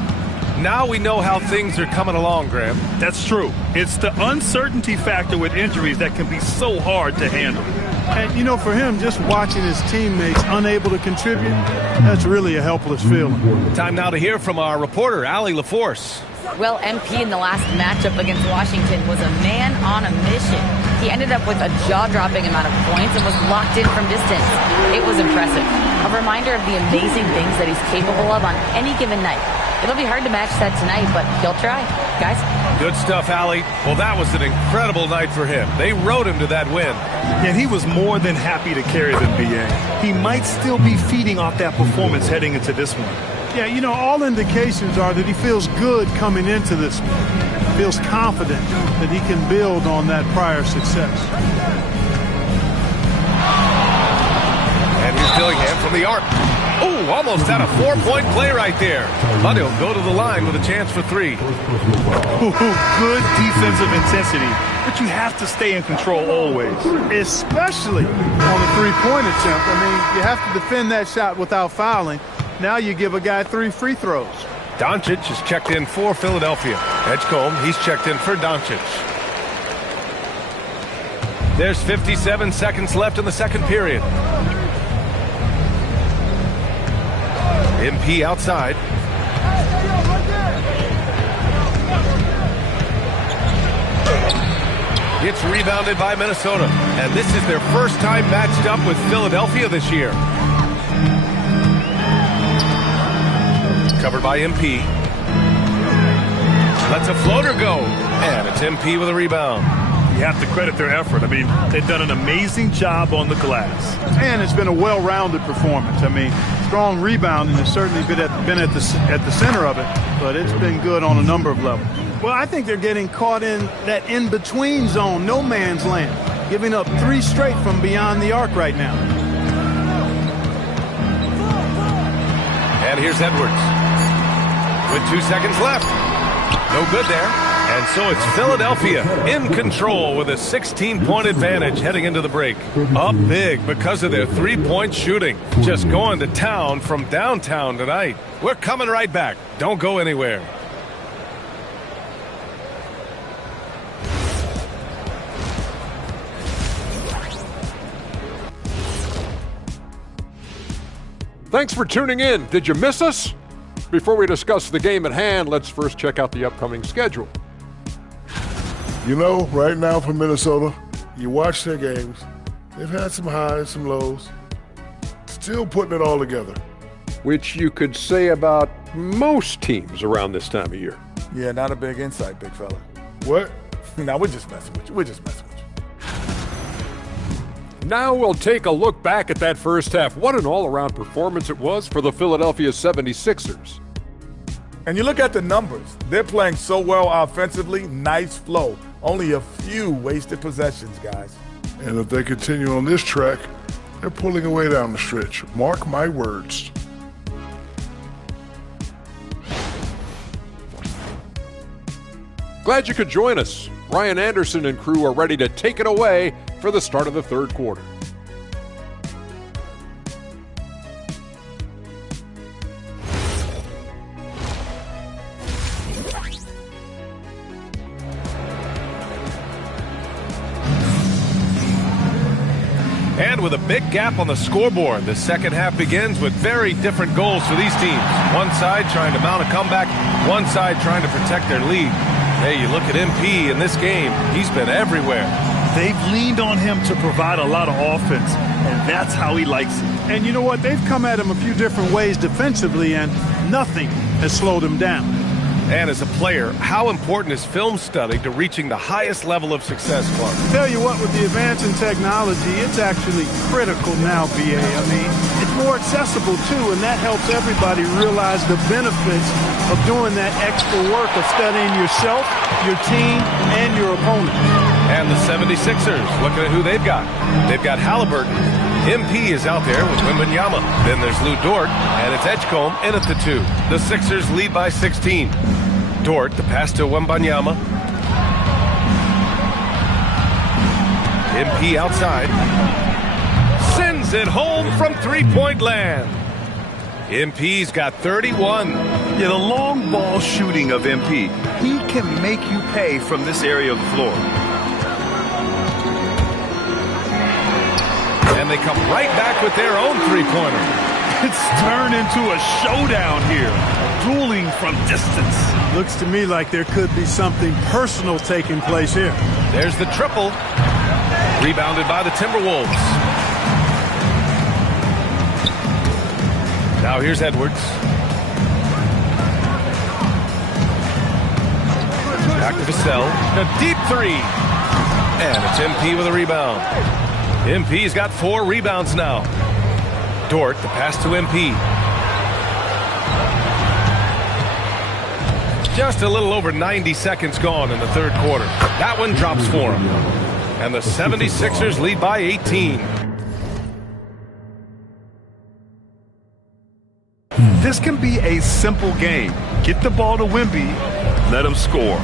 Now we know how things are coming along, Graham. That's true. It's the uncertainty factor with injuries that can be so hard to handle. And, you know, for him, just watching his teammates unable to contribute, that's really a helpless feeling. Time now to hear from our reporter, Allie LaForce. Well, MP in the last matchup against Washington was a man on a mission. He ended up with a jaw-dropping amount of points and was locked in from distance. It was impressive. A reminder of the amazing things that he's capable of on any given night. It'll be hard to match that tonight, but he'll try. Guys? Good stuff, Allie. Well, that was an incredible night for him. They rode him to that win. And he was more than happy to carry them, BA. He might still be feeding off that performance heading into this one. Yeah, you know, all indications are that he feels good coming into this one. Feels confident that he can build on that prior success. And here's Dillingham from the arc. Oh, almost had a 4-point play right there. But he'll go to the line with a chance for 3. Good defensive intensity, but you have to stay in control always. Especially on the three-point attempt. I mean, you have to defend that shot without fouling. Now you give a guy 3 free throws. Doncic is checked in for Philadelphia. Edgecombe, he's checked in for Doncic. There's 57 seconds left in the second period. MP outside. It's rebounded by Minnesota. And this is their first time matched up with Philadelphia this year. Covered by MP. Lets a floater go. And it's MP with a rebound. You have to credit their effort. I mean, they've done an amazing job on the glass. And it's been a well-rounded performance. I mean, strong rebounding has certainly been at the center of it, but it's been good on a number of levels. Well, I think they're getting caught in that in-between zone, no man's land, giving up 3 straight from beyond the arc right now. And here's Edwards. With 2 seconds left. No good there. And so it's Philadelphia in control with a 16-point advantage heading into the break. Up big because of their 3-point shooting. Just going to town from downtown tonight. We're coming right back. Don't go anywhere. Thanks for tuning in. Did you miss us? Before we discuss the game at hand, let's first check out the upcoming schedule. You know, right now for Minnesota, you watch their games. They've had some highs, some lows. Still putting it all together. Which you could say about most teams around this time of year. Yeah, not a big insight, big fella. What? No, we're just messing with you. We're just messing with you. Now we'll take a look back at that first half. What an all-around performance it was for the Philadelphia 76ers. And you look at the numbers. They're playing so well offensively. Nice flow. Only a few wasted possessions, guys. And if they continue on this track, they're pulling away down the stretch. Mark my words. Glad you could join us. Ryan Anderson and crew are ready to take it away for the start of the third quarter. And with a big gap on the scoreboard, the second half begins with very different goals for these teams. One side trying to mount a comeback, one side trying to protect their lead. Hey, you look at MP in this game, he's been everywhere. They've leaned on him to provide a lot of offense, and that's how he likes it. And you know what? They've come at him a few different ways defensively, and nothing has slowed him down. And as a player, how important is film study to reaching the highest level of success, Clark? Tell you what, with the advance in technology, it's actually critical now, BA. I mean, it's more accessible, too, and that helps everybody realize the benefits of doing that extra work of studying yourself, your team, and your opponent. And the 76ers, looking at who they've got. They've got Halliburton. MP is out there with Wembanyama. Then there's Lou Dort, and it's Edgecombe in at the 2. The Sixers lead by 16. Dort, the pass to Wembanyama. MP outside. Sends it home from three-point land. MP's got 31. Yeah, the long ball shooting of MP. He can make you pay from this area of the floor. And they come right back with their own three-pointer. It's turned into a showdown here. Dueling from distance. Looks to me like there could be something personal taking place here. There's the triple. Rebounded by the Timberwolves. Now here's Edwards. Back to Vassell. A deep three. And it's MP with a rebound. MP's got 4 rebounds now. Dort, the pass to MP. Just a little over 90 seconds gone in the third quarter. That one drops for him. And the 76ers lead by 18. This can be a simple game. Get the ball to Wemby, let him score.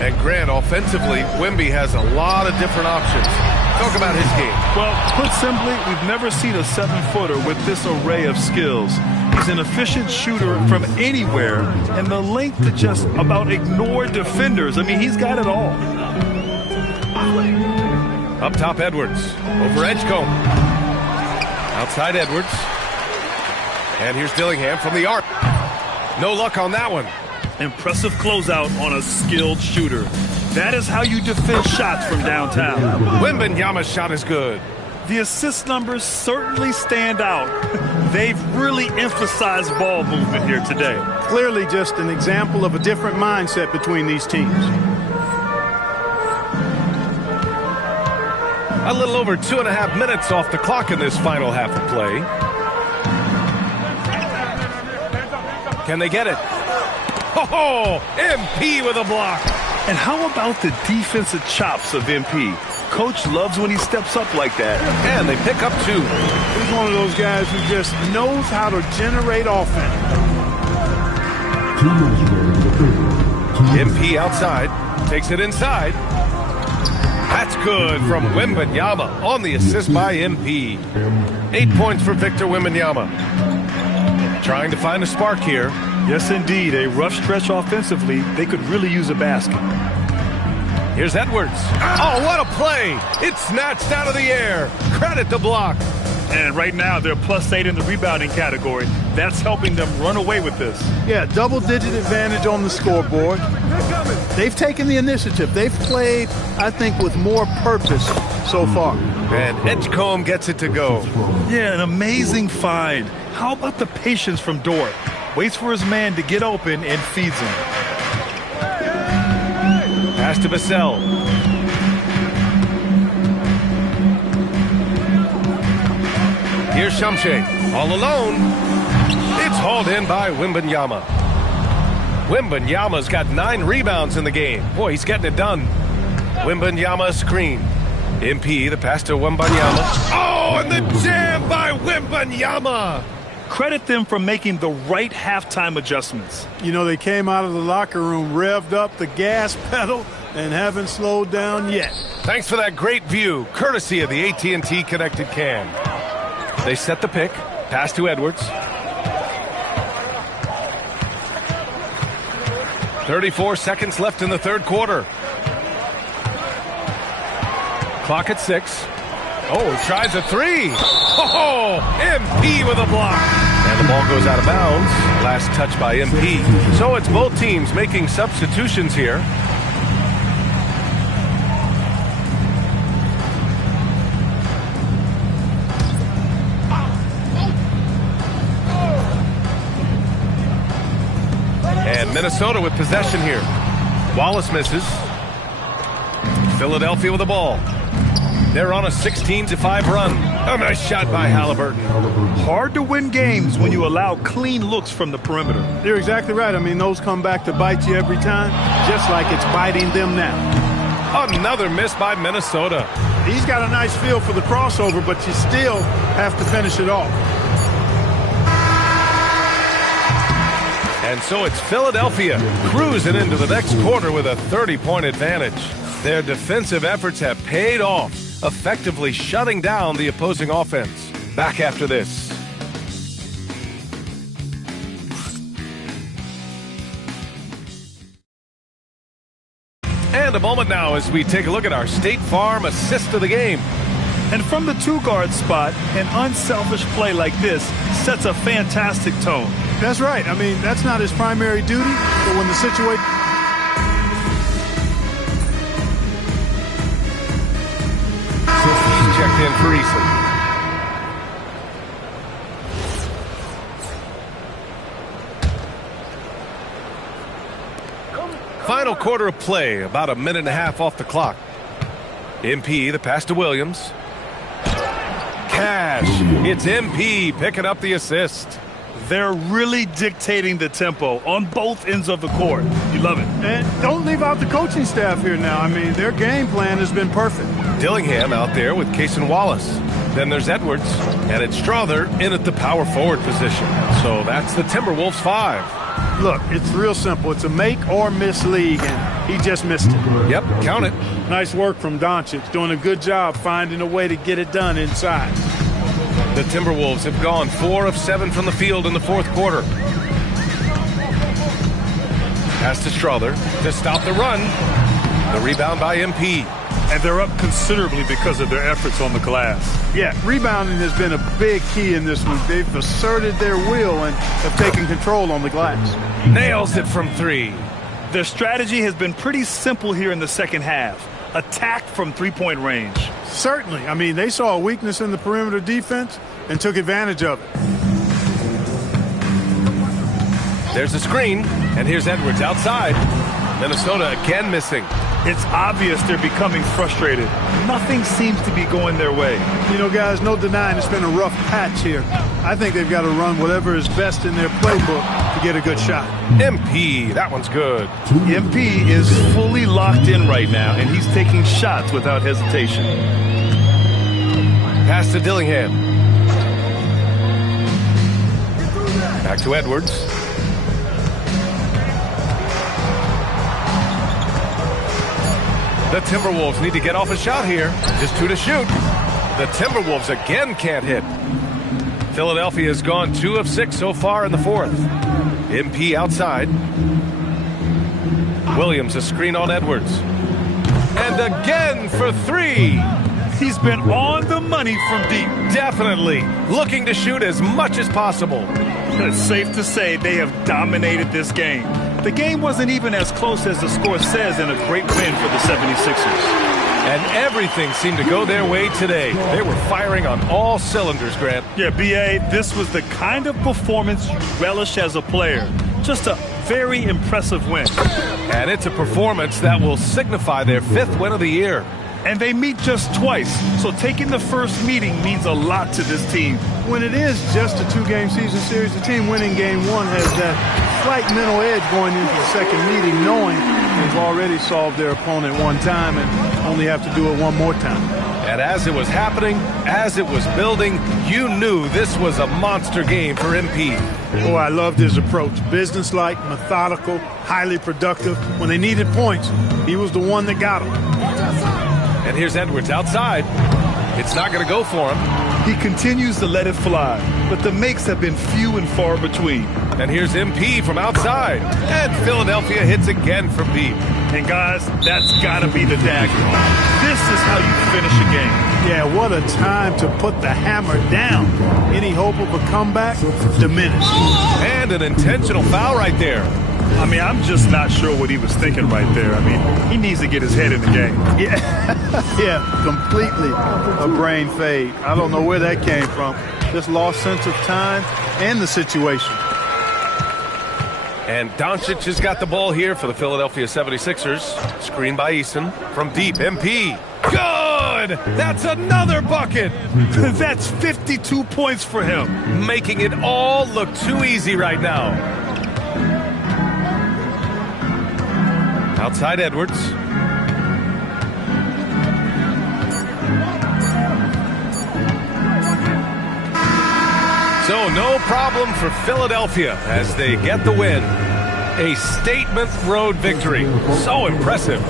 And Grant, offensively, Wemby has a lot of different options. Talk about his game. Well, put simply, we've never seen a 7-footer with this array of skills. He's an efficient shooter from anywhere, and the length to just about ignore defenders. I mean, he's got it all. Up top, Edwards. Over Edgecombe. Outside Edwards. And here's Dillingham from the arc. No luck on that one. Impressive closeout on a skilled shooter. That is how you defend shots from downtown. Wembanyama's shot is good. The assist numbers certainly stand out. They've really emphasized ball movement here today. Clearly just an example of a different mindset between these teams. A little over 2.5 minutes off the clock in this final half of play. Can they get it? Oh, MP with a block. And how about the defensive chops of MP? Coach loves when he steps up like that. And they pick up 2. He's one of those guys who just knows how to generate offense. MP outside. Takes it inside. That's good from Wembanyama on the assist by MP. 8 points for Victor Wembanyama. Trying to find a spark here. Yes, indeed. A rough stretch offensively. They could really use a basket. Here's Edwards. Oh, what a play. It's snatched out of the air. Credit the block. And right now, they're +8 in the rebounding category. That's helping them run away with this. Yeah, double-digit advantage on the scoreboard. They've taken the initiative. They've played, I think, with more purpose so far. And Edgecombe gets it to go. Yeah, an amazing find. How about the patience from Dort? Waits for his man to get open and feeds him. Pass to Vassell. Here's Shamshe. All alone. It's hauled in by Wembanyama. Wembanyama's got 9 rebounds in the game. Boy, he's getting it done. Wembanyama screen. MP, the pass to Wembanyama. Oh, and the jam by Wembanyama. Credit them for making the right halftime adjustments. You know, they came out of the locker room, revved up the gas pedal, and haven't slowed down yet. Thanks for that great view, courtesy of the AT&T Connected Cam. They set the pick. Pass to Edwards. 34 seconds left in the third quarter. Clock at 6. Oh, tries a 3. Oh, MP with a block. And the ball goes out of bounds. Last touch by MP. So it's both teams making substitutions here. And Minnesota with possession here. Wallace misses. Philadelphia with the ball. They're on a 16-5 run. A nice shot by Halliburton. Hard to win games when you allow clean looks from the perimeter. You're exactly right. I mean, those come back to bite you every time, just like it's biting them now. Another miss by Minnesota. He's got a nice feel for the crossover, but you still have to finish it off. And so it's Philadelphia cruising into the next quarter with a 30-point advantage. Their defensive efforts have paid off, effectively shutting down the opposing offense. Back after this. And a moment now as we take a look at our State Farm assist of the game. And from the two-guard spot, an unselfish play like this sets a fantastic tone. That's right. I mean, that's not his primary duty, but when the situation... He's checked in for Eason. Final quarter of play, about a minute and a half off the clock. MP, the pass to Williams. Cash. It's MP picking up the assist. They're really dictating the tempo on both ends of the court. You love it. And don't leave out the coaching staff here now. I mean, their game plan has been perfect. Dillingham out there with Cason Wallace. Then there's Edwards. And it's Strother in at the power forward position. So that's the Timberwolves 5. Look, it's real simple. It's a make or miss league, and he just missed it. Yep, count it. Nice work from Doncic, doing a good job finding a way to get it done inside. The Timberwolves have gone 4 of 7 from the field in the fourth quarter. Pass to Strother to stop the run. The rebound by MP. And they're up considerably because of their efforts on the glass. Yeah, rebounding has been a big key in this one. They've asserted their will and have taken control on the glass. Nails it from 3. Their strategy has been pretty simple here in the second half. Attack from three-point range. Certainly. I mean, they saw a weakness in the perimeter defense and took advantage of it. There's a screen, and here's Edwards outside. Minnesota again missing. It's obvious they're becoming frustrated. Nothing seems to be going their way. You know, guys, no denying it's been a rough patch here. I think they've got to run whatever is best in their playbook to get a good shot. MP, that one's good. MP is fully locked in right now, and he's taking shots without hesitation. Pass to Dillingham. Back to Edwards. The Timberwolves need to get off a shot here. Just 2 to shoot. The Timberwolves again can't hit. Philadelphia has gone 2 of 6 so far in the fourth. MP outside. Williams a screen on Edwards. And again for 3. He's been on the money from deep. Definitely. Looking to shoot as much as possible. It's safe to say they have dominated this game. The game wasn't even as close as the score says in a great win for the 76ers. And everything seemed to go their way today. They were firing on all cylinders, Grant. Yeah, B.A., this was the kind of performance you relish as a player. Just a very impressive win. And it's a performance that will signify their 5th win of the year. And they meet just twice, so taking the first meeting means a lot to this team. When it is just a 2-game season series, the team winning game 1 has that slight mental edge going into the second meeting, knowing they've already solved their opponent one time and only have to do it one more time. And as it was happening, as it was building, you knew this was a monster game for MP. Oh, I loved his approach. Businesslike, methodical, highly productive. When they needed points, he was the one that got them. And here's Edwards outside. It's not going to go for him. He continues to let it fly, but the makes have been few and far between. And here's MP from outside. And Philadelphia hits again from deep. And guys, that's got to be the dagger. This is how you finish a game. Yeah, what a time to put the hammer down. Any hope of a comeback diminished. And an intentional foul right there. I mean, I'm just not sure what he was thinking right there. I mean, he needs to get his head in the game. Yeah, completely a brain fade. I don't know where that came from. Just lost sense of time and the situation. And Doncic has got the ball here for the Philadelphia 76ers. Screen by Eason from deep. MP. Good! That's another bucket! That's 52 points for him. Making it all look too easy right now. Outside Edwards. So no problem for Philadelphia as they get the win. A statement road victory. So impressive.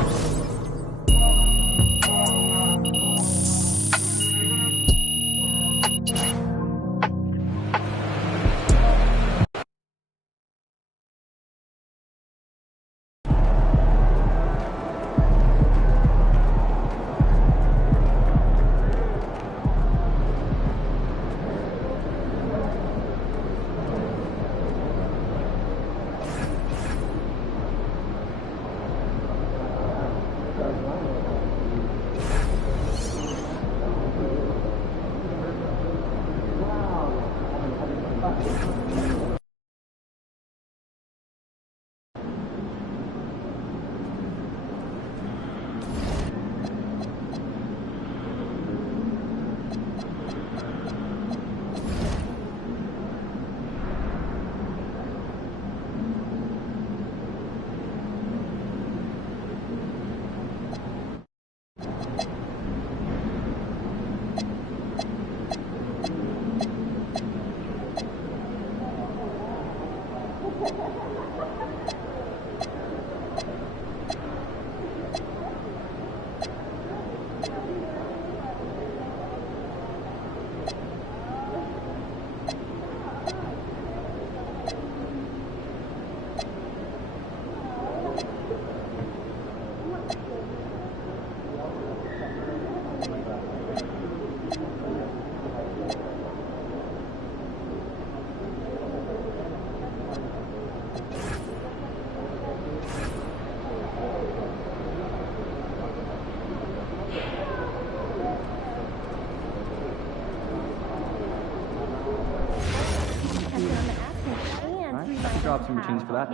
draw up some routines for that.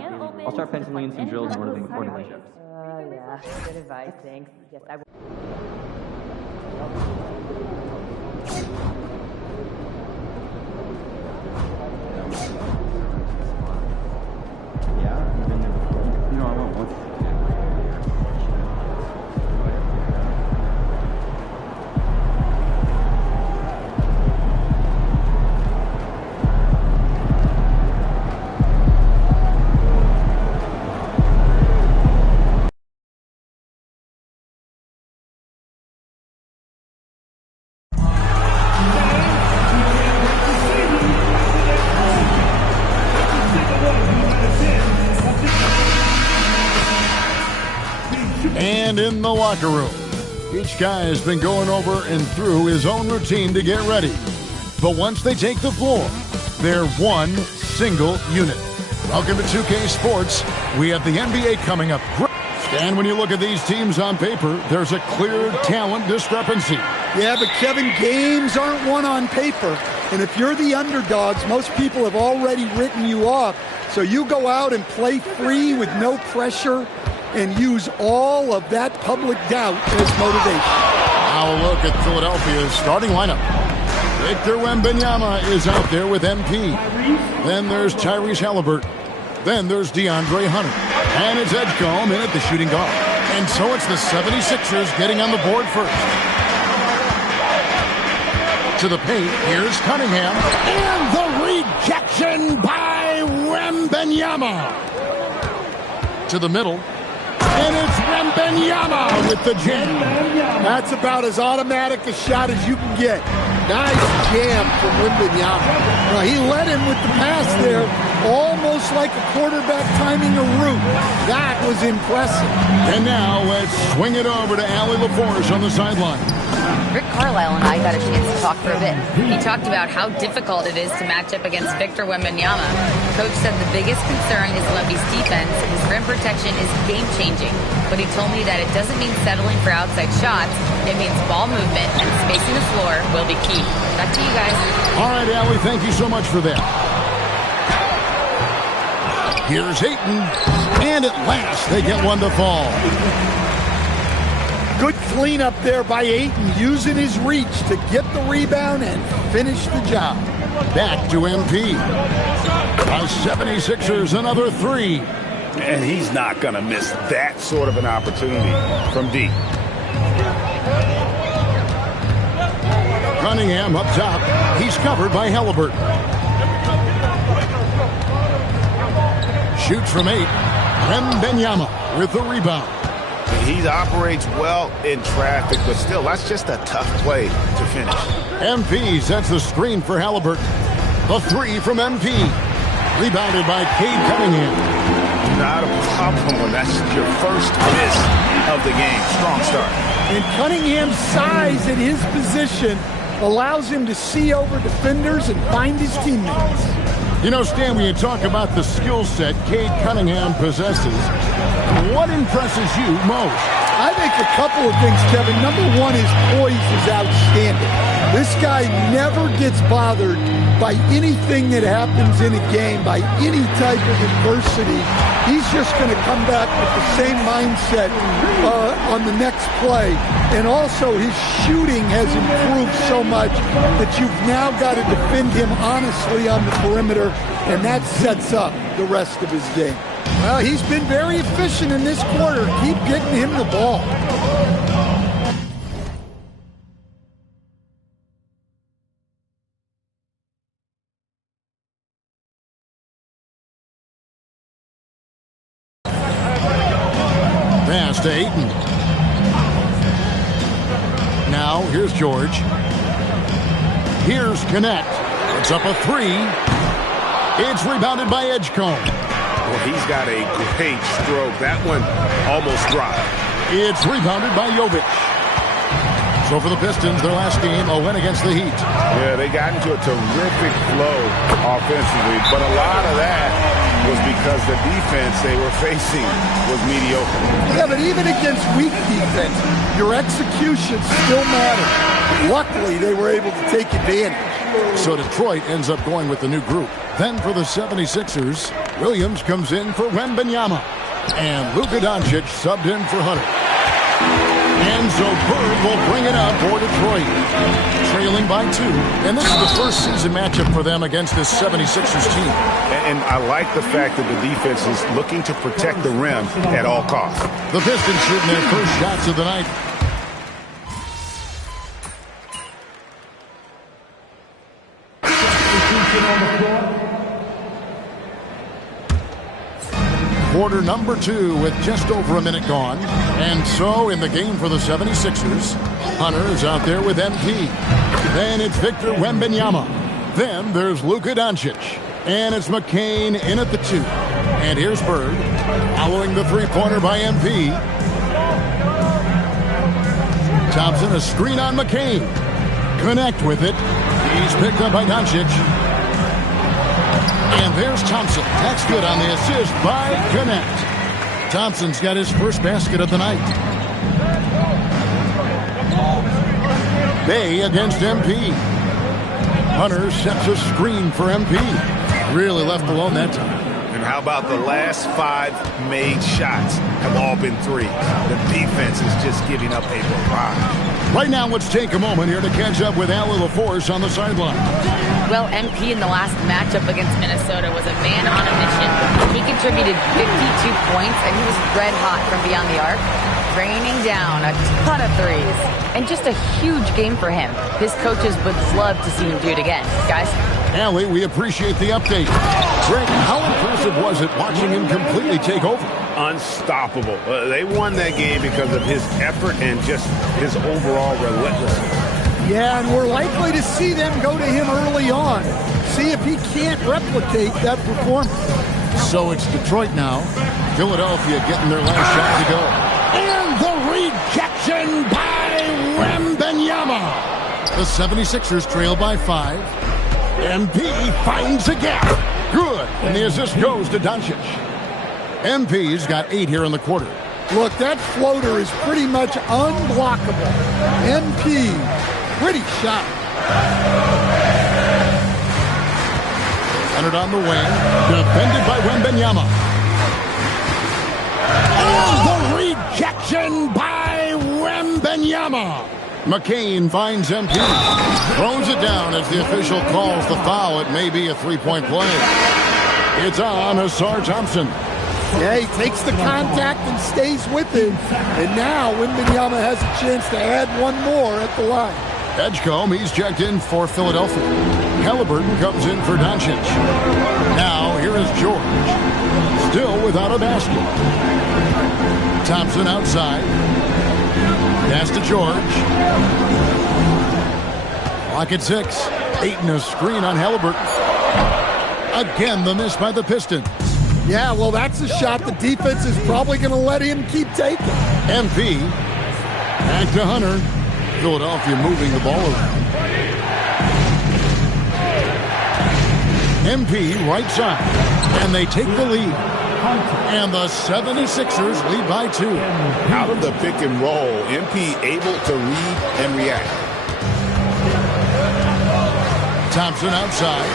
I'll start penciling in some drills and ordering ships. Yeah, good advice, thanks. Yes, I will. Yeah, I've been there before. You know, I went once. And in the locker room, each guy has been going over and through his own routine to get ready. But once they take the floor, they're one single unit. Welcome to 2K Sports. We have the NBA coming up. And when you look at these teams on paper, there's a clear talent discrepancy. Yeah, but Kevin, games aren't won on paper. And if you're the underdogs, most people have already written you off. So you go out and play free with no pressure and use all of that public doubt as motivation. Now a look at Philadelphia's starting lineup. Victor Wembanyama is out there with MP. Then there's Tyrese Halliburton. Then there's DeAndre Hunter. And it's Edgecombe in at the shooting guard. And so it's the 76ers getting on the board first. To the paint, here's Cunningham. And the rejection by Wembanyama. To the middle. And it's Wembanyama with the jam. That's about as automatic a shot as you can get. Nice jam from Wembanyama. Well, he led him with the pass there, almost like a quarterback timing a route. That was impressive. And now let's swing it over to Allie LaForce on the sideline. Rick Carlisle and I got a chance to talk for a bit. He talked about how difficult it is to match up against Victor Wembanyama. Coach said the biggest concern is Wemby's defense. His rim protection is game-changing. But he told me that it doesn't mean settling for outside shots. It means ball movement and spacing the floor will be key. Back to you guys. All right, Allie, thank you so much for that. Here's Ayton. And at last, they get one to fall. Good cleanup there by Ayton, using his reach to get the rebound and finish the job. Back to MP. The 76ers, another three. And he's not going to miss that sort of an opportunity from deep. Cunningham up top. He's covered by Halliburton. Shoots from 8. Wembanyama with the rebound. He operates well in traffic, but still, that's just a tough play to finish. MP sets the screen for Halliburton. The three from MP. Rebounded by Cade Cunningham. Not a problem when that's your first miss of the game. Strong start. And Cunningham's size at his position allows him to see over defenders and find his teammates. You know, Stan, when you talk about the skill set Cade Cunningham possesses, what impresses you most? I think a couple of things, Kevin. Number one, his poise is outstanding. This guy never gets bothered by anything that happens in a game, by any type of adversity. He's just going to come back with the same mindset on the next play. And also, his shooting has improved so much that you've now got to defend him honestly on the perimeter, and that sets up the rest of his game. Well, he's been very efficient in this quarter. Keep getting him the ball. Pass to Ayton. Now, here's George. Here's Connect. It's up a three. It's rebounded by Edgecombe. Well, he's got a great stroke. That one almost dropped. It's rebounded by Jovic. So for the Pistons, their last game, a win against the Heat. Yeah, they got into a terrific flow offensively, but a lot of that was because the defense they were facing was mediocre. Yeah, but even against weak defense, your execution still matters. Luckily, they were able to take advantage. So Detroit ends up going with the new group. Then for the 76ers, Williams comes in for Wembanyama. And Luka Doncic subbed in for Hunter. And so Bird will bring it up for Detroit. Trailing by 2. And this is the first season matchup for them against this 76ers team. And I like the fact that the defense is looking to protect the rim at all costs. The Pistons shooting their first shots of the night. Quarter number 2 with just over a minute gone. And so in the game for the 76ers, Hunter is out there with MP. Then it's Victor Wembanyama. Then there's Luka Doncic. And it's McCain in at the 2. And here's Bird following the three-pointer by MP. Thompson, a screen on McCain. Connect with it. He's picked up by Doncic. And there's Thompson. That's good on the assist by Connect. Thompson's got his first basket of the night. Bay against MP. Hunter sets a screen for MP. Really left alone that time. And how about the last 5 made shots have all been threes? The defense is just giving up a barrage. Right now, let's take a moment here to catch up with Allie LaForce on the sideline. Well, MP in the last matchup against Minnesota was a man on a mission. He contributed 52 points, and he was red hot from beyond the arc, raining down a ton of threes. And just a huge game for him. His coaches would love to see him do it again. Guys? Allie, we appreciate the update. Greg, how impressive was it watching him completely take over? Unstoppable. They won that game because of his effort and just his overall relentlessness. Yeah, and we're likely to see them go to him early on. See if he can't replicate that performance. So it's Detroit now. Philadelphia getting their last shot to go. And the rejection by Wembanyama. The 76ers trail by 5. MP finds a gap. Good. And the assist goes to Doncic. MP's got 8 here in the quarter. Look, that floater is pretty much unblockable. MP, pretty shot. Leonard on the wing, defended by Wembanyama. And the rejection by Wembanyama. McCain finds MP. Throws it down as the official calls the foul. It may be a three-point play. It's on Asar Thompson. Yeah, he takes the contact and stays with him. And now Wembanyama has a chance to add one more at the line. Edgecombe, he's checked in for Philadelphia. Halliburton comes in for Doncic. Now, here is George. Still without a basket. Thompson outside. Pass to George. Clock at 6. Ayton a screen on Halliburton. Again, the miss by the Pistons. Yeah, well, that's a shot the defense is probably going to let him keep taking. MP. Back to Hunter. Philadelphia moving the ball around. MP right side. And they take the lead. And the 76ers lead by 2. Out of the pick and roll, MP able to read and react. Thompson outside.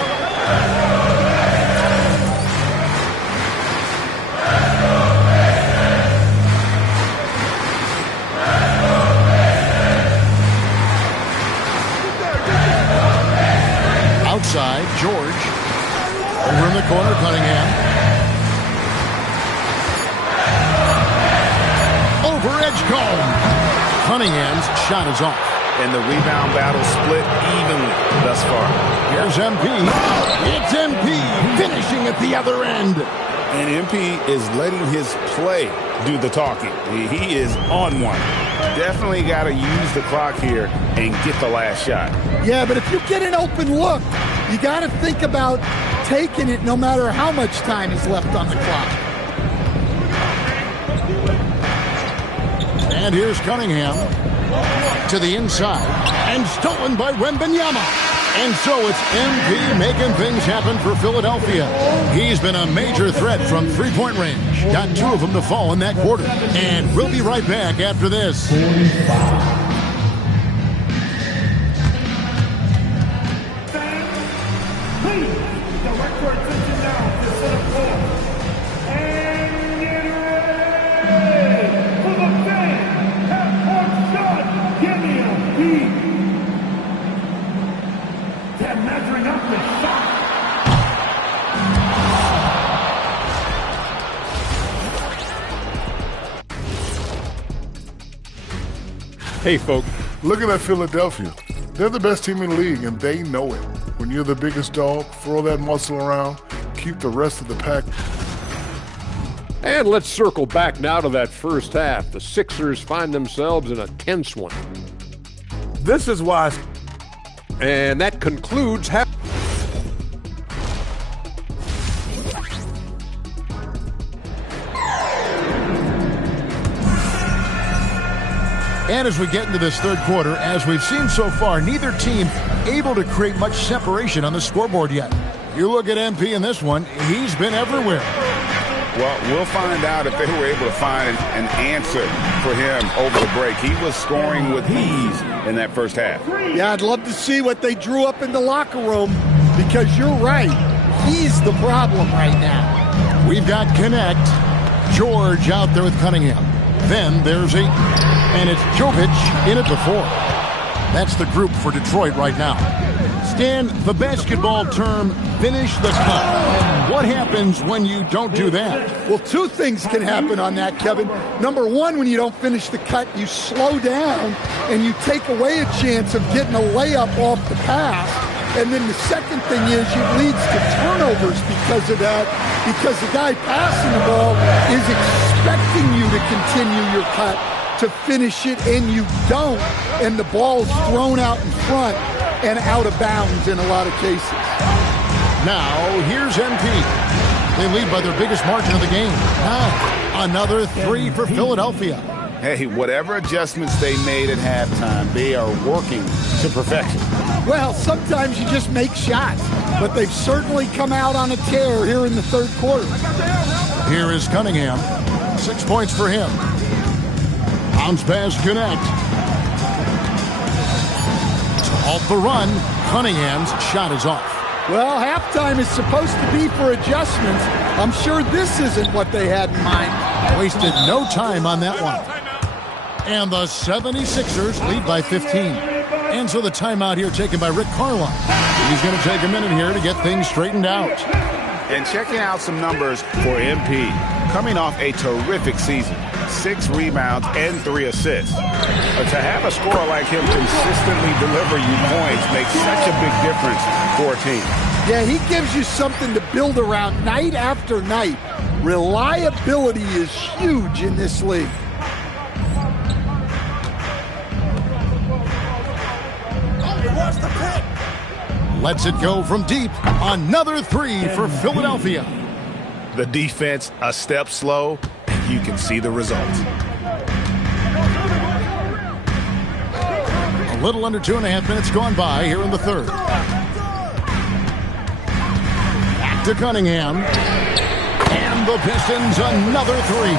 Outside, George. Over in the corner, Cunningham. Over Edgecombe. Cunningham's shot is off. And the rebound battle split evenly thus far. Here's MP. It's MP finishing at the other end. And MP is letting his play do the talking. He is on one. Definitely got to use the clock here and get the last shot. Yeah, but if you get an open look, you got to think about taking it no matter how much time is left on the clock. And here's Cunningham to the inside and stolen by Wembanyama. And so it's MP making things happen for Philadelphia. He's been a major threat from three-point range. Got 2 of them to fall in that quarter. And we'll be right back after this. Please, direct your attention now to center court. And measuring up the shot. Hey, folks. Looking at Philadelphia, they're the best team in the league, and they know it. When you're the biggest dog, throw that muscle around, keep the rest of the pack. And let's circle back now to that first half. The Sixers find themselves in a tense one. This is why. And that concludes half. And as we get into this third quarter, as we've seen so far, neither team able to create much separation on the scoreboard yet. You look at MP in this one, he's been everywhere. Well, we'll find out if they were able to find an answer for him over the break. He was scoring with ease in that first half. Yeah, I'd love to see what they drew up in the locker room, because you're right. He's the problem right now. We've got Connect, George out there with Cunningham. Then there's Ayton. And it's Jovic in at the 4. That's the group for Detroit right now. Stan, the basketball term, finish the cut. What happens when you don't do that? Well, two things can happen on that, Kevin. Number one, when you don't finish the cut, you slow down and you take away a chance of getting a layup off the pass. And then the second thing is it leads to turnovers because of that, because the guy passing the ball is expecting you to continue your cut, to finish it, and you don't, and the ball's thrown out in front and out of bounds in a lot of cases. Now, here's MP. They lead by their biggest margin of the game. Now, another 3 for Philadelphia. Hey, whatever adjustments they made at halftime, they are working to perfection. Well, sometimes you just make shots, but they've certainly come out on a tear here in the third quarter. Here is Cunningham. 6 points for him. Bounce pass Connect. To halt the run, Cunningham's shot is off. Well, halftime is supposed to be for adjustments. I'm sure this isn't what they had in mind. Wasted no time on that one. And the 76ers lead by 15. And so the timeout here taken by Rick Carlisle. He's going to take a minute here to get things straightened out. And checking out some numbers for MP. Coming off a terrific season. 6 rebounds and 3 assists. But to have a scorer like him consistently deliver you points makes such a big difference for a team. Yeah, he gives you something to build around night after night. Reliability is huge in this league. Lets it go from deep. Another 3 for Philadelphia. The defense a step slow. You can see the results. A little under 2.5 minutes gone by here in the third. Back to Cunningham. And the Pistons another 3.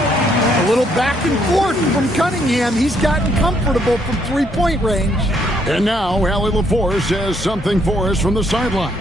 A little back and forth from Cunningham. He's gotten comfortable from three-point range. And now Allie LaForce says something for us from the sideline.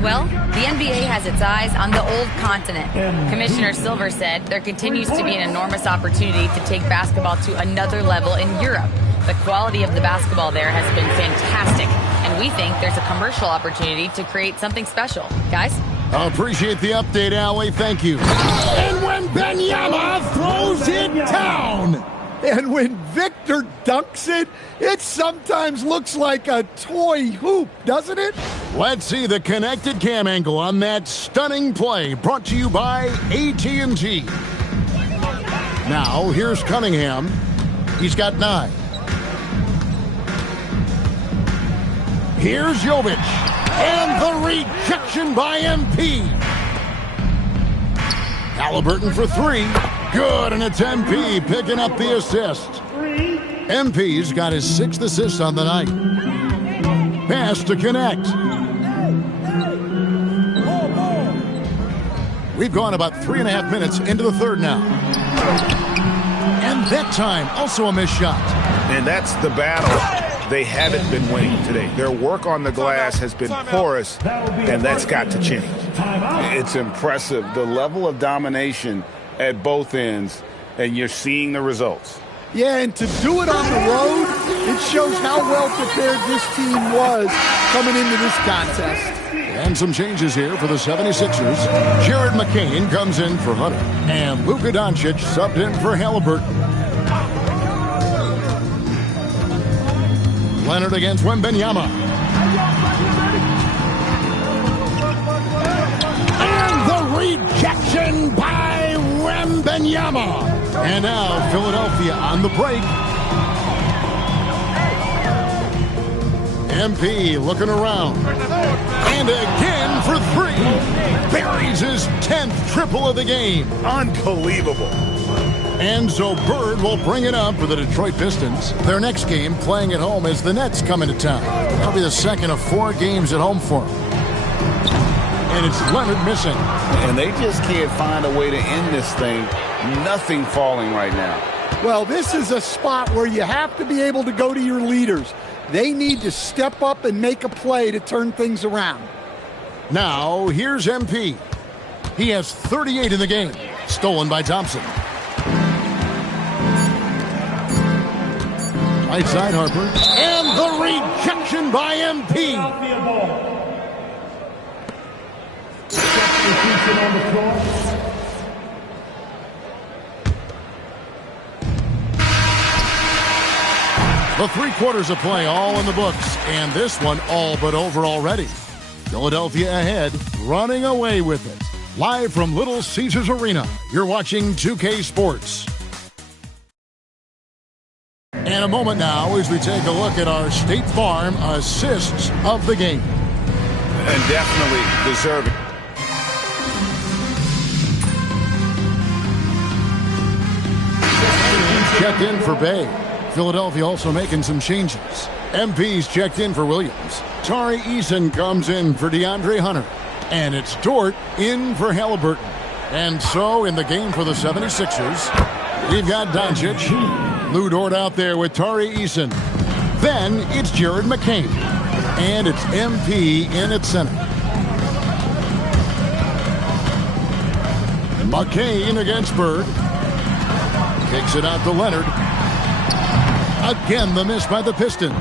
Well, the NBA has its eyes on the old continent. Commissioner Silver said there continues to be an enormous opportunity to take basketball to another level in Europe. The quality of the basketball there has been fantastic, and we think there's a commercial opportunity to create something special. Guys? I appreciate the update, Allie. Thank you. And when Benyama throws it down. And when Victor dunks it, it sometimes looks like a toy hoop, doesn't it? Let's see the connected cam angle on that stunning play, brought to you by AT&T. Now, here's Cunningham. He's got 9. Here's Jovic. And the rejection by MP. Halliburton for 3. Good, and it's MP picking up the assist. MP's got his 6th assist on the night. Pass to Connect. We've gone about 3.5 minutes into the third now. And that time, also a missed shot. And that's the battle they haven't been winning today. Their work on the glass has been porous, and that's got to change. It's impressive, the level of domination at both ends, and you're seeing the results. Yeah, and to do it on the road It shows how well prepared this team was coming into this contest. And some changes here for the 76ers. Jared McCain comes in for Hunter. And Luka Doncic subbed in for Halliburton. Leonard against Wembanyama. And the rejection by Wembanyama. And now Philadelphia on the break. MP looking around. And again for three. Buries his 10th triple of the game. Unbelievable. And so Bird will bring it up for the Detroit Pistons. Their next game playing at home as the Nets come into town. That'll be the second of 4 games at home for them. And it's Leonard missing. And they just can't find a way to end this thing. Nothing falling right now. Well, this is a spot where you have to be able to go to your leaders. They need to step up and make a play to turn things around. Now, here's MP. He has 38 in the game. Stolen by Thompson. Right side, Harper. And the rejection by MP. The 3 quarters of play all in the books, and this one all but over already. Philadelphia ahead, running away with it. Live from Little Caesars Arena, you're watching 2K Sports. And a moment now as we take a look at our State Farm assists of the game. And definitely deserving. Checked in for Bay. Philadelphia also making some changes. MP's checked in for Williams. Tari Eason comes in for DeAndre Hunter. And it's Dort in for Halliburton. And so in the game for the 76ers, we've got Doncic. Lou Dort out there with Tari Eason. Then it's Jared McCain. And it's MP in at center. McCain against Bird. Kicks it out to Leonard. Again, the miss by the Pistons.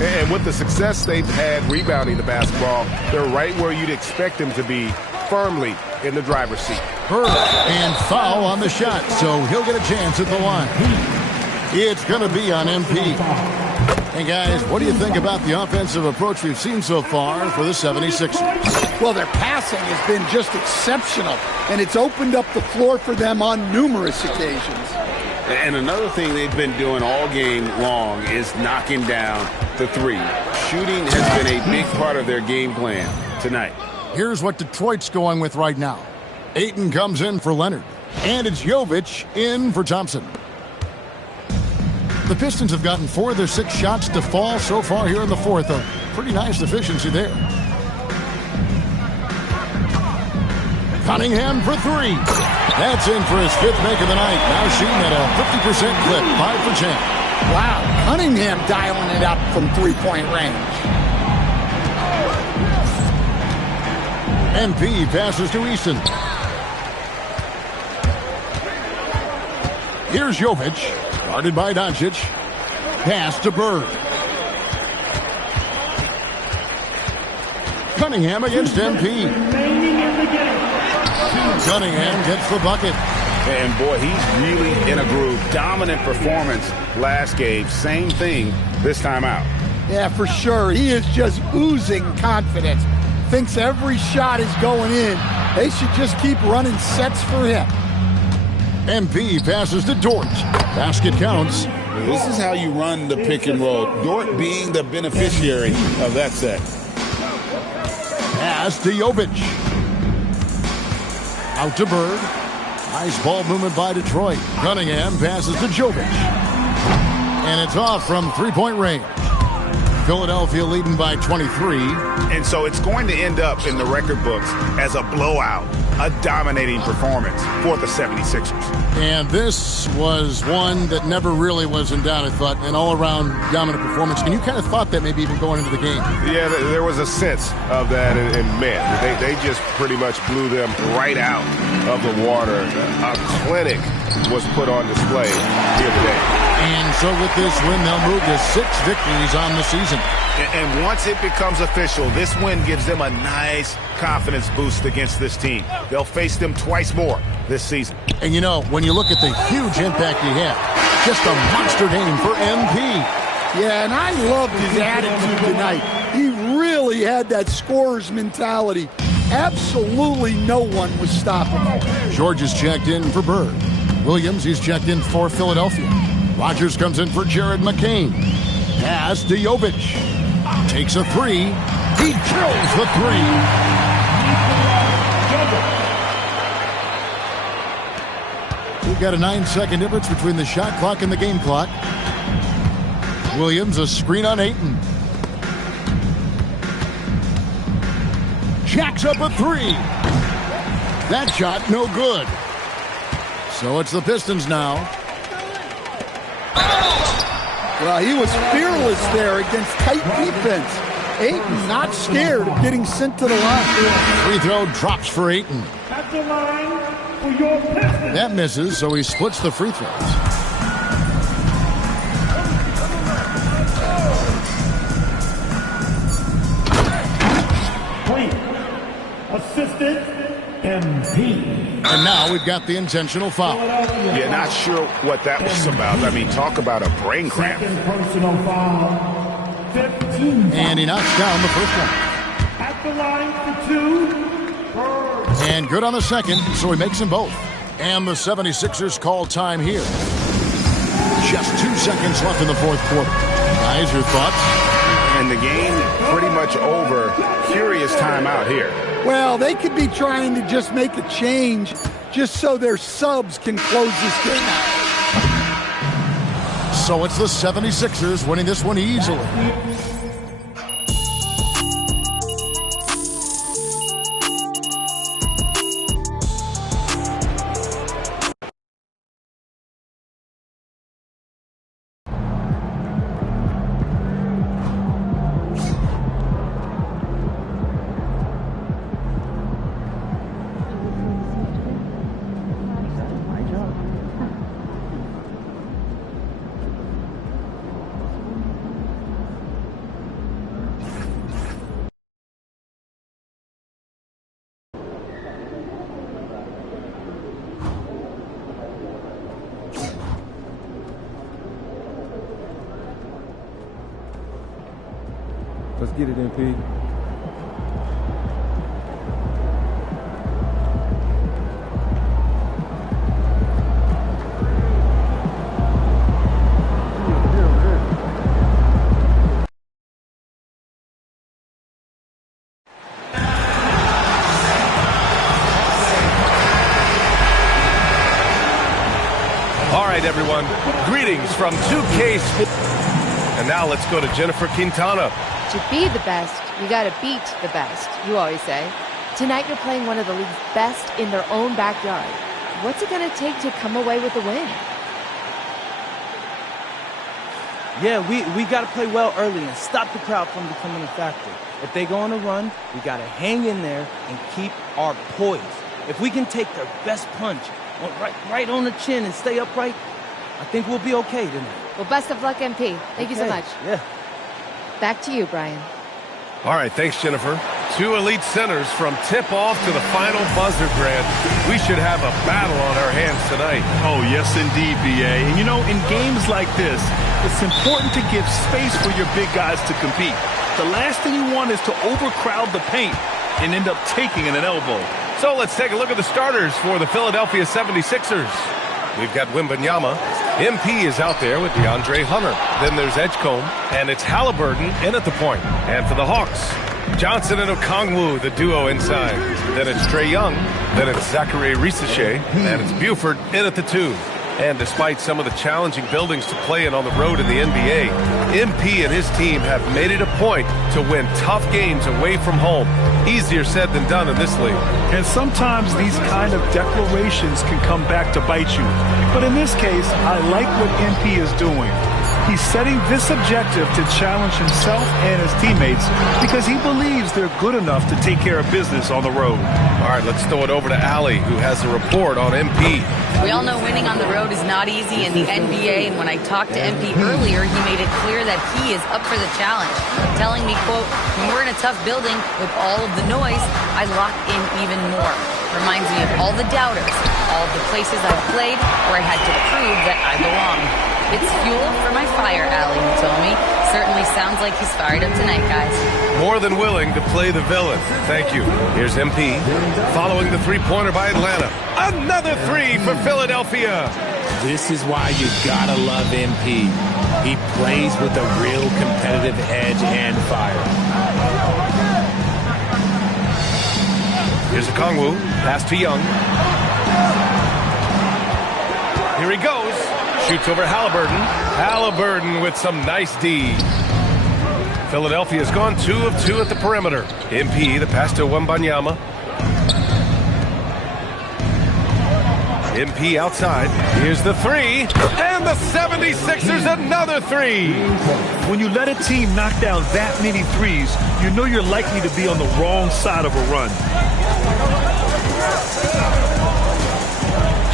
And with the success they've had rebounding the basketball, they're right where you'd expect them to be, firmly in the driver's seat. Bird and foul on the shot, so he'll get a chance at the line. It's going to be on MP. Hey, guys, what do you think about the offensive approach we've seen so far for the 76ers? Well, their passing has been just exceptional, and it's opened up the floor for them on numerous occasions. And another thing they've been doing all game long is knocking down the three. Shooting has been a big part of their game plan tonight. Here's what Detroit's going with right now. Ayton comes in for Leonard. And it's Jovic in for Thompson. The Pistons have gotten 4 of their 6 shots to fall so far here in the fourth. A pretty nice efficiency there. Cunningham for 3. That's in for his 5th make of the night. Now shooting at a 50% clip, 5 for 10. Wow, Cunningham dialing it up from 3-point range. MP passes to Easton. Here's Jovic, guarded by Doncic. Pass to Bird. Cunningham against MP. Cunningham gets the bucket. And boy, he's really in a groove. Dominant performance last game. Same thing this time out. Yeah, for sure. He is just oozing confidence. Thinks every shot is going in. They should just keep running sets for him. MP passes to Dort. Basket counts. This is how you run the pick and roll. Dort being the beneficiary of that set. Pass to Jovic. Out to Bird. Nice ball movement by Detroit. Cunningham passes to Jovic. And it's off from 3-point range. Philadelphia leading by 23. And so it's going to end up in the record books as a blowout, a dominating performance for the 76ers. And this was one that never really was in doubt, I thought, an all-around dominant performance. And you kind of thought that maybe even going into the game. Yeah, there was a sense of that, and man, they just pretty much blew them right out of the water. A clinic was put on display here today. And so with this win, they'll move to 6 victories on the season. And once it becomes official, this win gives them a nice confidence boost against this team. They'll face them twice more this season. And you know, when you look at the huge impact he had, just a monster game for MP. Yeah, and I loved his attitude tonight. He really had that scorer's mentality. Absolutely no one was stopping him. George is checked in for Bird. Williams, he's checked in for Philadelphia. Rogers comes in for Jared McCain. Pass to Jovic. Takes a 3. He kills the 3. We've got a 9-second difference between the shot clock and the game clock. Williams, a screen on Ayton. Jacks up a 3. That shot, no good. So it's the Pistons now. Well, he was fearless there against tight defense. Ayton not scared of getting sent to the line. Free throw drops for Ayton. At the line for your Pistons. That misses, so he splits the free throws. Assistant MP. And now we've got the intentional foul. Yeah, not sure what that was about. I mean, talk about a brain cramp. Personal foul. 15. And he knocks down the first one. At the line for 2. And good on the second, so he makes them both. And the 76ers call time here. Just 2 seconds left in the fourth quarter. Guys, your thoughts? And the game pretty much over. Curious timeout here. Well, they could be trying to just make a change just so their subs can close this game out. So it's the 76ers winning this one easily. Let's get it, MP. All right, everyone. Greetings from 2K Sports. And now let's go to Jennifer Quintana. To be the best, you gotta beat the best, you always say. Tonight you're playing one of the league's best in their own backyard. What's it gonna take to come away with a win? Yeah, we got to play well early and stop the crowd from becoming a factor. If they go on a run, we got to hang in there and keep our poise. If we can take their best punch right on the chin and stay upright, I think we'll be okay tonight. Well, best of luck, MP. Thank you so much. Yeah. Back to you, Brian. All right, thanks, Jennifer. 2 elite centers from tip-off to the final buzzer, Grant. We should have a battle on our hands tonight. Oh, yes, indeed, B.A. And, you know, in games like this, it's important to give space for your big guys to compete. The last thing you want is to overcrowd the paint and end up taking an elbow. So let's take a look at the starters for the Philadelphia 76ers. We've got Wembanyama. MP is out there with DeAndre Hunter. Then there's Edgecombe, and it's Halliburton in at the point. And for the Hawks, Johnson and Okongwu, the duo inside. Then it's Trae Young. Then it's Zachary Risache. And it's Buford in at the 2. And despite some of the challenging buildings to play in on the road in the NBA, MP and his team have made it a point to win tough games away from home. Easier said than done in this league. And sometimes these kind of declarations can come back to bite you. But in this case, I like what MP is doing. He's setting this objective to challenge himself and his teammates because he believes they're good enough to take care of business on the road. All right, let's throw it over to Allie, who has a report on MP. We all know winning on the road is not easy in the NBA, and when I talked to MP earlier, he made it clear that he is up for the challenge, telling me, quote, when we're in a tough building with all of the noise, I lock in even more. Reminds me of all the doubters, all of the places I've played where I had to prove that I belong. It's fuel for my fire, Allie, he told me. Certainly sounds like he's fired up tonight, guys. More than willing to play the villain. Thank you. Here's MP, following the three-pointer by Atlanta. Another three for Philadelphia. This is why you gotta love MP. He plays with a real competitive edge and fire. Here's a Kongwu, pass to Young. Here he goes. Shoots over Halliburton. Halliburton with some nice D. Philadelphia's gone 2 of 2 at the perimeter. MP, the pass to Wembanyama. MP outside. Here's the three. And the 76ers another three. When you let a team knock down that many threes, you know you're likely to be on the wrong side of a run.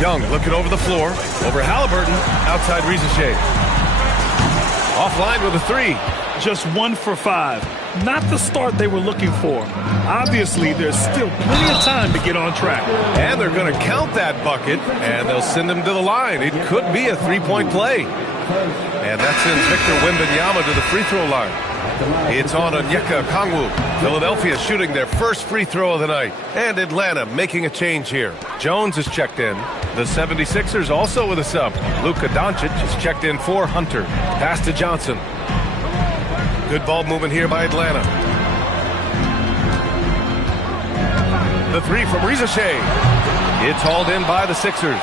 Young looking over the floor. Over Halliburton. Outside Rizachet. Offline with a three. Just 1 for 5. Not the start they were looking for. Obviously, there's still plenty of time to get on track. And they're going to count that bucket, and they'll send him to the line. It could be a three-point play. And that sends Victor Wembanyama to the free throw line. It's on Onyeka Okongwu. Philadelphia shooting their first free throw of the night. And Atlanta making a change here. Jones is checked in. The 76ers also with a sub. Luka Doncic is checked in for Hunter. Pass to Johnson. Good ball movement here by Atlanta. The three from Rizachet. It's hauled in by the Sixers.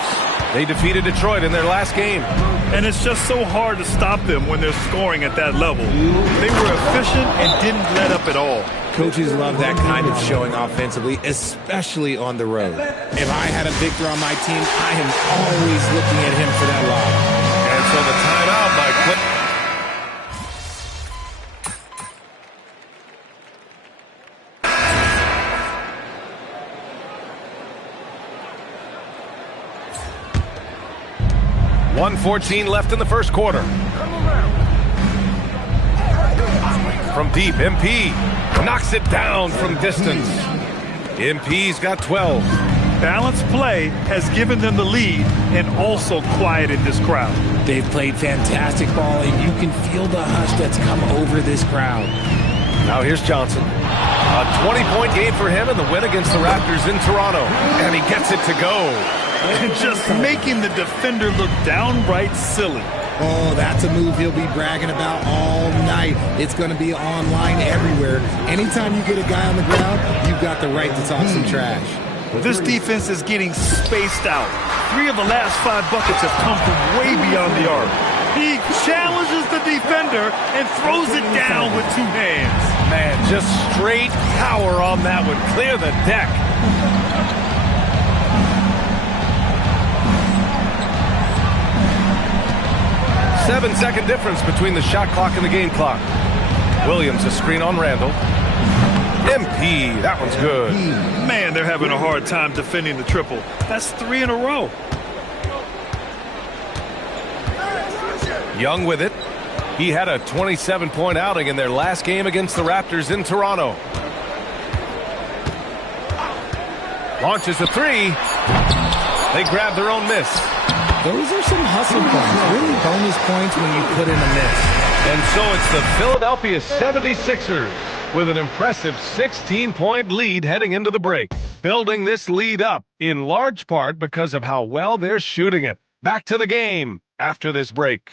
They defeated Detroit in their last game. And it's just so hard to stop them when they're scoring at that level. They were efficient and didn't let up at all. Coaches love that kind of showing offensively, especially on the road. If I had a Victor on my team, I am always looking at him for that lob. And so the timeout by Clip. .114 left in the first quarter. From deep, MP knocks it down from distance. MP's got 12. Balanced play has given them the lead and also quieted this crowd. They've played fantastic ball, and you can feel the hush that's come over this crowd. Now here's Johnson. A 20-point game for him in the win against the Raptors in Toronto. And he gets it to go. And just making the defender look downright silly. Oh, that's a move he'll be bragging about all night. It's going to be online everywhere. Anytime you get a guy on the ground, you've got the right to talk some trash. This defense is getting spaced out. 3 of the last 5 buckets have come from way beyond the arc. He challenges the defender and throws it down with 2 hands. Man, just straight power on that one. Clear the deck. Seven-second difference between the shot clock and the game clock. Williams, a screen on Randall. MP, that one's good. Man, they're having a hard time defending the triple. That's 3 in a row. Young with it. He had a 27-point outing in their last game against the Raptors in Toronto. Launches a 3. They grab their own miss. Those are some hustle points, really bonus points when you put in a miss. And so it's the Philadelphia 76ers with an impressive 16-point lead heading into the break. Building this lead up in large part because of how well they're shooting it. Back to the game after this break.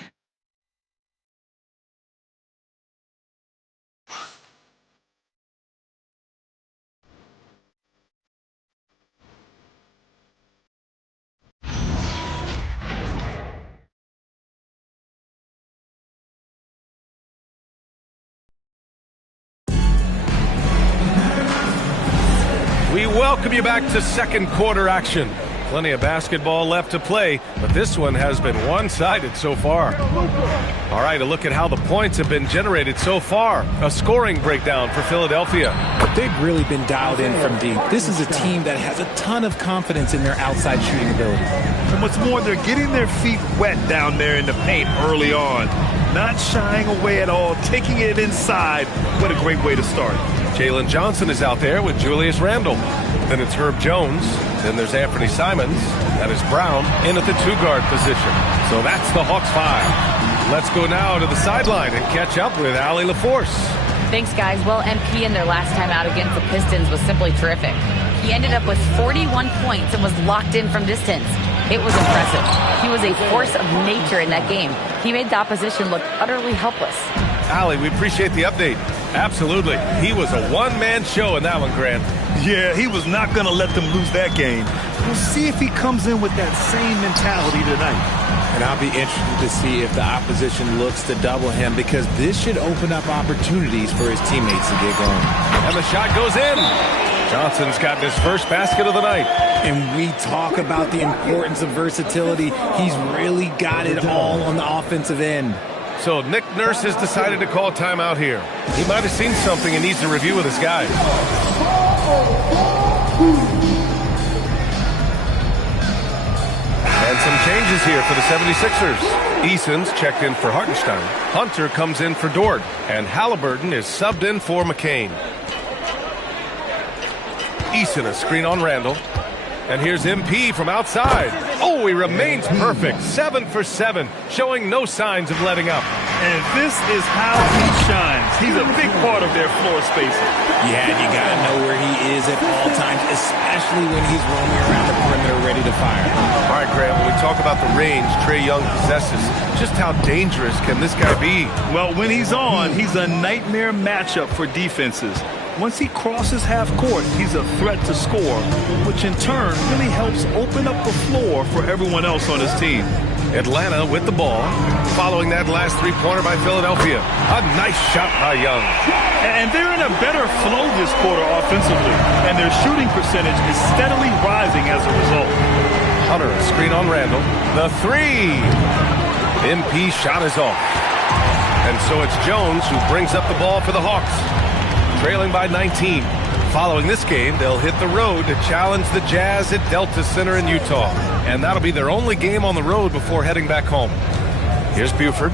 We welcome you back to second quarter action. Plenty of basketball left to play, but this one has been one-sided so far. All right, a look at how the points have been generated so far. A scoring breakdown for Philadelphia. They've really been dialed in from deep. This is a team that has a ton of confidence in their outside shooting ability. And what's more, they're getting their feet wet down there in the paint early on. Not shying away at all, taking it inside. What a great way to start. Jalen Johnson is out there with Julius Randle. Then it's Herb Jones. Then there's Anthony Simons. That is Brown in at the two-guard position. So that's the Hawks 5. Let's go now to the sideline and catch up with Allie LaForce. Thanks, guys. Well, MP in their last time out against the Pistons was simply terrific. He ended up with 41 points and was locked in from distance. It was impressive. He was a force of nature in that game. He made the opposition look utterly helpless. Allie, we appreciate the update. Absolutely. He was a one-man show in that one, Grant. Yeah, he was not going to let them lose that game. We'll see if he comes in with that same mentality tonight. And I'll be interested to see if the opposition looks to double him, because this should open up opportunities for his teammates to get going. And the shot goes in. Johnson's gotten his first basket of the night. And we talk about the importance of versatility. He's really got it all on the offensive end. So Nick Nurse has decided to call timeout here. He might have seen something and needs to review with his guys. And some changes here for the 76ers. Eason's checked in for Hartenstein. Hunter comes in for Dort. And Halliburton is subbed in for McCain. Eason a screen on Randall. And here's MP from outside. Oh, he remains perfect. 7 for 7, showing no signs of letting up. And this is how he shines. He's a big part of their floor spacing. Yeah, you got to know where he is at all times, especially when he's roaming around the perimeter ready to fire. All right, Grant, when we talk about the range Trae Young possesses, just how dangerous can this guy be? Well, when he's on, he's a nightmare matchup for defenses. Once he crosses half court, he's a threat to score, which in turn really helps open up the floor for everyone else on his team. Atlanta with the ball, following that last three-pointer by Philadelphia. A nice shot by Young. And they're in a better flow this quarter offensively, and their shooting percentage is steadily rising as a result. Hunter, a screen on Randall. The three. MP shot is off. And so it's Jones who brings up the ball for the Hawks. Trailing by 19. Following this game, they'll hit the road to challenge the Jazz at Delta Center in Utah. And that'll be their only game on the road before heading back home. Here's Buford.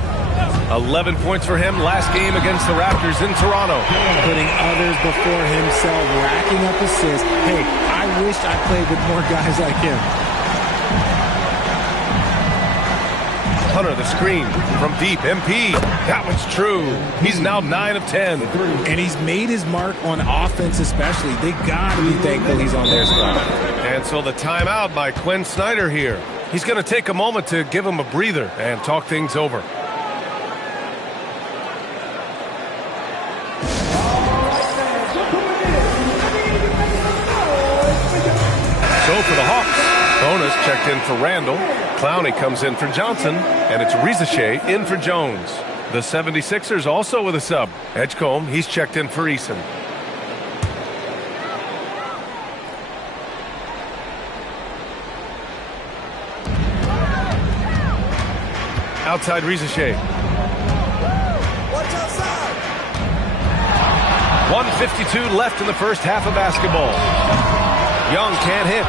11 points for him last game against the Raptors in Toronto. Putting others before himself, racking up assists. Hey, I wish I played with more guys like him. Hunter, the screen from deep. MP. That one's true. He's now 9 of 10. And he's made his mark on offense especially. They got to be thankful he's on their squad. And so the timeout by Quinn Snyder here. He's going to take a moment to give him a breather and talk things over. So for the Hawks, Bonus checked in for Randall. Clowney comes in for Johnson. And it's Rizachet in for Jones. The 76ers also with a sub. Edgecombe, he's checked in for Eason. Outside Rizachet. 1:52 left in the first half of basketball. Young can't hit.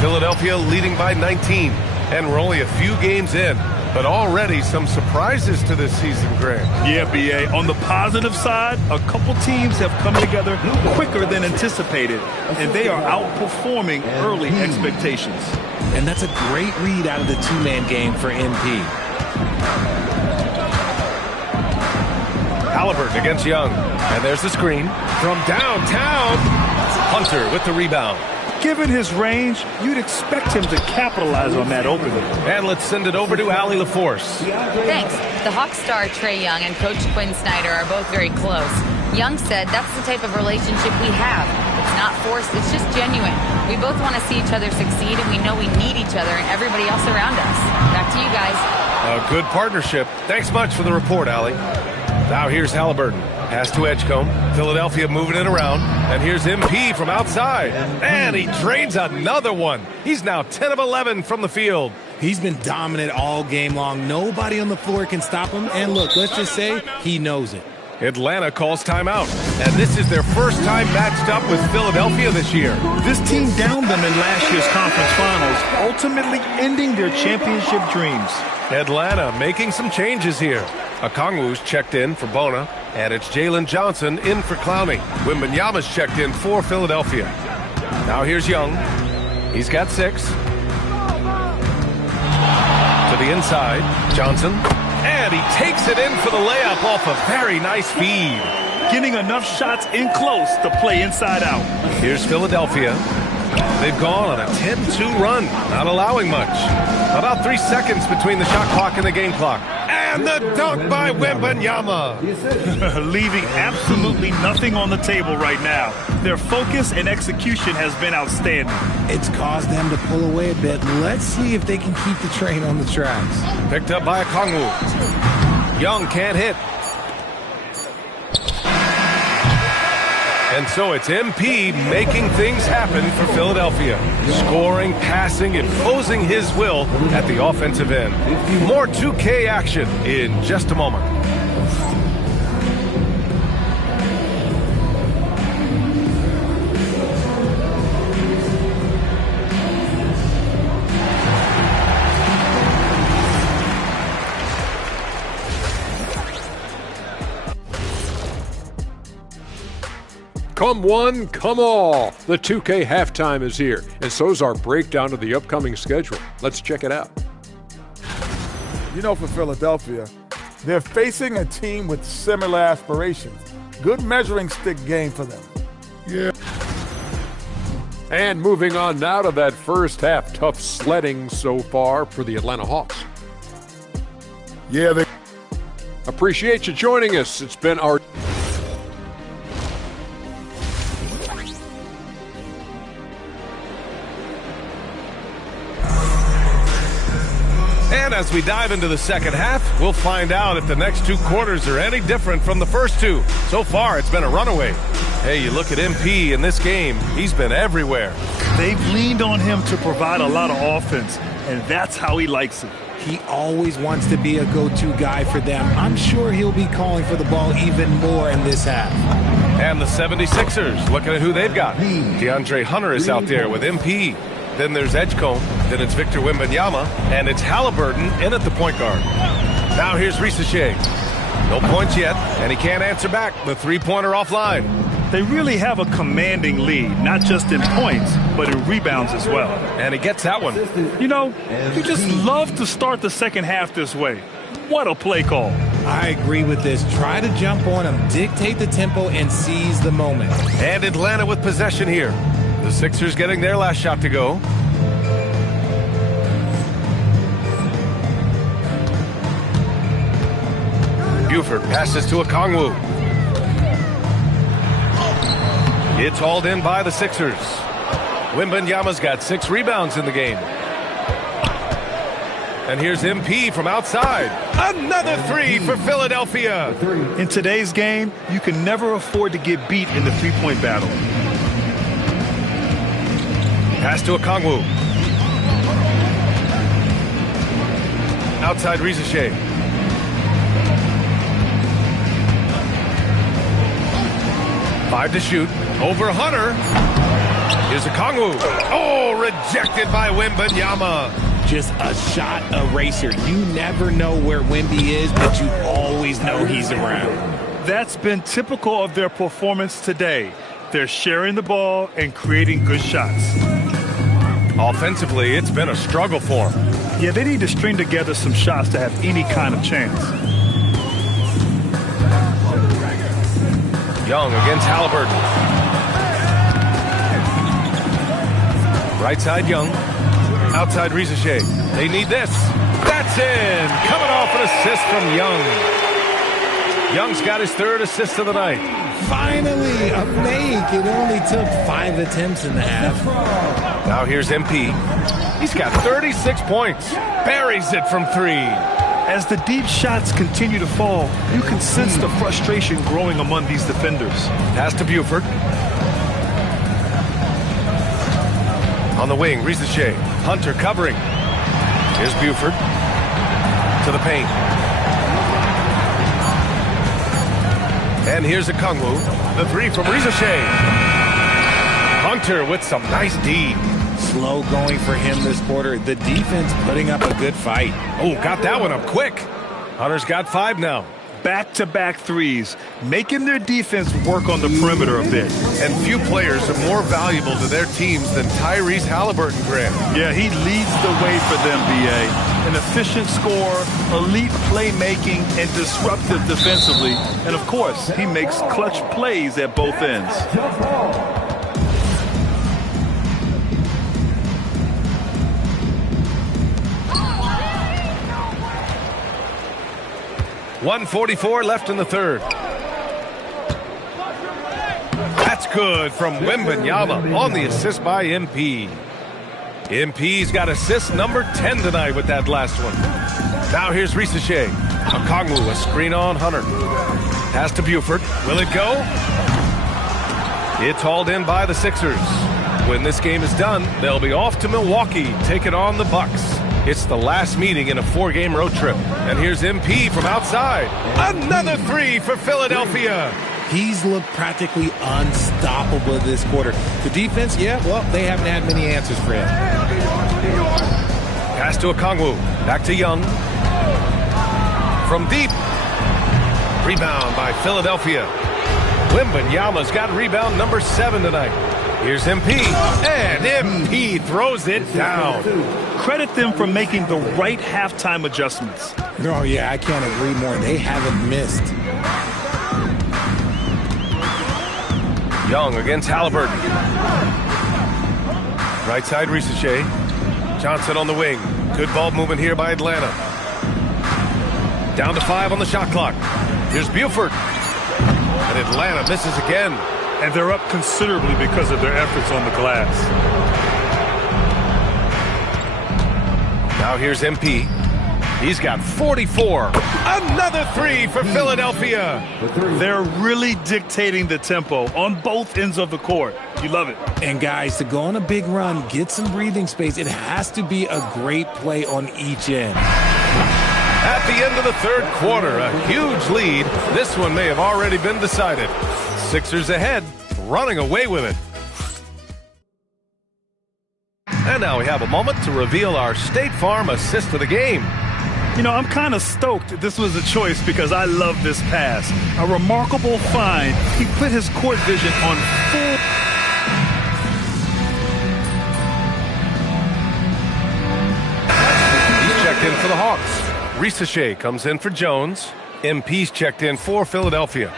Philadelphia leading by 19. And we're only a few games in. But already some surprises to this season, Grant. Yeah, B.A. On the positive side, a couple teams have come together quicker than anticipated. And they are outperforming early expectations. And that's a great read out of the two-man game for MP. Halliburton against Young. And there's the screen from downtown. Hunter with the rebound. Given his range, you'd expect him to capitalize on that opening. And let's send it over to Allie LaForce. Thanks. The Hawks star Trae Young and Coach Quinn Snyder are both very close. Young said that's the type of relationship we have. It's not forced, it's just genuine. We both want to see each other succeed, and we know we need each other and everybody else around us. Back to you guys. A good partnership. Thanks much for the report, Allie. Now here's Halliburton. Pass to Edgecombe. Philadelphia moving it around. And here's MP from outside. And he drains another one. He's now 10 of 11 from the field. He's been dominant all game long. Nobody on the floor can stop him. And look, let's just say he knows it. Atlanta calls timeout. And this is their first time matched up with Philadelphia this year. This team downed them in last year's conference finals, ultimately ending their championship dreams. Atlanta making some changes here. Okongwu's checked in for Bona, and it's Jalen Johnson in for Clowney. Wembanyama's checked in for Philadelphia. Now here's Young. He's got 6. To the inside, Johnson. And he takes it in for the layup off a very nice feed. Getting enough shots in close to play inside out. Here's Philadelphia. They've gone on a 10-2 run, not allowing much. About 3 seconds between the shot clock and the game clock. And the dunk by Wembanyama. Leaving absolutely nothing on the table right now. Their focus and execution has been outstanding. It's caused them to pull away a bit. Let's see if they can keep the train on the tracks. Picked up by Okongwu. Young can't hit. And so it's MP making things happen for Philadelphia. Scoring, passing, imposing his will at the offensive end. More 2K action in just a moment. Come one, come all. The 2K halftime is here, and so's our breakdown of the upcoming schedule. Let's check it out. You know, for Philadelphia, they're facing a team with similar aspirations. Good measuring stick game for them. Yeah. And moving on now to that first half, tough sledding so far for the Atlanta Hawks. Yeah, they appreciate you joining us. It's been our And as we dive into the second half, we'll find out if the next 2 quarters are any different from the first 2. So far, it's been a runaway. Hey, you look at MP in this game, he's been everywhere. They've leaned on him to provide a lot of offense, and that's how he likes it. He always wants to be a go-to guy for them. I'm sure he'll be calling for the ball even more in this half. And the 76ers, looking at who they've got. DeAndre Hunter is out there with MP. Then there's Edgecombe, then it's Victor Wembanyama, and it's Halliburton in at the point guard. Now here's Risacher. No points yet, and he can't answer back. The three-pointer offline. They really have a commanding lead, not just in points, but in rebounds as well. And he gets that one. You know, you just love to start the second half this way. What a play call. I agree with this. Try to jump on him, dictate the tempo, and seize the moment. And Atlanta with possession here. The Sixers getting their last shot to go. Buford passes to Okongwu. It's hauled in by the Sixers. Wembanyama's got 6 rebounds in the game. And here's MP from outside. Another 3 for Philadelphia. In today's game, you can never afford to get beat in the three-point battle. Pass to Okongwu. Outside Risacher. Five to shoot. Over Hunter. Here's Okongwu. Oh, rejected by Wembanyama. Just a shot eraser. You never know where Wemby is, but you always know he's around. That's been typical of their performance today. They're sharing the ball and creating good shots. Offensively, it's been a struggle for them. Yeah, they need to string together some shots to have any kind of chance. Young against Halliburton. Right side, Young. Outside, Risacher. They need this. That's in. Coming off an assist from Young. Young's got his 3rd assist of the night. Finally, a make. It only took 5 attempts in the half. Now here's MP. He's got 36 points. Buries it from 3. As the deep shots continue to fall, you can sense the frustration growing among these defenders. Pass to Buford. On the wing, Rizachet. Hunter covering. Here's Buford. To the paint. And here's Okongwu. The three from Rizachet. Hunter with some nice D. Slow going for him this quarter. The defense putting up a good fight. Oh, got that one up quick. Hunter's got 5 now. Back-to-back threes, making their defense work on the perimeter a bit. And few players are more valuable to their teams than Tyrese Halliburton, Grant. Yeah, he leads the way for them, B.A. An efficient scorer, elite playmaking, and disruptive defensively. And, of course, he makes clutch plays at both ends. 1:44 left in the third. That's good from Wembanyama on the assist by MP. MP's got assist number 10 tonight with that last one. Now here's Rizachet. Okongwu, a screen on Hunter. Pass to Buford. Will it go? It's hauled in by the Sixers. When this game is done, they'll be off to Milwaukee, taking on the Bucks. It's the last meeting in a 4-game road trip. And here's MP from outside. Another 3 for Philadelphia. He's looked practically unstoppable this quarter. The defense, yeah, well, they haven't had many answers for him. Pass to Okongwu. Back to Young. From deep. Rebound by Philadelphia. Wembanyama's got rebound number 7 tonight. Here's MP, and MP throws it down. Credit them for making the right halftime adjustments. Oh, yeah, I can't agree more. They haven't missed. Young against Halliburton. Right side, Rizachet. Johnson on the wing. Good ball movement here by Atlanta. Down to 5 on the shot clock. Here's Buford. And Atlanta misses again. And they're up considerably because of their efforts on the glass. Now here's MP. He's got 44. Another 3 for Philadelphia. They're really dictating the tempo on both ends of the court. You love it. And guys, to go on a big run, get some breathing space, it has to be a great play on each end. At the end of the third quarter, a huge lead. This one may have already been decided. Sixers ahead, running away with it. And now we have a moment to reveal our State Farm assist of the game. You know, I'm kind of stoked this was a choice because I love this pass. A remarkable find. He put his court vision on full. He's checked in for the Hawks. Rizachet comes in for Jones. MP's checked in for Philadelphia.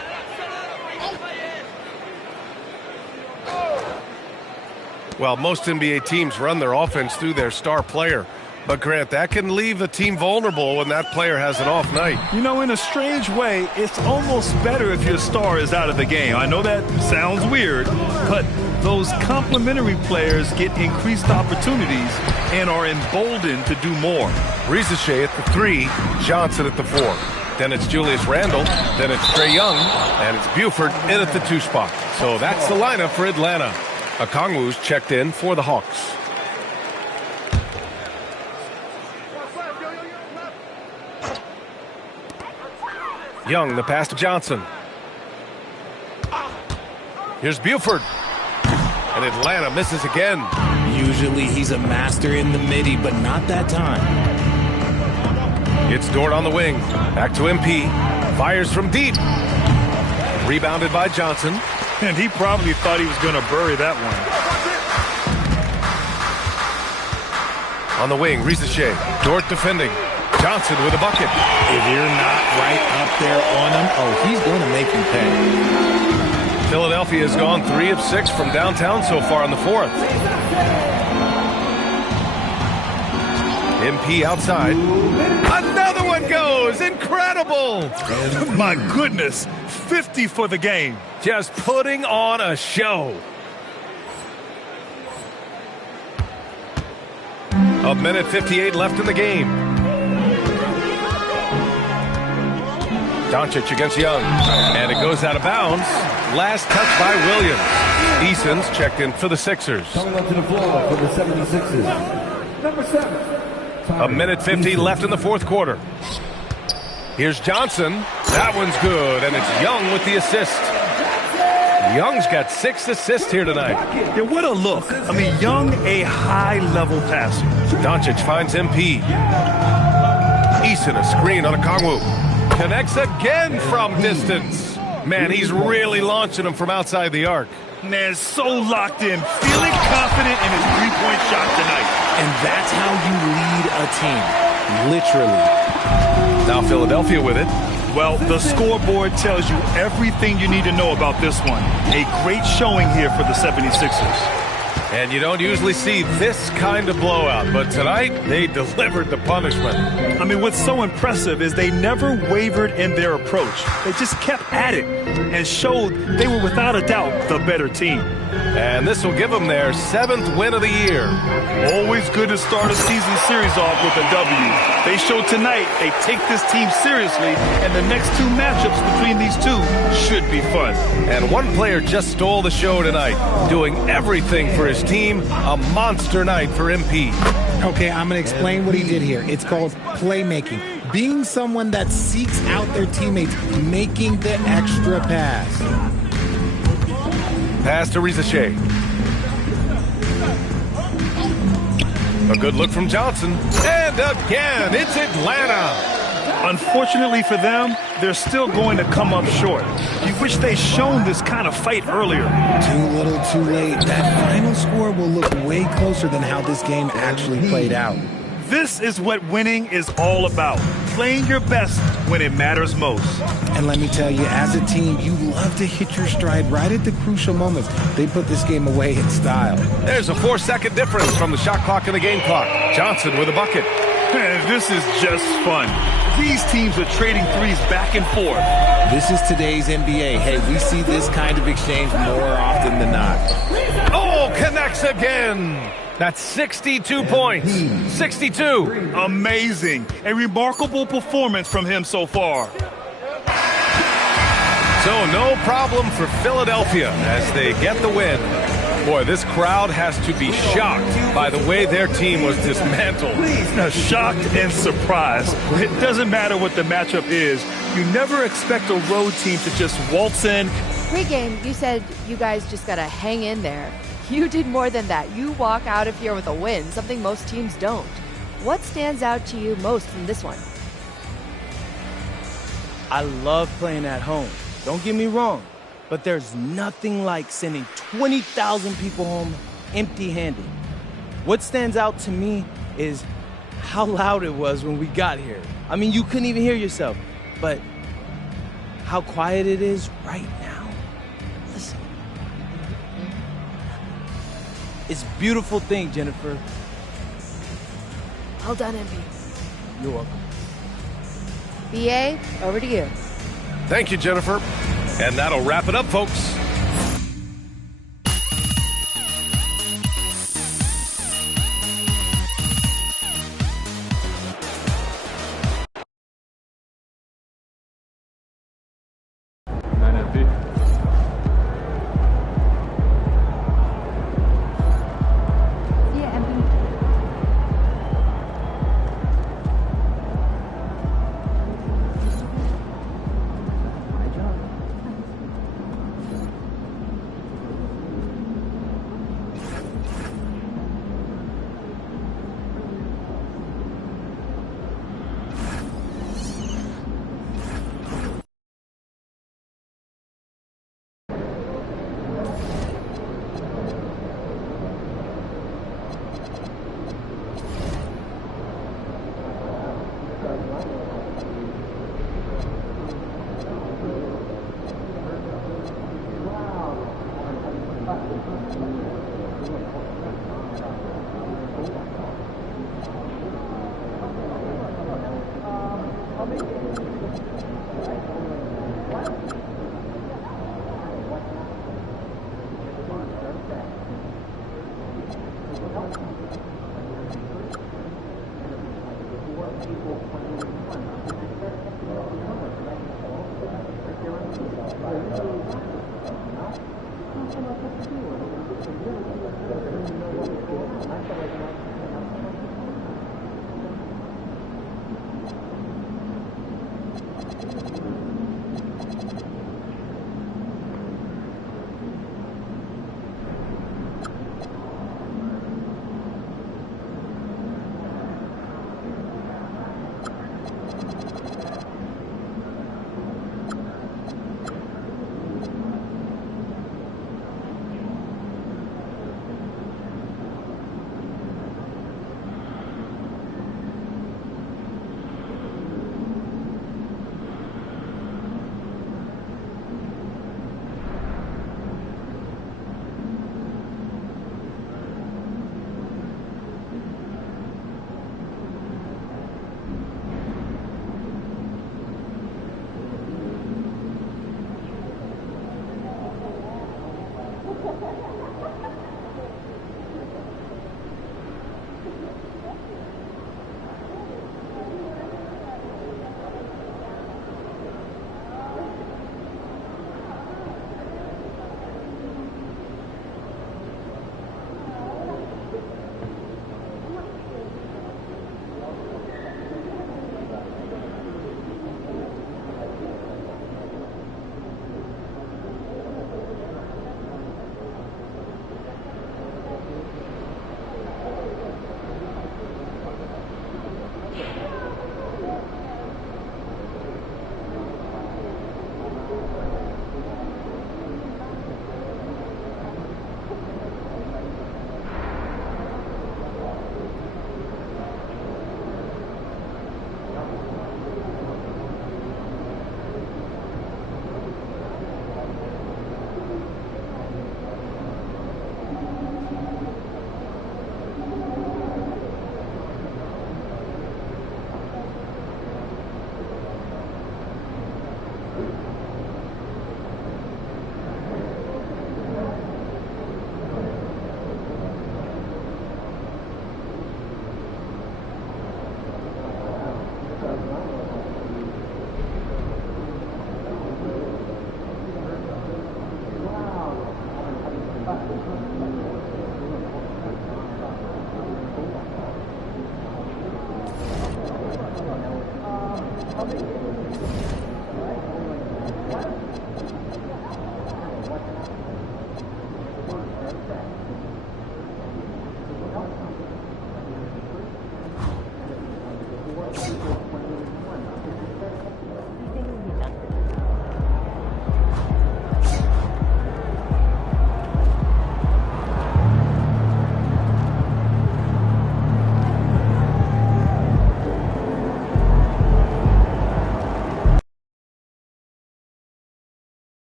Well, most NBA teams run their offense through their star player. But, Grant, that can leave a team vulnerable when that player has an off night. You know, in a strange way, it's almost better if your star is out of the game. I know that sounds weird, but those complementary players get increased opportunities and are emboldened to do more. Rizachet at the 3, Johnson at the 4. Then it's Julius Randle, then it's Trae Young, and it's Buford in at the 2 spot. So that's the lineup for Atlanta. Okongwu's checked in for the Hawks. Young, the pass to Johnson. Here's Buford. And Atlanta misses again. Usually he's a master in the midi, but not that time. It's Dort on the wing. Back to MP. Fires from deep. Rebounded by Johnson. And he probably thought he was going to bury that one. On the wing, Rizachet. Dort defending. Johnson with a bucket. If you're not right up there on him, oh, he's going to make you pay. Philadelphia has gone 3 of 6 from downtown so far in the 4th. MP outside. Another one goes. Incredible. My goodness. 50 for the game. Just putting on a show. A minute 58 left in the game. Doncic against Young. And it goes out of bounds. Last touch by Williams. Eason's checked in for the Sixers. Coming onto the floor for the 76ers. Number 7. A minute 50 left in the fourth quarter. Here's Johnson. That one's good, and it's Young with the assist. Young's got 6 assists here tonight. Yeah, what a look. I mean, Young, a high-level passer. Doncic finds MP. Eason a screen on a Kongwu. Connects again from distance. Man, he's really launching him from outside the arc. Man, so locked in, feeling confident in his three-point shot tonight. And that's how you lead a team, literally. Now Philadelphia with it. Well, the scoreboard tells you everything you need to know about this one. A great showing here for the 76ers. And you don't usually see this kind of blowout, but tonight they delivered the punishment. I mean, what's so impressive is they never wavered in their approach. They just kept at it and showed they were without a doubt the better team. And this will give them their 7th win of the year. Always good to start a season series off with a W. They showed tonight they take this team seriously, and the next 2 matchups between these two should be fun. And one player just stole the show tonight, doing everything for his team. A monster night for MP. Okay, I'm going to explain what he did here. It's called playmaking. Being someone that seeks out their teammates, making the extra pass. Pass to Rizachet. A good look from Johnson. And again, it's Atlanta. Unfortunately for them, they're still going to come up short. You wish they'd shown this kind of fight earlier. Too little, too late. That final score will look way closer than how this game actually played out. This is what winning is all about. Playing your best when it matters most. And let me tell you, as a team, you love to hit your stride right at the crucial moments. They put this game away in style. There's a 4-second difference from the shot clock and the game clock. Johnson with a bucket. Man, this is just fun. These teams are trading threes back and forth. This is today's NBA. Hey, we see this kind of exchange more often than not. Oh, connects again. That's 62 points. 62. Amazing. A remarkable performance from him so far. So no problem for Philadelphia as they get the win. Boy, this crowd has to be shocked by the way their team was dismantled. Shocked and surprised. It doesn't matter what the matchup is. You never expect a road team to just waltz in. Pre-game, you said you guys just got to hang in there. You did more than that. You walk out of here with a win, something most teams don't. What stands out to you most from this one? I love playing at home. Don't get me wrong, but there's nothing like sending 20,000 people home empty-handed. What stands out to me is how loud it was when we got here. I mean, you couldn't even hear yourself, but how quiet it is right now. Listen. It's a beautiful thing, Jennifer. Well done, MB. You're welcome. BA, over to you. Thank you, Jennifer. And that'll wrap it up, folks.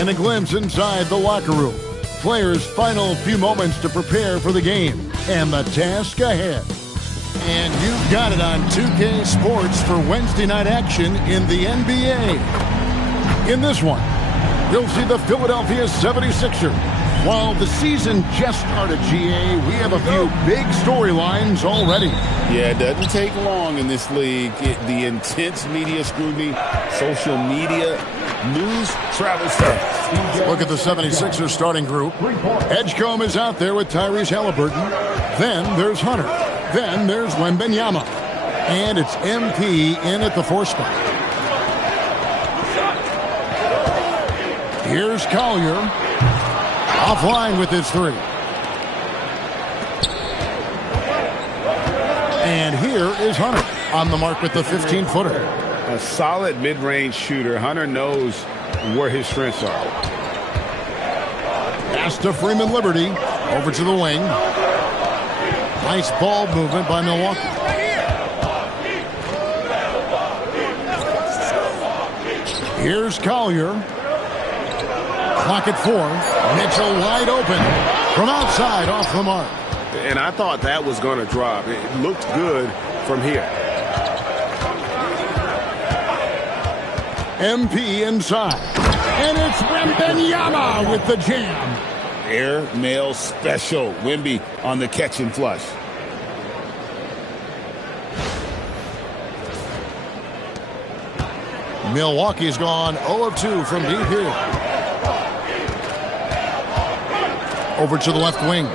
And a glimpse inside the locker room. Players' final few moments to prepare for the game and the task ahead. And you've got it on 2K Sports for Wednesday night action in the NBA. In this one, you'll see the Philadelphia 76ers. While the season just started, GA, we have a few big storylines already. Yeah, it doesn't take long in this league. The intense media scrutiny, social media, news travels fast. Look at the 76ers starting group. Edgecombe is out there with Tyrese Halliburton. Then there's Hunter. Then there's Wembanyama. And it's MP in at the 4 spot. Here's Collier. Offline with his 3. And here is Hunter on the mark with the 15-footer. A solid mid-range shooter. Hunter knows where his strengths are. Pass to Freeman Liberty. Over to the wing. Nice ball movement by Milwaukee. Here's Collier. Clock at 4. Mitchell wide open. From outside, off the mark. And I thought that was going to drop. It looked good from here. MP inside. And it's Wembanyama with the jam. Air mail special. Wemby on the catch and flush. Milwaukee's gone 0 of 2 from deep here. Over to the left wing.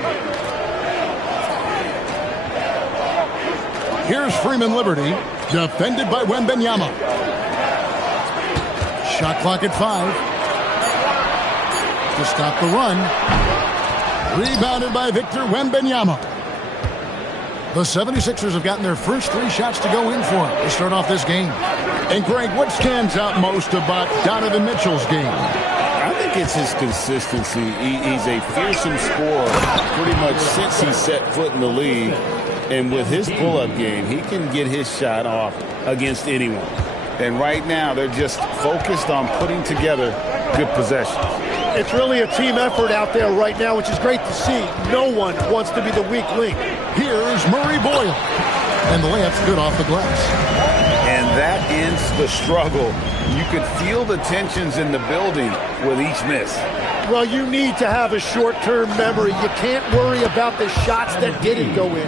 Here's Freeman Liberty, defended by Wembanyama. Shot clock at 5. To stop the run. Rebounded by Victor Wembanyama. The 76ers have gotten their first 3 shots to go in for him to start off this game. And Greg, what stands out most about Donovan Mitchell's game? I think it's his consistency. He's a fearsome scorer pretty much since he set foot in the league. And with his pull-up game, he can get his shot off against anyone. And right now, they're just focused on putting together good possessions. It's really a team effort out there right now, which is great to see. No one wants to be the weak link. Here's Murray Boyle. And the layup's good off the glass. And that ends the struggle. You could feel the tensions in the building with each miss. Well, you need to have a short-term memory. You can't worry about the shots that didn't go in.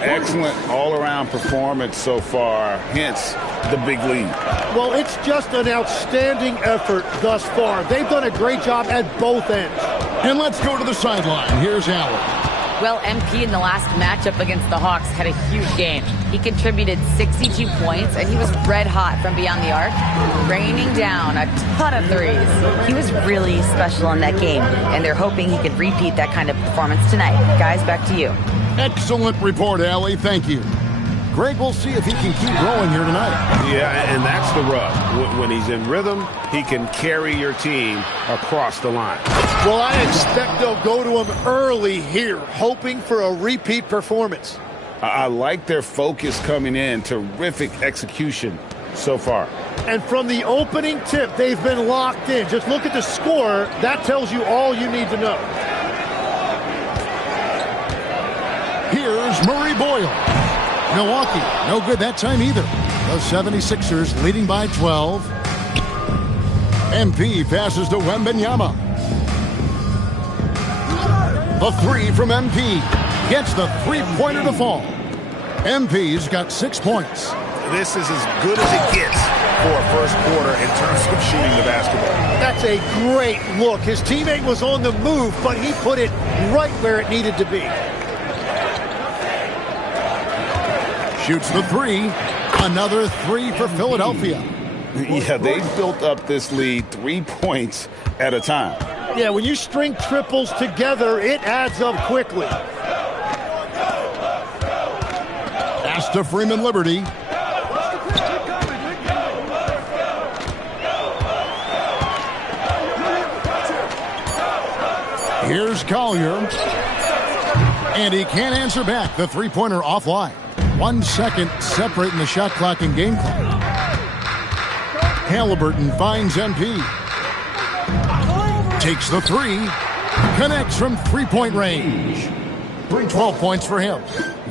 Excellent all-around performance so far, hence the big lead. Well, it's just an outstanding effort thus far. They've done a great job at both ends. And let's go to the sideline. Here's Allen. Well, MP in the last matchup against the Hawks had a huge game. He contributed 62 points, and he was red hot from beyond the arc, raining down a ton of threes. He was really special in that game, and they're hoping he could repeat that kind of performance tonight. Guys, back to you. Excellent report, Allie. Thank you. Greg, we'll see if he can keep going here tonight. Yeah, and that's the rub. When he's in rhythm, he can carry your team across the line. Well, I expect they'll go to him early here, hoping for a repeat performance. I like their focus coming in. Terrific execution so far. And from the opening tip, they've been locked in. Just look at the score. That tells you all you need to know. Here's Murray Boyle. Milwaukee, no good that time either. The 76ers leading by 12. MP passes to Wembanyama. The 3 from MP. Gets the 3-pointer to fall. MP's got 6 points. This is as good as it gets for a first quarter in terms of shooting the basketball. That's a great look. His teammate was on the move, but he put it right where it needed to be. Shoots the 3. Another 3 for Philadelphia. Yeah, they've built up this lead 3 points at a time. Yeah, when you string triples together, it adds up quickly. Pass to Freeman Liberty. Here's Collier. And he can't answer back. The 3-pointer offline. 1 second separating the shot clock and game clock. Halliburton finds MP. Takes the 3. Connects from 3-point range. 12 points for him.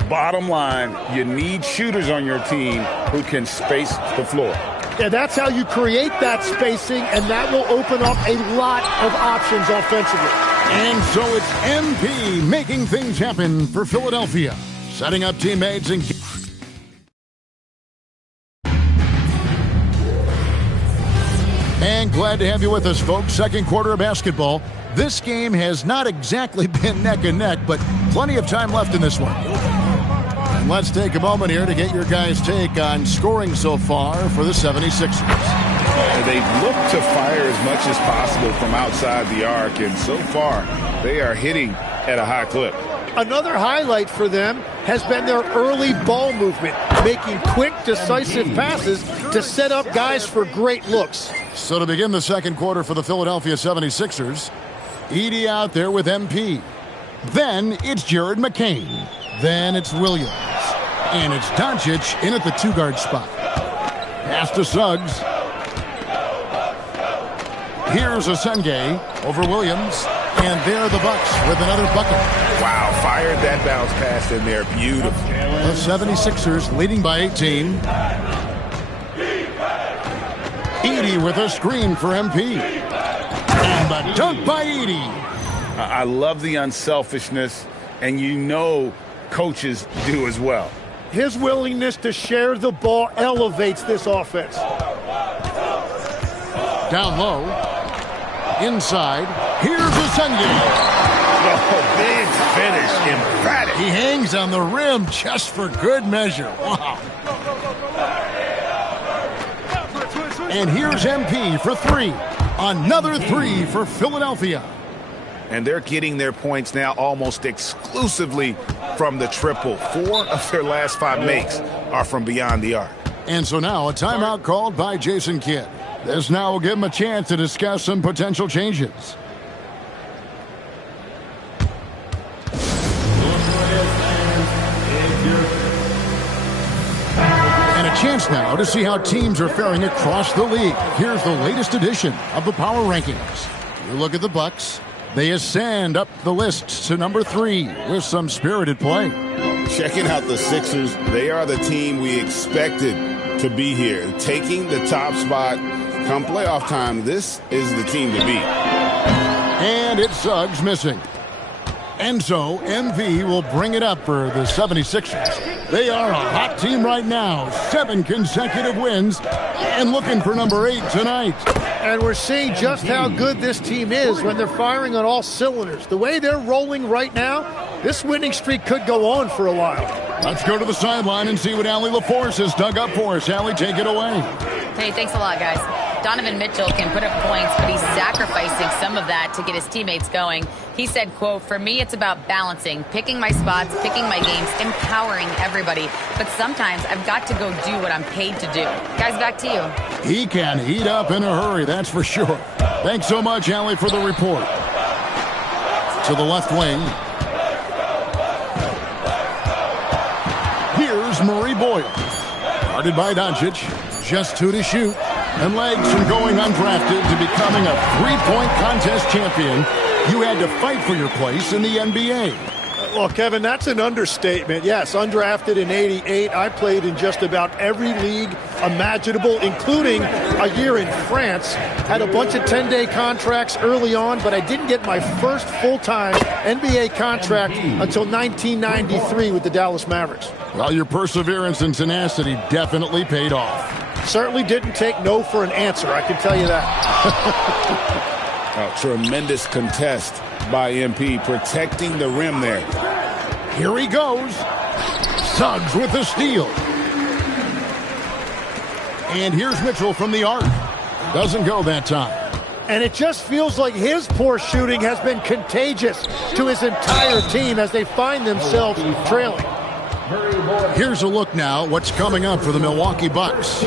Bottom line, you need shooters on your team who can space the floor. Yeah, that's how you create that spacing, and that will open up a lot of options offensively. And so it's MP making things happen for Philadelphia. Setting up teammates and... And glad to have you with us, folks. Second quarter of basketball. This game has not exactly been neck and neck, but plenty of time left in this one. And let's take a moment here to get your guys' take on scoring so far for the 76ers. They look to fire as much as possible from outside the arc, and so far they are hitting at a high clip. Another highlight for them has been their early ball movement, making quick, decisive passes to set up guys for great looks. So to begin the second quarter for the Philadelphia 76ers, Edey out there with MP. Then it's Jared McCain. Then it's Williams. And it's Doncic in at the 2-guard spot. Pass to Suggs. Here's Asenge over Williams. And there are the Bucks with another bucket. Wow, fired that bounce pass in there. Beautiful. The 76ers leading by 18. Edey with a screen for MP. And the dunk by Edey. I love the unselfishness, and you know coaches do as well. His willingness to share the ball elevates this offense. Down low. Inside. Here's Sengun. Oh, big finish. Emphatic. He hangs on the rim just for good measure. Wow. And here's MP for three. Another three for Philadelphia. And they're getting their points now almost exclusively from the triple. 4 of their last 5 makes are from beyond the arc. And so now a timeout called by Jason Kidd. This now will give him a chance to discuss some potential changes. And a chance now to see how teams are faring across the league. Here's the latest edition of the Power Rankings. You look at the Bucks. They ascend up the list to number 3 with some spirited play. Checking out the Sixers, they are the team we expected to be here. Taking the top spot come playoff time, this is the team to beat. And it's Suggs missing. And so MV will bring it up for the 76ers. They are a hot team right now. 7 consecutive wins and looking for number 8 tonight. And we're seeing just how good this team is when they're firing on all cylinders. The way they're rolling right now, this winning streak could go on for a while. Let's go to the sideline and see what Allie LaForce has dug up for us. Allie, take it away. Hey, thanks a lot, guys. Donovan Mitchell can put up points, but he's sacrificing some of that to get his teammates going. He said, quote, "For me, it's about balancing, picking my spots, picking my games, empowering everybody. But sometimes I've got to go do what I'm paid to do." Guys, back to you. He can heat up in a hurry, that's for sure. Thanks so much, Allie, for the report. To the left wing. Here's Murray Boyle. Guarded by Doncic. Just 2 to shoot. And legs from going undrafted to becoming a 3-point contest champion. You had to fight for your place in the NBA. Well, Kevin, that's an understatement. Yes, undrafted in '88. I played in just about every league imaginable, including a year in France. Had a bunch of 10-day contracts early on, but I didn't get my first full-time NBA contract until 1993 with the Dallas Mavericks. Well, your perseverance and tenacity definitely paid off. Certainly didn't take no for an answer, I can tell you that. A tremendous contest by MP, protecting the rim there. Here he goes. Suggs with the steal. And here's Mitchell from the arc. Doesn't go that time. And it just feels like his poor shooting has been contagious to his entire team as they find themselves trailing. Here's a look now what's coming up for the Milwaukee Bucks.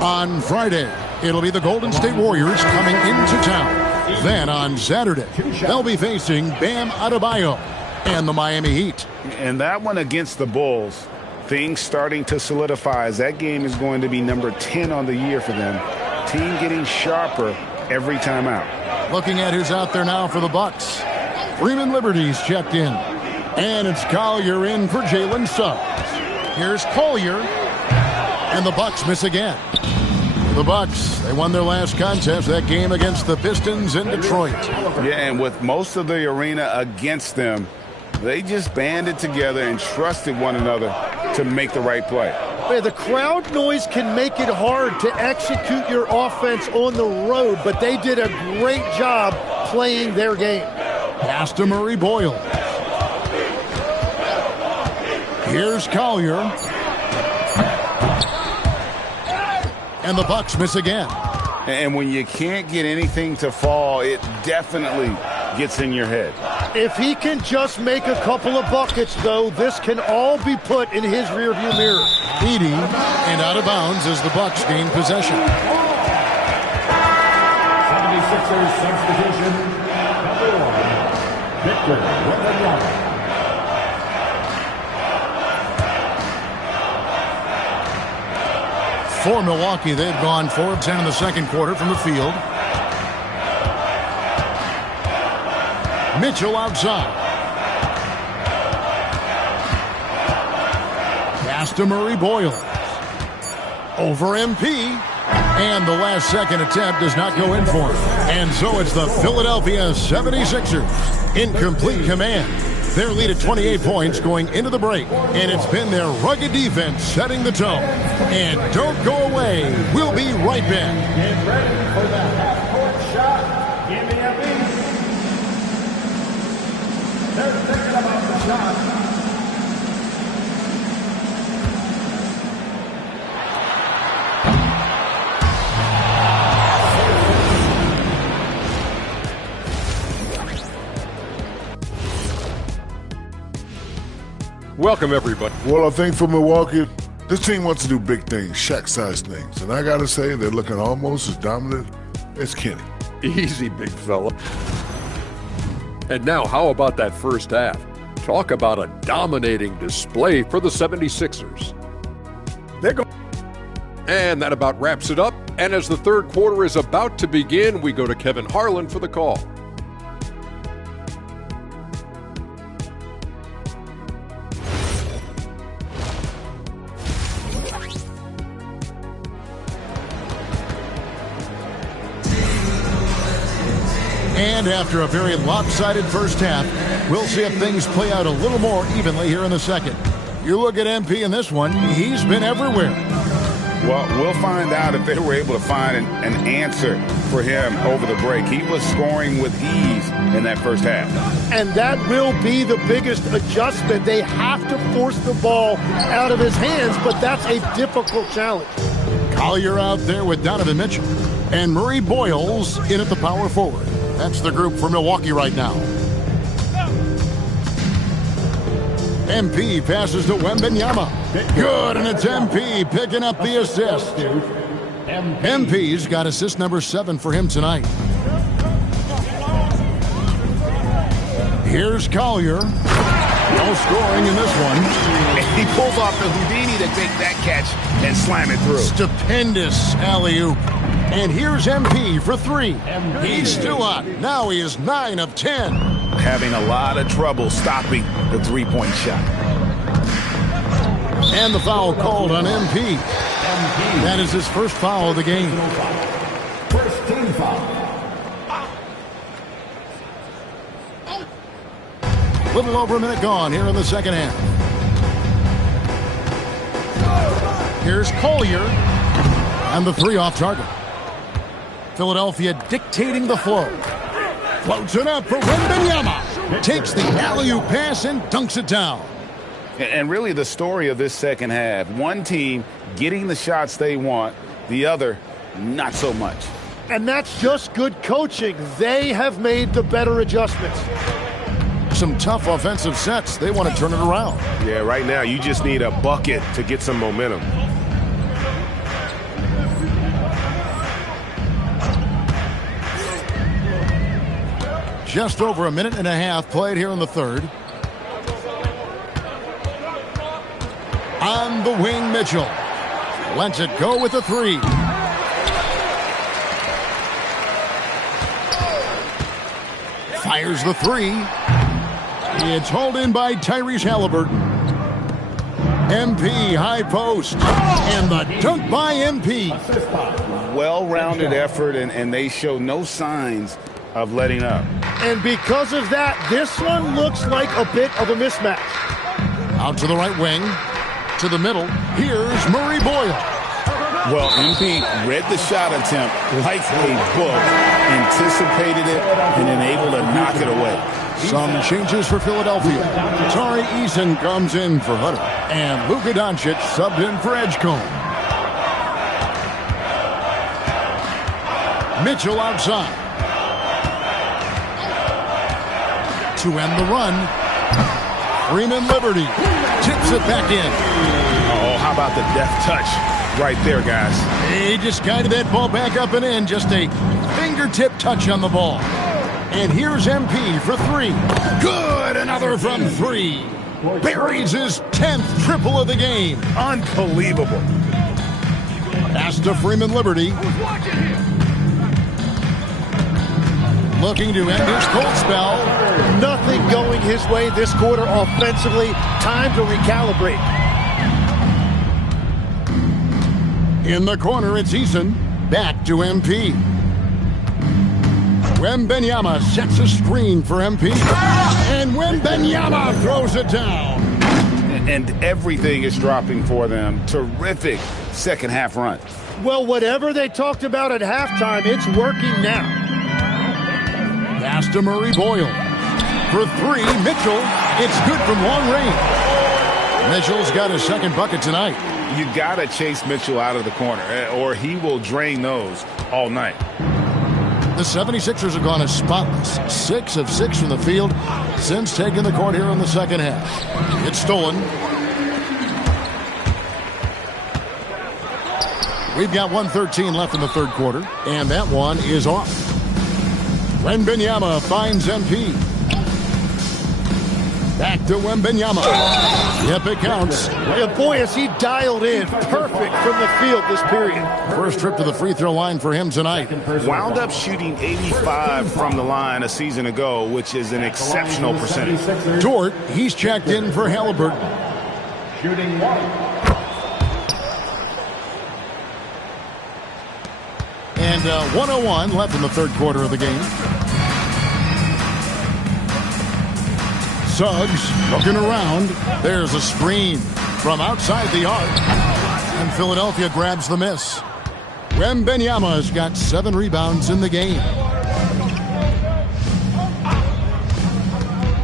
On Friday, it'll be the Golden State Warriors coming into town. Then on Saturday, they'll be facing Bam Adebayo and the Miami Heat. And that one against the Bulls, things starting to solidify as that game is going to be number 10 on the year for them. Team getting sharper every time out. Looking at who's out there now for the Bucks. Freeman Liberty's checked in. And it's Collier in for Jalen Suggs. Here's Collier. And the Bucks miss again. The Bucks, they won their last contest, that game against the Pistons in Detroit. Yeah, and with most of the arena against them, they just banded together and trusted one another to make the right play. Yeah, the crowd noise can make it hard to execute your offense on the road, but they did a great job playing their game. Pass to Murray Boyle. Here's Collier. And the Bucks miss again. And when you can't get anything to fall, it definitely gets in your head. If he can just make a couple of buckets, though, this can all be put in his rearview mirror. Edie, and out of bounds as the Bucks gain possession. 76ers substitution, number 1, Victor Wembanyama. For Milwaukee, they've gone 4 of 10 in the second quarter from the field. Mitchell outside. Pass to Murray Boyle. Over MP. And the last second attempt does not go in for him. And so it's the Philadelphia 76ers in complete command. Their lead at 28 points going into the break. And it's been their rugged defense setting the tone. And don't go away. We'll be right back. Get ready for the Welcome, everybody. Well, I think for Milwaukee, this team wants to do big things, Shaq-sized things. And I got to say, they're looking almost as dominant as Kenny. Easy, big fella. And now, how about that first half? Talk about a dominating display for the 76ers. They're going. And that about wraps it up. And as the third quarter is about to begin, we go to Kevin Harlan for the call. And after a very lopsided first half, we'll see if things play out a little more evenly here in the second. You look at MP in this one, he's been everywhere. Well, we'll find out if they were able to find an answer for him over the break. He was scoring with ease in that first half. And that will be the biggest adjustment. They have to force the ball out of his hands, but that's a difficult challenge. Collier out there with Donovan Mitchell. And Murray Boyles in at the power forward. That's the group for Milwaukee right now. MP passes to Wembanyama. Good, and it's MP picking up the assist. MP's got assist number 7 for him tonight. Here's Collier. No scoring in this one. He pulls off the Houdini to take that catch and slam it through. Stupendous alley-oop. And here's MP for 3. He's still on. Now he is 9 of 10. Having a lot of trouble stopping the three-point shot. And the foul called on MP. That is his first foul of the game. First team foul. Little over a minute gone here in the second half. Here's Collier. And the 3 off target. Philadelphia dictating the flow. Floats it up for Wembanyama. Takes the alley-oop pass and dunks it down. And really the story of this second half, one team getting the shots they want, the other not so much. And that's just good coaching. They have made the better adjustments. Some tough offensive sets. They want to turn it around. Yeah, right now you just need a bucket to get some momentum. Just over a minute and a half played here in the third. On the wing, Mitchell. Lets it go with the 3. Fires the 3. It's hauled in by Tyrese Halliburton. MP high post. And the dunk by MP. Well-rounded effort, and they show no signs of letting up. And because of that, this one looks like a bit of a mismatch. Out to the right wing. To the middle. Here's Murray Boyle. Well, MP read the shot attempt like a book, anticipated it, and then able to knock it away. Some changes for Philadelphia. Tari Eason comes in for Hutter. And Luka Doncic subbed in for Edgecombe. Mitchell outside. To end the run. Freeman Liberty tips it back in. Oh, how about the deft touch right there, guys? He just guided that ball back up and in. Just a fingertip touch on the ball. And here's MP for 3. Good, another from 3. Buries his 10th triple of the game. Unbelievable. Pass to Freeman Liberty. Looking to end his cold spell. Nothing going his way this quarter offensively. Time to recalibrate. In the corner, it's Eason. Back to MP. Wembanyama sets a screen for MP. And Wembanyama throws it down. And everything is dropping for them. Terrific second half run. Well, whatever they talked about at halftime, it's working now. Pass to Murray Boyle. For 3, Mitchell. It's good from long range. Mitchell's got his second bucket tonight. You got to chase Mitchell out of the corner, or he will drain those all night. The 76ers have gone as spotless, 6 of 6 from the field since taking the court here in the second half. It's stolen. We've got 1:13 left in the third quarter, and that one is off. Wembanyama finds MP. Back to Wembanyama. Yep, it counts. And boy, is he dialed in perfect from the field this period. First trip to the free throw line for him tonight. Wound up shooting 85 from the line a season ago, which is an exceptional percentage. Dort, he's checked in for Halliburton. Shooting 1. And 1:01 left in the third quarter of the game. Suggs looking around. There's a screen from outside the arc. And Philadelphia grabs the miss. Wembanyama's got 7 rebounds in the game.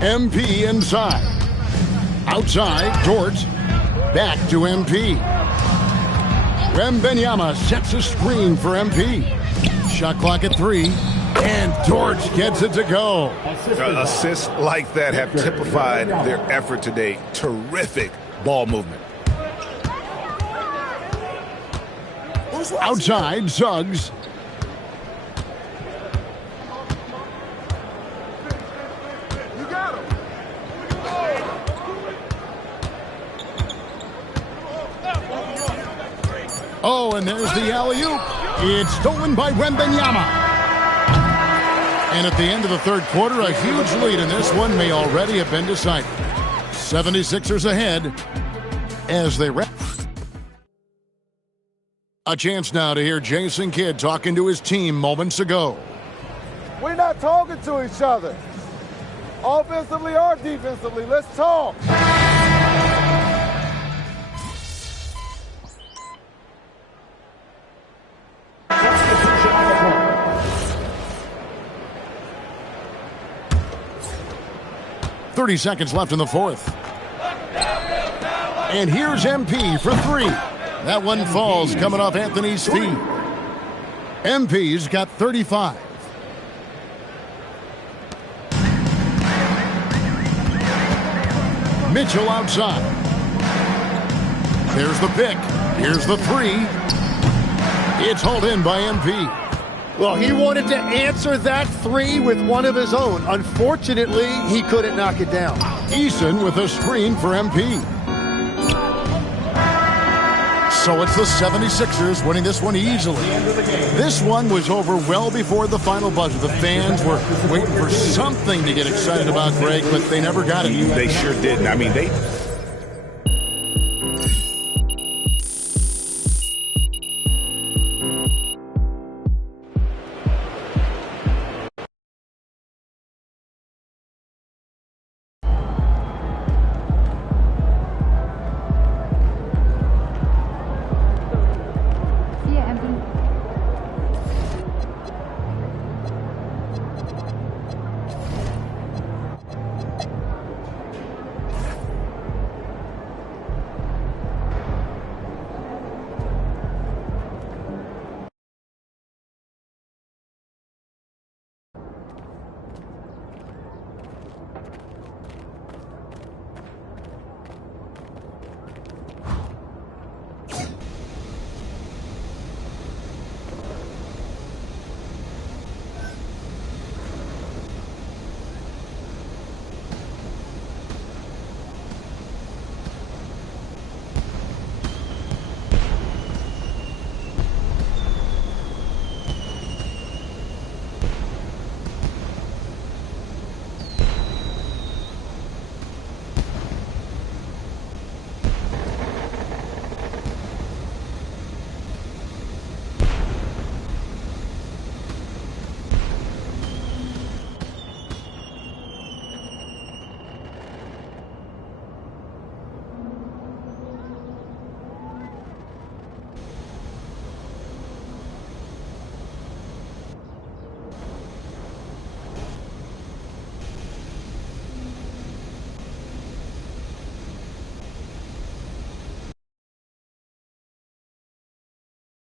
MP inside. Outside, Dort. Back to MP. Wembanyama sets a screen for MP. Shot clock at 3. And Dort gets it to go. Assists like that have typified their effort today. Terrific ball movement. Outside, Suggs. You got him. Oh, and there's the alley-oop. It's stolen by Wembanyama. And at the end of the third quarter, a huge lead in this one may already have been decided. 76ers ahead as they wrap. A chance now to hear Jason Kidd talking to his team moments ago. We're not talking to each other. Offensively or defensively, let's talk. 30 seconds left in the fourth. And here's MP for 3. That one falls coming off Anthony's feet. MP's got 35. Mitchell outside. There's the pick. Here's the 3. It's hauled in by MP. Well, he wanted to answer that 3 with one of his own. Unfortunately, he couldn't knock it down. Eason with a screen for MP. So it's the 76ers winning this one easily. This one was over well before the final buzzer. The fans were waiting for something to get excited about, Greg, but they never got it. They sure didn't. I mean, they...